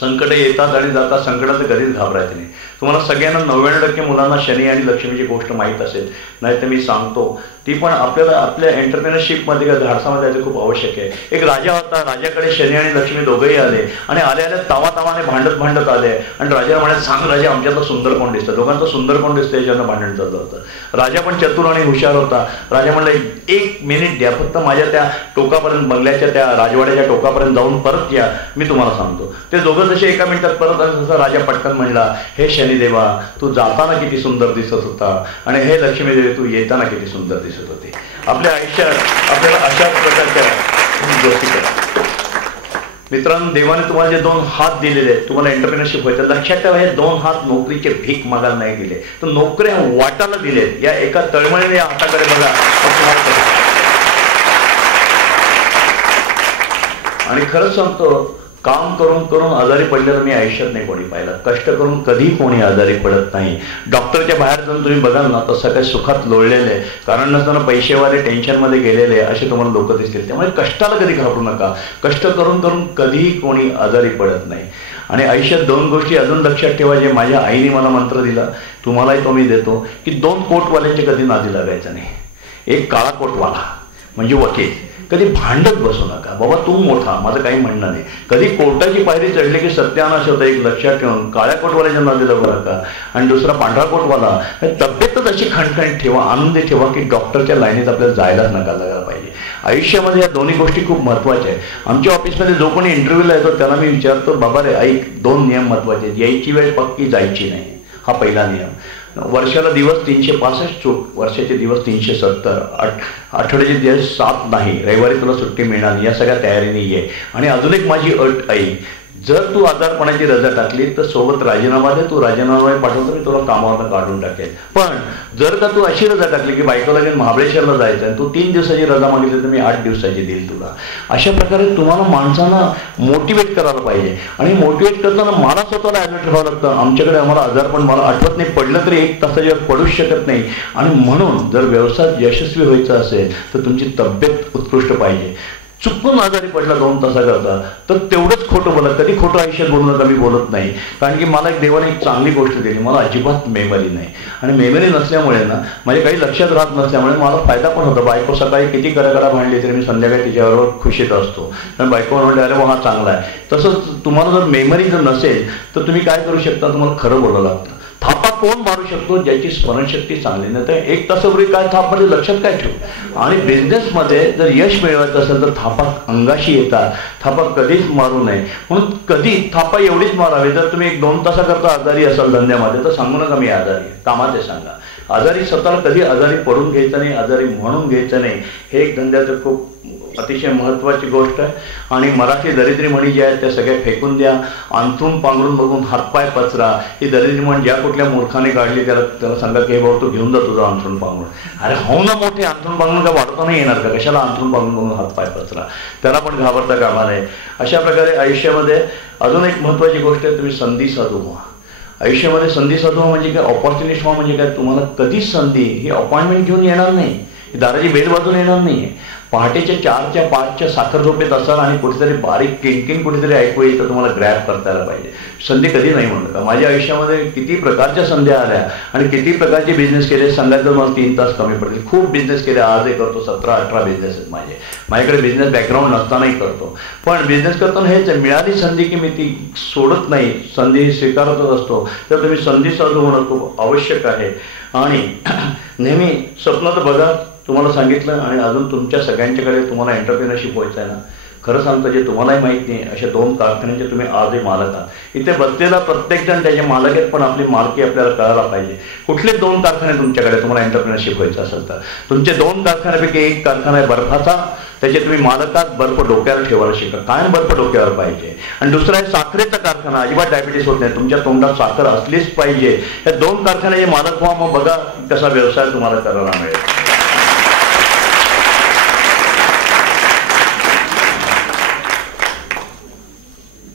संकट येतात आणि जातात, संकटाचं कधीच घाबरायचं नाही. तुम्हाला सगळ्यांना 99% मुलांना शनी आणि लक्ष्मीची गोष्ट माहीत असेल, नाही तर मी सांगतो ती पण आपल्याला आपल्या एंटरप्रेनरशिपमध्ये किंवा धाडसामध्ये यायचं खूप आवश्यक आहे. एक राजा होता, राजाकडे शनी आणि लक्ष्मी दोघंही आले आणि आले तावाने भांडत आले आणि राजा म्हणाले, सांग राजा आमच्यातलं सुंदर कोण दिसतं? दोघांचं सुंदर कोण दिसतं याच्यानं भांडण चाललं होतं. राजा पण चतुर आणि हुशार होता. राजा म्हणला, 1 मिनिट द्या, फक्त माझ्या त्या टोकापर्यंत, बंगल्याच्या त्या राजवाड्याच्या टोकापर्यंत जाऊन परत या, मी तुम्हाला सांगतो. ते दोघं जसे एका मिनिटात परत आले तसा राजा पटकन म्हणला, हे शनिदेवा तू जाताना किती सुंदर दिसत होता आणि हे लक्ष्मी देवी तू येताना किती सुंदर दिसत होती. आपल्या आयुष्यात आपल्याला अशा प्रकारच्या गोष्टी करा. मित्रांनो, देवाने तुम्हाला जे 2 हात दिलेले आहेत, तुम्हाला एंटरप्रेनरशिप व्हायचं, लक्षात ठेवा हे 2 हात नोकरीचे भीक मागायला नाही दिले, तर नोकऱ्या वाटायला दिलेत. या एका तळमळीने या हाताकडे बघा आणि खरंच सांगतो, काम करून करून आजारी पडलेलं मी आयुष्यात नाही कोणी पाहिलं. कष्ट करून कधी कोणी आजारी पडत नाही. डॉक्टरच्या बाहेर जाऊन तुम्ही बघाल ना, तर सगळे सुखात लोळलेले, कारण नसताना पैसेवाले टेन्शनमध्ये गेलेले असे तुम्हाला लोक दिसतील. त्यामुळे कष्टाला कधी घाबरू नका. कष्ट करून करून कधीही कोणी आजारी पडत नाही. आणि आयुष्यात 2 गोष्टी अजून लक्षात ठेवा, जे माझ्या आईने मला मंत्र दिला, तुम्हालाही तो मी देतो, की 2 कोटवाल्यांचे कधी नादी लागायचं नाही. एक काळा कोटवाला म्हणजे वकील, कधी भांडत बसू नका. बाबा तू मोठा, माझं काही म्हणणं नाही. कधी कोर्टाची पायरी चढली की सत्यानाश होतं, एक लक्षात ठेवून काळ्या कोटवाल्याच्या नादी लागू नका. आणि दुसरा पांढरा कोटवाला, तब्येतच अशी खणखणीत ठेवा, आनंदी ठेवा की डॉक्टरच्या लाईनीत आपल्याला जायलाच नका लागायला पाहिजे. आयुष्यामध्ये या दोन्ही गोष्टी खूप महत्वाच्या आहेत. आमच्या ऑफिसमध्ये जो कोणी इंटरव्ह्यूला येतो त्याला मी विचारतो, बाबा रे ऐक, 2 नियम महत्वाचे आहेत. यायची वेळ पक्की, जायची नाही, हा पहिला नियम. वर्षाला दिवस 365 चूक, वर्षाचे दिवस 370, आठवड्याचे दिवस 7 नाही, रविवारी तुला सुट्टी मिळणार, या सगळ्या तयारीने ये. आणि अजून एक माझी अट आई, जर तू आजारपणाची रजा टाकली तर सोबत राजीनामा दे, तू राजीनामा पाठवतो, मी तुला कामावर काढून टाकेल. पण जर का तू अशी रजा टाकली की बायकोला घेऊन महाबळेश्वरला जायचं आणि तू 3 दिवसाची रजा मागितली तर मी 8 दिवसाची देईल तुला. अशा प्रकारे तुम्हाला माणसांना मोटिवेट करायला पाहिजे. आणि मोटिवेट करताना मला स्वतःला ॲलर्ट राहावं लागतं. आमच्याकडे आम्हाला आजारपण मला आठवत नाही, पडलं तरी 1 तासाच्या पडूच शकत नाही. आणि म्हणून जर व्यवसायात यशस्वी व्हायचं असेल तर तुमची तब्येत उत्कृष्ट पाहिजे. चुकून आजारी पडला 2 तासाकरता तर तेवढंच खोटं बोला. कधी खोटं आयुष्यात बोलू नका, मी बोलत नाही. कारण की मला एक देवाने एक चांगली गोष्ट दिली, मला अजिबात मेमरी नाही. आणि मेमरी नसल्यामुळे ना, माझे काही लक्षात राहत नसल्यामुळे मला फायदा पण होता. बायको सकाळी किती करा भांडली तरी मी संध्याकाळी तिच्याबरोबर खुशीत असतो. कारण बायको म्हणते अरे हा चांगला आहे. तसंच तुम्हाला जर मेमरी जर नसेल तर तुम्ही काय करू शकता, तुम्हाला खरं बोलावं लागतं. थापा कोण मारू शकतो, ज्याची स्मरणशक्ती चांगली नाही. तर 1 तासापूर्वी काय थाप म्हणजे लक्षात काय ठेवू. आणि बिझनेसमध्ये जर यश मिळवायचं असेल तर थापा अंगाशी येतात, थापा कधीच मारू नये. म्हणून कधी थापा एवढीच मारावी, जर तुम्ही 1-2 तासाकरता आजारी असाल धंद्यामध्ये तर सांगू नका मी आजारी आहे, कामाचे सांगा. आजारी स्वतःला कधी आजारी पडून घ्यायचं नाही, आजारी म्हणून घ्यायचं नाही. हे एक धंद्याचं खूप अतिशय महत्त्वाची गोष्ट आहे. आणि मराठी दरिद्री म्हणी ज्या आहेत त्या सगळ्या फेकून द्या. अंथरून पांघरून बघून हातपाय पचरा, ही दरिद्री म्हण ज्या कुठल्या मूर्खाने काढली त्याला सांगा की हे भाऊ तू घेऊन जा तुझं अंथरून पांघरून. अरे हो ना, मोठे अंथरून पांघरून का वाढता नाही येणार का, कशाला अंथरून पांघरून बघून हातपाय पचरा, त्याला पण घाबरता कामा नये. अशा प्रकारे आयुष्यामध्ये अजून एक महत्त्वाची गोष्ट आहे, तुम्ही संधी साधू व्हा. आयुष्यामध्ये संधी साधू म्हणजे काय, ऑपॉर्च्युनिस्ट व्हा म्हणजे काय, तुम्हाला कधीच संधी ही अपॉइंटमेंट घेऊन येणार नाही, दाराची बेल वाजून येणार नाहीये. पहाटेच्या 4च्या 5च्या साखर झोपेत असाल आणि कुठेतरी बारीक किणकिण कुठेतरी ऐकू येईल तर तुम्हाला ग्रॅब करता यायला पाहिजे. संधी कधी नाही म्हणू नका. माझ्या आयुष्यामध्ये किती प्रकारच्या संध्या आल्या आणि किती प्रकारचे बिझनेस केले सांगायचं मला 3 तास कमी पडले. खूप बिझनेस केले, आजही करतो. 17-18 बिझनेस आहेत माझ्याकडे बिझनेस बॅकग्राऊंड नसतानाही करतो. पण बिझनेस करताना हेच मिळाली संधी की मी ती सोडत नाही, संधी स्वीकारतच असतो. तर तुम्ही संधी साधू होणं खूप आवश्यक आहे. आणि नेहमी स्वप्न तर बघा, तुम्हाला सांगितलं. आणि अजून तुमच्या सगळ्यांच्याकडे तुम्हाला एंटरप्रेनरशिप व्हायचं आहे ना, खरं सांगतो जे तुम्हालाही माहित नाही अशा 2 कारखान्यांचे तुम्ही आजही मालक आहात. इथे बसलेला प्रत्येक जण त्याचे मालक आहेत, पण आपली मालकी आपल्याला कळायला पाहिजे. कुठले 2 कारखाने तुमच्याकडे तुम्हाला एंटरप्रेन्योरशिप व्हायचं असेल तर तुमचे 2 कारखान्यापैकी एक कारखाना आहे बर्फाचा, त्याचे तुम्ही मालक आहात, बर्फ डोक्यावर ठेवायला शिका, काय बर्फ डोक्यावर पाहिजे. आणि दुसरा आहे साखरेचा कारखाना, अजिबात डायबिटीस होत नाही, तुमच्या तोंडात साखर असलीच पाहिजे. या 2 कारखान्याचे मालक व्हा, मग बघा कसा व्यवसाय तुम्हाला करायला मिळेल.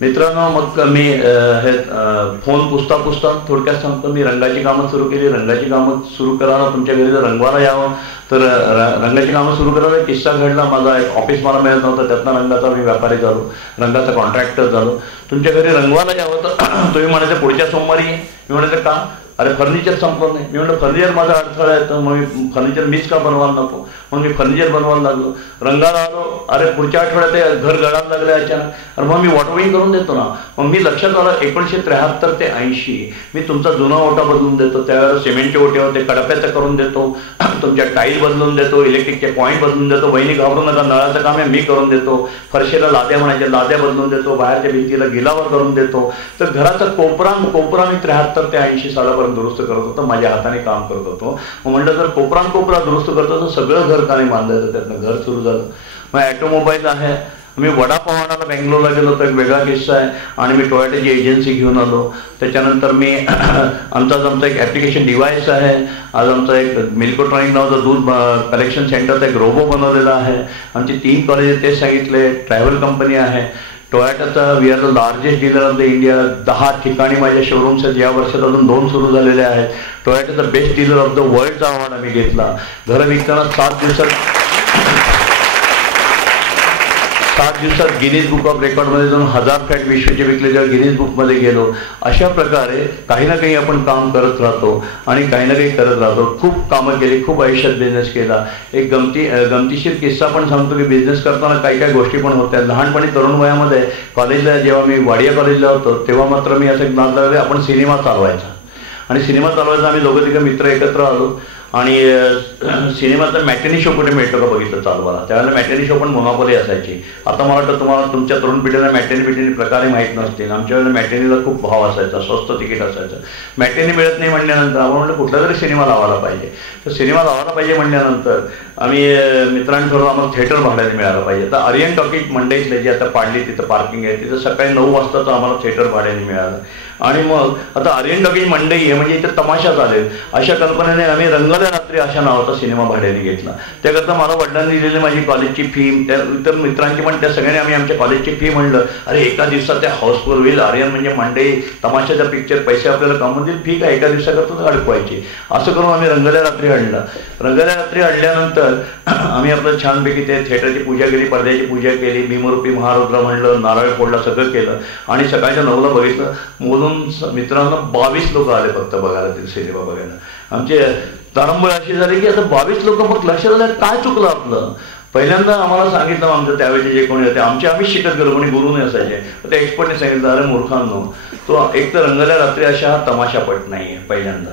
मित्रांनो, मग मी हे फोन पुसता थोडक्यात सांगतो, मी रंगाची कामं सुरू केली. रंगाची कामं सुरू करायला तुमच्या घरी जर रंगवायला यावं तर रंगाची कामं सुरू करायला किस्सा घडला. माझा एक ऑफिस मला मिळत नव्हतं, त्यातनं रंगाचा मी व्यापारी झालो, रंगाचा कॉन्ट्रॅक्टर झालो. तुमच्या घरी रंगवायला यावं तर तुम्ही म्हणायचं पुढच्या सोमवारी. मी म्हणायचं का? अरे फर्निचर संपलं नाही. मी म्हणलं फर्निचर माझा अडथळा आहे, तर मग मी फर्निचर मीच का बनवायला नको, म्हणून मी फर्निचर बनवायला लागलो. रंगाला आलो, अरे पुढच्या आठवड्यात घर गळायला लागले अचानक, अरे मग मी वॉटरिंग करून देतो ना. मग मी लक्षात आलं 1973 ते 80 मी तुमचा जुना ओटा बदलून देतो. त्यावेळेला सिमेंटचे ओटे होते, कडप्याचं करून देतो, तुमच्या टाईल बदलून देतो, इलेक्ट्रिकचे पॉईंट बदलून देतो. बहिणी घाबरू नका, नळाचं काम आहे मी करून देतो. फरशीला लाद्या म्हणायच्या, लाद्या बदलून देतो. बाहेरच्या भिंतीला गिलावर करून देतो. तर घराचा कोपरा मी 73 ते 80 सालापर्यंत दुरुस्त करत होतो, माझ्या हाताने काम करत होतो. मग म्हटलं जर कोपरा दुरुस्त करतो तर सगळं घर का नाही बांधायचं, त्यातनं घर सुरू झालं. मग ॲटोमोबाईल आहे, मी वडापाव आणायला बेंगलोरला गेलो, तर एक वेगळा किस्सा आहे. आणि मी टोयोटाची एजन्सी घेऊन आलो. त्याच्यानंतर मी आमचा एक ॲप्लिकेशन डिव्हाइस आहे. आज आमचा एक मिल्कोट्रॉनिक नावाचं दूध कलेक्शन सेंटरचा एक रोबो बनवलेला आहे. आमची 3 कॉलेज तेच सांगितले. ट्रॅव्हल कंपनी आहे. टोयोटाचा we are the largest dealer of the India. 10 ठिकाणी माझ्या शोरूम्स आहेत. या वर्षात अजून 2 सुरू झालेले आहेत. टोयोटाचा बेस्ट डीलर ऑफ द वर्ल्डचा अवॉर्ड आम्ही घेतला. घरं विकताना 7 दिवसात गिनीज बुक ऑफ रेकॉर्डमध्ये जाऊन 1000 फ्लॅट विश्वचे विकले, जेव्हा गिनीज बुकमध्ये गेलो. अशा प्रकारे काही ना काही आपण काम करत राहतो आणि काही ना काही करत राहतो. खूप कामं केली, खूप आयुष्यात बिझनेस केला. एक गमतीशीर किस्सा पण सांगतो की बिझनेस करताना काही गोष्टी पण होत्या. लहानपणी तरुण वयामध्ये कॉलेजला जेव्हा मी वाडिया कॉलेजला होतो तेव्हा मात्र मी असं नाद लागले, आपण सिनेमा चालवायचा. आणि सिनेमा चालवायचा आम्ही 2-3 मित्र एकत्र आलो आणि सिनेमाचा मॅटेनी शो कुठे मिळतो का बघितलं चालवायला. त्यावेळेला मॅटेनी शो पण मोनोपोली असायची. आता मला वाटतं तुम्हाला तुमच्या तरुण पिढीला मॅटेनी प्रकारे माहीत नसतील. आमच्या वेळेला मॅटेनीला खूप भाव असायचा, स्वस्त तिकीट असायचं. मॅटेनी मिळत नाही म्हणल्यानंतर आपण म्हटलं कुठला तरी सिनेमा लावायला पाहिजे. तर सिनेमा लावायला पाहिजे म्हणल्यानंतर आम्ही मित्रांकडून आम्हाला थिएटर भाड्याने मिळालं पाहिजे. तर आर्यन टॉकीज मंडईतले जी आता पाडली, तिथं पार्किंग आहे, तिथं सकाळी 9 वाजताचं आम्हाला थिएटर भाड्याने मिळालं. आणि मग आता आर्यन टॉकीज मंडई आहे म्हणजे इथे तमाशा चालेल अशा कल्पनेने आम्ही रंगाला रात्री अशा नावाचा सिनेमा भाड्याने घेतला. त्याकरता मला वडिलांनी दिलेली माझी कॉलेजची फी, त्या इतर मित्रांची पण, त्या सगळ्यांनी आम्ही आमच्या कॉलेजची फी म्हणलं अरे एका दिवसात त्या हाऊसफुल होईल. आर्यन म्हणजे मंडई, तमाशाचा पिक्चर, पैसे आपल्याला कमवतील, फी काय एका दिवसाकरता अडकवायची. असं करून आम्ही रंगाला रात्री आणलं. रंगाला रात्री आणल्यानंतर आम्ही आपलं छानपैकी ते थिएटरची पूजा केली, पडद्याची पूजा केली, भीमरूपी महारुद्र म्हणलं, नारळ फोडला, सगळं केलं. आणि सकाळच्या 9ला बघितलं. बोलून मित्रांनो 22 लोक आले फक्त बघायला ते सिनेमा बघायला. आमचे तारंबळ अशी झाली की आता 22 लोक मग लक्षात आलं काय चुकलं आपलं. पहिल्यांदा आम्हाला सांगितलं आमचं त्यावेळेचे जे कोणी होते आम्ही शिकत गेलो, कोणी गुरु नाही असायचे. त्या एक्सपर्टने सांगितलं अरे मूर्खांनो, तो एक तर रंगाला रात्री अशा हा तमाशा पट नाहीये पहिल्यांदा.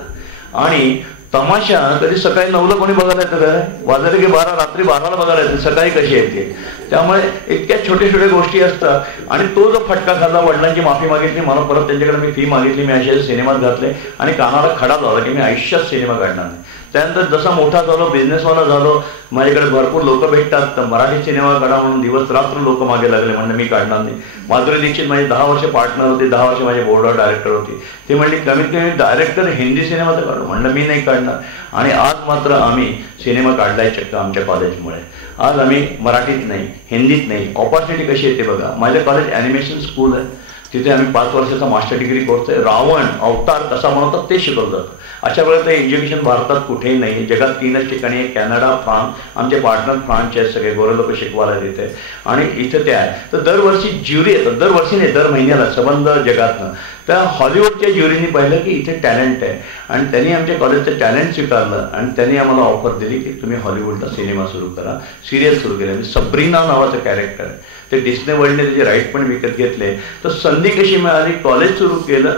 आणि तमाशा कधी सकाळी 9ला कोणी बघायला येतं काय? वाजले की 12, रात्री 12ला बघायला येते, सकाळी कशी येते. त्यामुळे इतक्या छोट्या गोष्टी असतात. आणि तो जो फटका खाल्ला, वडिलांची माफी मागितली, मला परत त्यांच्याकडे मी फी मागितली, मी अशा सिनेमात घातले आणि कानाला खडा लावला की मी आयुष्यात सिनेमा काढणार नाही. त्यानंतर जसा मोठा झालो, बिझनेसवाला झालो, माझ्याकडे भरपूर लोक भेटतात, तर मराठी सिनेमा काढा म्हणून दिवस रात्र लोक मागे लागले. म्हणलं मी काढणार नाही. माधुरी दीक्षित माझी 10 वर्ष पार्टनर होती, 10 वर्ष माझे बोर्ड ऑफ डायरेक्टर होती. ते म्हणली कमीत कमी डायरेक्टर हिंदी सिनेमा तर काढू. म्हणलं मी नाही काढणार. आणि आज मात्र आम्ही सिनेमा काढलाय चक्क आमच्या कॉलेजमुळे. आज आम्ही मराठीत नाही, हिंदीत नाही. ऑपॉर्च्युनिटी कशी येते बघा. माझं कॉलेज ॲनिमेशन स्कूल आहे, तिथे आम्ही 5 वर्षाचा मास्टर डिग्री कोर्स आहे. रावण अवतार कसा बनवतात ते शिकवलं जातं. अशा वेळेला एज्युकेशन भारतात कुठेही नाही. जगात 3च ठिकाणी आहे, कॅनडा, फ्रान्स. आमचे पार्टनर फ्रान्सचे आहेत, सगळे गोरे लोक शिकवायला तिथे. आणि इथे ते आहे. तर दरवर्षी ज्युरी येतात, दरवर्षी नाही दर महिन्याला संबंध जगातनं. त्या हॉलिवूडच्या ज्युरीने पाहिलं की इथे टॅलेंट आहे आणि त्यांनी आमच्या कॉलेजचं टॅलेंट स्वीकारलं आणि त्यांनी आम्हाला ऑफर दिली की तुम्ही हॉलिवूडला सिनेमा सुरू करा. सिरियल सुरू केलं. सब्रीना नावाचं कॅरेक्टर आहे, ते डिस्ने वर्ल्डने त्याचे राईट पण विकत घेतले. तर संधी कशी मिळाली, कॉलेज सुरू केलं,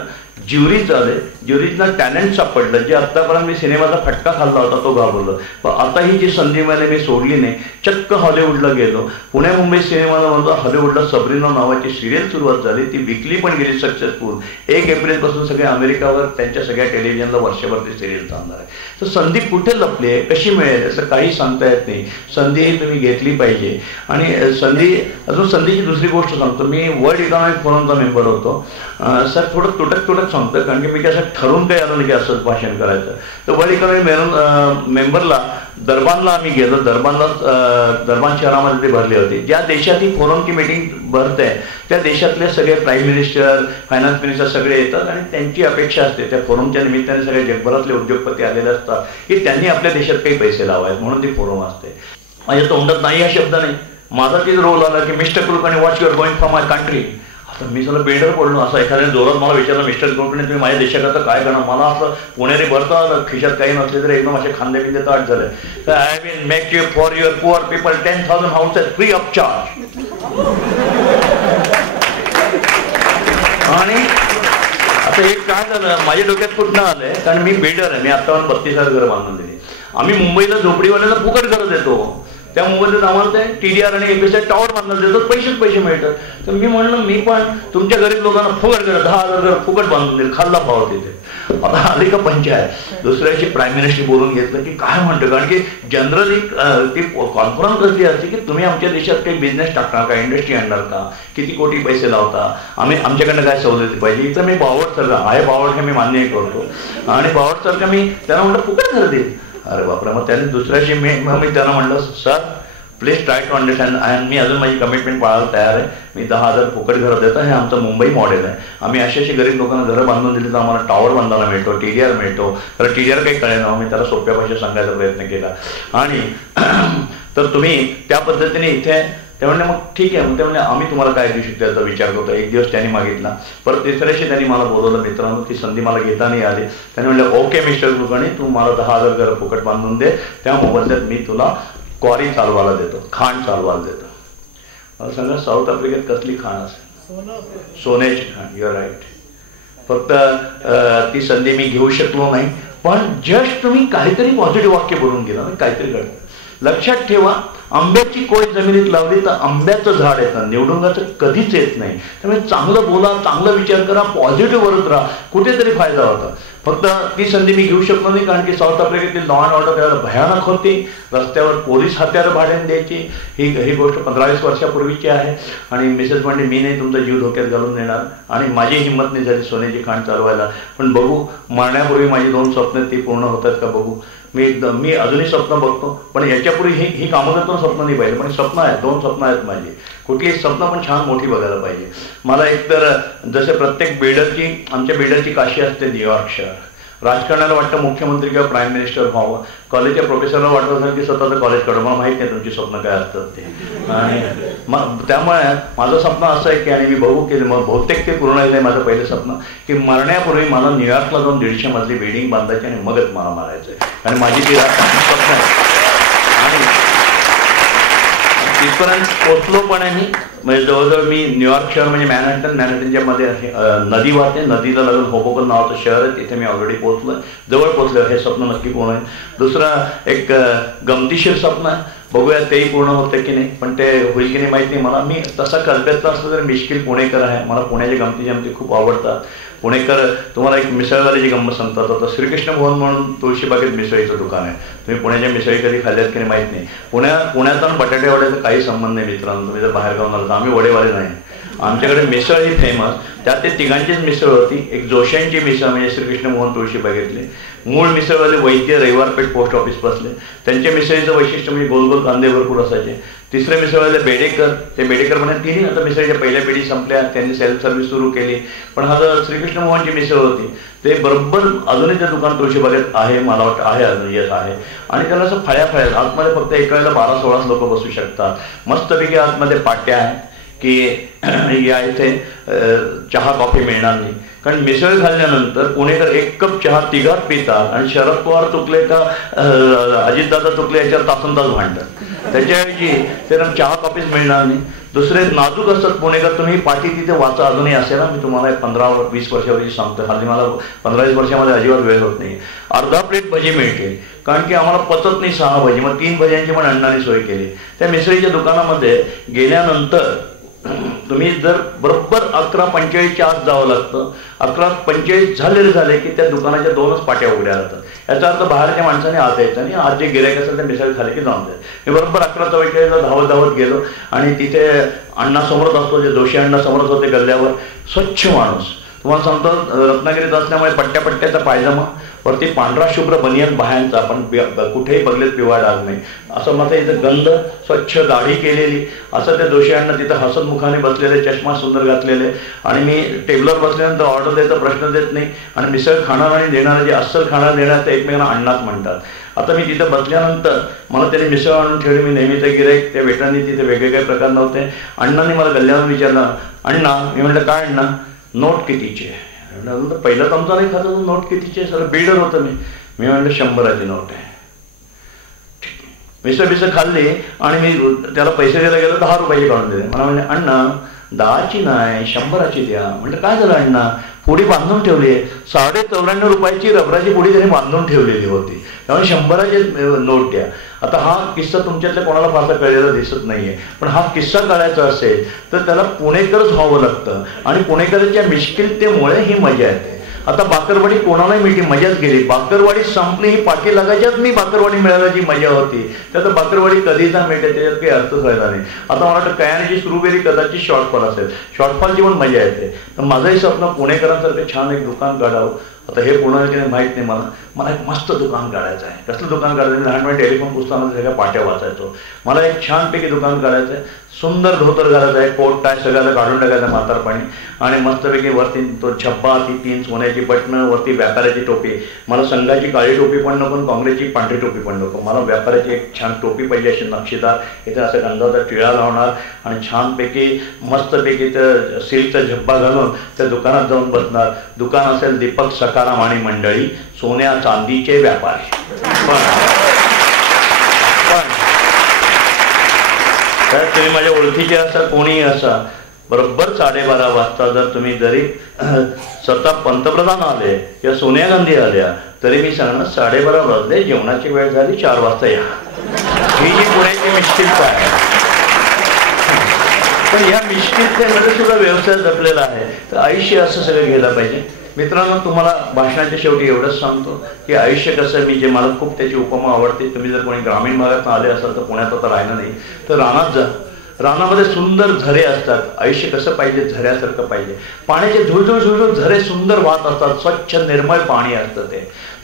ज्युरीच आले, ज्युरीजना टॅलेंट सापडलं जे आत्तापर्यंत मी सिनेमाचा फटका खाल्ला होता तो घाबरलं. पण आता ही जी संधी मला मी सोडली नाही, चक्क हॉलिवूडला गेलो. पुणे मुंबई सिनेमाला म्हणतो हॉलिवूडला सबरीना नावाची सिरियल सुरुवात झाली, ती विकली पण गेली सक्सेसफुल. 1 एप्रिलपासून सगळे अमेरिकावर त्यांच्या सगळ्या टेलिव्हिजनला वर्षभर ती सिरियल चालणार आहे. तर संधी कुठे लपली आहे, कशी मिळेल असं काही सांगता येत नाही. संधी ही तुम्ही घेतली पाहिजे. आणि संधीची दुसरी गोष्ट सांगतो, मी वर्ल्ड इकॉनॉमिक फोरमचा मेंबर होतो. सर थोडं तुटक सांगतो, कारण की मी कसं ठरवून काही आलो नाही की असंच भाषण करायचं. तर वर्ल्ड इकॉनॉमिक मेंबरला दरबानला आम्ही गेलो. दरबान शहरामध्ये ते भरली होती. ज्या देशात ही फोरमची मीटिंग भरते त्या देशातले सगळे प्राईम मिनिस्टर, फायनान्स मिनिस्टर सगळे येतात आणि त्यांची अपेक्षा असते त्या फोरमच्या निमित्ताने सगळे जगभरातले उद्योगपती आलेले असतात की त्यांनी आपल्या देशात काही पैसे लावायचे, म्हणून ती फोरम असते. माझ्या तोंडात नाही हा शब्द नाही, माझा तीच रोल आला की mister Kulkarni what you are going from my country. आता मी सगळं बिल्डर पडलो. असं एखाद्या जोरात मला विचारलं मिस्टर कुलकर्णी तुम्ही माझ्या देशाकरता काय करणार, मला असं पुणेरी भरता आलं, खिशात काही नसले तरी एकदम असे खांदे बिंदे ताट झाले. तर I mean make you for your poor people 10,000 houses free of charge. आणि आता हे काय झालं माझ्या डोक्यात कुठनं आलंय, कारण मी बिल्डर आहे. मी आत्तापर्यंत 32,000 घरं बांधून दिली. आम्ही मुंबईला झोपडीवाल्याला फुकट घरं देतो. त्या मुंबईत आम्हाला ते TDR आणि एपीएसआय टॉवर बांधलं देतात, पैसे मिळतात. तर मी म्हणलं मी पण तुमच्या गरीब लोकांना फुकट घरं 10,000 घर फुकट बांधून देईल, खाल्ला पाव तिथे. आता आली का पंचायत. दुसऱ्याशी प्राईम मिनिस्टर बोलून घेतलं की काय म्हणतं, कारण की जनरली ती कॉन्फरन्स कसली असते की तुम्ही आमच्या देशात काही बिझनेस टाकणार का, इंडस्ट्री आणणार का, किती कोटी पैसे लावता, आम्ही आमच्याकडनं काय सवलती पाहिजे. इथं मी बावट सर आहे, बावट हे मी मान्य करतो. आणि बावट सर का मी त्यांना म्हणलं फुकट घर देईल. अरे बापरे. मग त्याने दुसऱ्याशी मी त्यांना म्हणलं sir please try to understand. आणि मी अजून माझी कमिटमेंट पाळायला तयार आहे. मी 10,000 फुकट घरं देतो. हे आमचं मुंबई मॉडेल आहे. आम्ही अशी गरीब लोकांना घरं बांधून दिली तर आम्हाला टॉवर बांधायला मिळतो, TDR मिळतो. तर TDR काही कळेल ना, मी त्याला सोप्या भाषेत सांगायचा प्रयत्न केला. आणि तर तुम्ही त्या पद्धतीने इथे ते म्हणले मग ठीक आहे. मग ते म्हणले आम्ही तुम्हाला काय देऊ शकतो याचा विचार करतो. एक दिवस त्यांनी मागितला, परत तिसऱ्याशी त्यांनी मला बोलवलं. मित्रांनो ती संधी मला घेता नाही आली. त्यांनी म्हणले ओके मिस्टर कुलकर्णी तू मला 10,000 घरं फुकट बांधून दे, त्या मोबदल्यात मी तुला क्वारी चालवायला देतो, खाण चालवायला देतो. मला सांगा साऊथ आफ्रिकेत कसली खाण असेल, सोन्याची खाण. Your right. फक्त ती संधी मी घेऊ शकलो नाही. पण जस्ट तुम्ही काहीतरी पॉझिटिव्ह वाक्य बोलून गेला, काहीतरी घडलं. लक्षात ठेवा, आंब्याची कोय जमिनीत लावली तर आंब्याचं झाड येतं, निवडुंगाचं कधीच येत नाही. त्यामुळे चांगलं बोला, चांगला विचार करा, पॉझिटिव्ह वरत राहा, कुठेतरी फायदा होता. फक्त ती संधी मी घेऊ शकलो नाही, कारण की साऊथ आफ्रिकेतील लॉ अँड ऑर्डर त्यावेळेला भयानक होती. रस्त्यावर पोलीस हत्यारं भाड्याने द्यायची. ही गोष्ट 15-20 वर्षापूर्वीची आहे. आणि मिसेस म्हणजे मी नाही तुमचा जीव धोक्यात घालून देणार. आणि माझी हिंमत नाही झाली सोन्याची खाण चालवायला. पण बघू, मरण्यापूर्वी माझी 2 स्वप्न ती पूर्ण होतात का बघू. मी अजूनही स्वप्न बघतो, पण याच्यापूर्वी ही कामं करतो स्वप्न नाही पाहिजे. पण स्वप्न आहे, 2 स्वप्न आहेत माझी. कुठलीही स्वप्न पण छान मोठी बघायला पाहिजे. मला एकतर जसे प्रत्येक बिल्डरची, आमच्या बिल्डरची काशी असते न्यूयॉर्क शहर. राजकारणाला वाटतं मुख्यमंत्री किंवा प्राईम मिनिस्टर व्हावं, कॉलेजच्या प्रोफेसरला वाटत असेल की स्वतःचं कॉलेज काढून. मला माहित नाही तुमची स्वप्न काय असतात ते. आणि त्यामुळे माझं स्वप्न असं आहे की, आणि मी बघू की मग बहुतेक ते पूर्ण आहे माझं पहिलं स्वप्न, की मरण्यापूर्वी मला न्यूयॉर्कला जाऊन 150 मजली बिल्डिंग बांधायची आणि मगच मला मारायचंय. आणि माझी ती स्वप्न आहे. आणि तिथपर्यंत पोचलो पण आहे. म्हणजे जवळजवळ मी न्यूयॉर्क शहर म्हणजे मॅनहॅटनच्या मध्ये नदी वाहते, नदीला लागून होबोकन नावाचं शहर आहे, तिथे मी ऑलरेडी पोहोचलोय, जवळ पोहोचलोय. हे स्वप्न नक्की पूर्ण आहे. दुसरं एक गमतीशीर स्वप्न आहे, बघूया तेही पूर्ण होतं की नाही, पण ते होईल की नाही माहित नाही मला. मी तसा कल्पनेतला असलं तर मिश्किल पुणेकर आहे. मला पुण्याच्या गमती खूप आवडतात. पुणेकर तुम्हाला एक मिसळवाल्याची गंमत सांगतात. आता श्रीकृष्ण भवन म्हणून तुळशीबागेत मिसळीचं दुकान आहे. तुम्ही पुण्याच्या मिसळी कधी खाल्ल्यात की नाही माहित नाही. पुण्याचा बटाटे वड्याचा काही संबंध नाही मित्रांनो. तुम्ही जर बाहेर गावून आला तर आम्ही वडेवाले नाही. आमच्याकडे मिसळ ही फेमस. त्यात ते तिघांचीच मिसळ होती. एक जोशांची मिसळ म्हणजे श्रीकृष्ण भवन तुळशीबागेतले. मूळ मिसळवाले वैद्य रविवारपेठ पोस्ट ऑफिस बसले. त्यांच्या मिसळीचं वैशिष्ट्य म्हणजे गोल गोल कांदे भरपूर असायचे. तिसरे मिसळवाले बेडेकर, ते बेडेकर म्हणजे तिन्ही आता मिसळीच्या पहिल्या पिढी संपल्या, त्यांनी सेल्फ सर्व्हिस सुरू केली. पण हा जर श्रीकृष्ण मोहनची मिसळ होती ते बरोबर अजूनही ते दुकान तुळशीबागेत आहे, मला वाटतं आहे अजून. येस आहे. आणि त्याला असं फळ्या आतमध्ये फक्त एका वेळेला 12-16 लोक बसू शकतात. मस्तपैकी आतमध्ये पाट्या आहे की या इथे चहा कॉफी मिळणार नाही. कारण मिसळ खाल्ल्यानंतर पुणेकर 1 कप चहा तिघात पितात आणि शरद पवार चुकले का अजितदादा चुकले याच्यावर तासनतास भांडतात. त्याच्याऐवजी त्यांना चहा कॉफीच मिळणार नाही. दुसरे नाजूक असतात पुणेकर, तुम्ही पाटी तिथे वाचा अजूनही असेल ना, मी तुम्हाला 15-20 वर्षावरची सांगतो, हल्ली मला 15-20 वर्षामध्ये अजिबात वेळ होत नाही. अर्धा प्लेट भजी मिळते, कारण की आम्हाला पचत नाही 6 भजी, मग 3 भज्यांची पण अण्णांनी सोय केली. त्या मिसळीच्या दुकानामध्ये गेल्यानंतर तुम्ही जर बरोबर 11:45च्या आत जावं लागतं. 11:45 झाले की त्या दुकानाच्या 2च पाट्या उघड्या राहतात. याचा अर्थ बाहेरच्या माणसाने आत यायचं आणि आज जे गिऱ्हाईक असेल त्या मिसळ खाली की जाऊन जाईल. मी बरोबर 11:44ला धावत गेलो आणि तिथे अण्णा समोरच असतो, जे जोशी अण्णा समोरच होते गल्ल्यावर, स्वच्छ माणूस. तुम्हाला सांगतो, रत्नागिरीत असल्यामुळे पट्ट्याचा पायजमा, वरती पांढरा शुभ्र बनियन बाह्यांचा, पण कुठेही बघलेत पिवळा डाग नाही, असं मात्र इथं गंध, स्वच्छ दाढी केलेली, असं त्या जोशीयांना तिथं हसतमुखाने बसलेले, चष्मा सुंदर घातलेले. आणि मी टेबलवर बसल्यानंतर ऑर्डर द्यायचा प्रश्न देत नाही, आणि मिसळ खाणार आणि देणारे, जे अस्सल खाणार देणार ते एकमेकांना अण्णाच म्हणतात. आता मी तिथे बसल्यानंतर मला त्याने मिसळ आणून ठेवली. मी नेहमी ते गिऱ्हाईक, त्या वेटरांनी तिथे वेगवेगळे प्रकार नव्हते. अण्णांनी मला गल्ल्यावर विचारलं, अण्णा, मी म्हटलं काय अण्णा, नोट कितीचे? पहिलं तर आमचा नाही खात, नोट कितीचे? सर बिल्डर होतं मी म्हटलं 100ची नोट आहे. मिसळ खाल्ली आणि मी त्याला पैसे द्यायला गेलो, 10 रुपयाची काढून दिले. मला म्हणजे अण्णा 10ची नाही 100ची द्या. म्हटलं काय झालं अण्णा? पुडी बांधून ठेवली आहे. 94.5 रुपयाची रबराची पुडी त्याने बांधून ठेवलेली होती, त्यामुळे 100ची नोट द्या. आता हा किस्सा तुमच्यातल्या कोणाला फारसा कळलेला दिसत नाहीये, पण हा किस्सा कळायचा असेल तर त्याला पुणेकरच व्हावं लागतं, आणि पुणेकरांच्या मिश्किलतेमुळे ही मजा येते. आता बाकरवाडी कोणालाही मिळते, मजाच गेली. बाकरवाडी संपली, ही पाठी लागायच्यात मी बाकरवाडी मिळायची मजा होती. त्यात बाकरवाडी कधीचा मिळते त्याच्यात काही अर्थच व्हायला नाही. आता मला वाटतं कयानीची स्ट्रॉबेरी कदाचित शॉर्टफॉल असेल, शॉर्टफॉलची पण मजा येते. तर माझंही स्वप्न पुणेकरांसारखं छान एक दुकान काढावं. आता हे पूर्ण की नाही माहीत नाही मला एक मस्त दुकान काढायचं आहे. कसलं दुकान काढायचं? मी लहानपणी टेलिफोन पुस्तकामध्ये सगळ्या पाट्या वाचायचो. मला एक छानपैकी दुकान काढायचं आहे, सुंदर धोतर घालायचं आहे, कोट टाय सगळ्याला काढून टाकायचं म्हातारपणी, आणि मस्तपैकी वरती तो छप्पा, ती 3 सोन्याची बटणं, वरती व्यापाऱ्याची टोपी. मला संघाची काळी टोपी पण नको, काँग्रेसची पांढरी टोपी पण नको. मला व्यापाऱ्याची एक छान टोपी पाहिजे, अशी नक्षीदार, इथे असं गंधाचा टिळा लावणार आणि छानपैकी मस्तपैकी त्या सिल्कचा झब्बा घालून त्या दुकानात जाऊन बसणार. दुकान असेल दीपक सकाराम आणि मंडळी, सोन्या चांदीचे व्यापारी. तर तुम्ही माझ्या ओळखीचे असा, कोणीही असा, बरोबर 12:30 वाजता जर तुम्ही जरी स्वतः पंतप्रधान आले किंवा सोनिया गांधी आल्या तरी मी सांगणार 12:30 वाजले, जेवणाची वेळ झाली, 4 वाजता या. ही जी पुण्याची मिश्किलता आहे, पण या मिश्किलतेमध्ये सुद्धा व्यवसाय जपलेला आहे. तर आयुष्य असं सगळं घ्यायला पाहिजे. मित्रांनो, तुम्हाला भाषणाच्या शेवटी एवढंच सांगतो की आयुष्य कसं, मी जे मला खूप त्याची उपमा आवडते. तुम्ही जर कोणी ग्रामीण भागात आले असाल तर पुण्यात आता राहिलं नाही तर रानात जा. रानामध्ये सुंदर झरे असतात. आयुष्य कसं पाहिजे? झऱ्यासारखं पाहिजे. पाण्याचे झुळझुळ झरे सुंदर वाहत असतात, स्वच्छ निर्मळ पाणी असतं.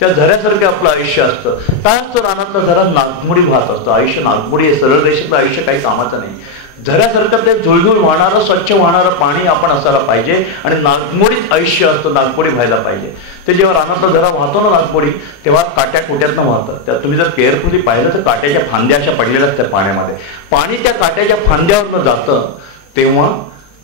त्या झऱ्यासारखं आपलं आयुष्य असतं. काय असतं रानातला झरा? नागमोडी वाहत असतं. आयुष्य नागमोडी आहे. सरळ रेषेतलं आयुष्य काही कामाचं नाही. झऱ्यासारखं ते झुळझुळ वाहणारं, स्वच्छ वाहणारं पाणी आपण असायला पाहिजे, आणि नागमोडीच आयुष्य असतं, नागमोडी व्हायला पाहिजे. ते जेव्हा रानातला झरा वाहतो ना नागमोडी, तेव्हा काट्या कुट्यातनं वाहतं. त्यात तुम्ही जर केअरफुली पाहिलं तर काट्याच्या फांद्या अशा पडलेल्या असतात पाण्यामध्ये. पाणी त्या काट्याच्या फांद्यावरनं जातं तेव्हा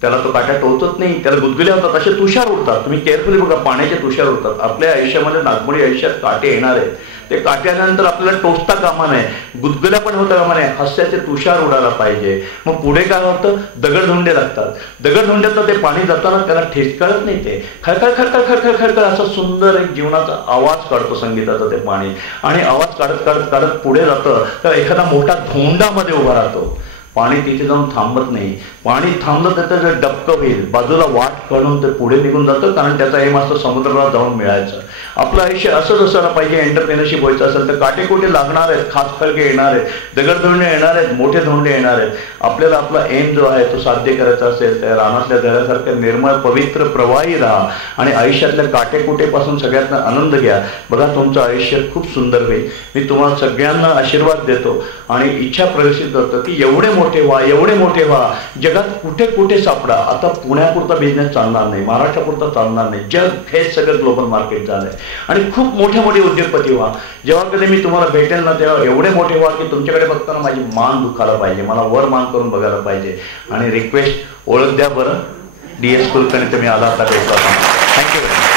त्याला तो काट्या टोचत नाही, त्याला गुदगुल्या होतात, असे तुषार उडतात. तुम्ही केअरफुली बघा, पाण्याचे तुषार उडतात. आपल्या आयुष्यामध्ये नागमोडी आयुष्यात काटे येणार आहेत. ते काट्यानंतर आपल्याला टोचता कामा नये, गुदगुल्या पण होता कामा नये, हास्याचे तुषार उडायला पाहिजे. मग पुढे काय होतं? दगडधोंडे लागतात. दगडधोंड्यातलं ते पाणी जाताना त्याला ठेचकळत नाही, ते खळखळ खळखळ खळखळ खळखळ असा सुंदर एक जीवनाचा आवाज काढतो संगीताचा ते पाणी. आणि आवाज काढत काढत काढत पुढे जातं तर एखादा मोठा धोंडामध्ये उभा राहतो. पाणी तिथे जाऊन थांबत नाही. पाणी थांबलं तर त्याचं डबकं होईल, बाजूला वाट काढून ते पुढे निघून जातं, कारण त्याचा एम असतो समुद्राला जाऊन मिळायचं. आपलं आयुष्य असंच असायला पाहिजे. एंटरप्रेनरशिप व्हायचं असेल तर काटेकोटे लागणार आहेत, खास खळगे येणार आहेत, दगडधोंडे येणार आहेत, मोठे धोंडे येणार आहेत. आपल्याला आपला एम जो आहे तो साध्य करायचा असेल तर रानातल्या दऱ्यासारख्या निर्मळ पवित्र प्रवाही राहा आणि आयुष्यातल्या काटेकोटेपासून सगळ्यांना आनंद घ्या. बघा, तुमचं आयुष्य खूप सुंदर होईल. मी तुम्हाला सगळ्यांना आशीर्वाद देतो आणि इच्छा प्रदर्शित करतो की एवढे मोठे व्हा, एवढे मोठे व्हा. जगात कुठे कुठे सापडा. आता पुण्यापुरता बिझनेस चालणार नाही, महाराष्ट्रापुरता चालणार नाही. जग हे सगळं ग्लोबल मार्केट झालंय आणि खूप मोठे मोठे उद्योगपती व्हा. जेव्हा कधी मी तुम्हाला भेटेल ना तेव्हा एवढे मोठे व्हा की तुमच्याकडे बघताना माझी मान दुखायला पाहिजे, मला वर मान करून बघायला पाहिजे. आणि रिक्वेस्ट, ओळख द्या बरं, DS कुलकर्णी. तुम्ही आला आता भेटला. थँक्यू.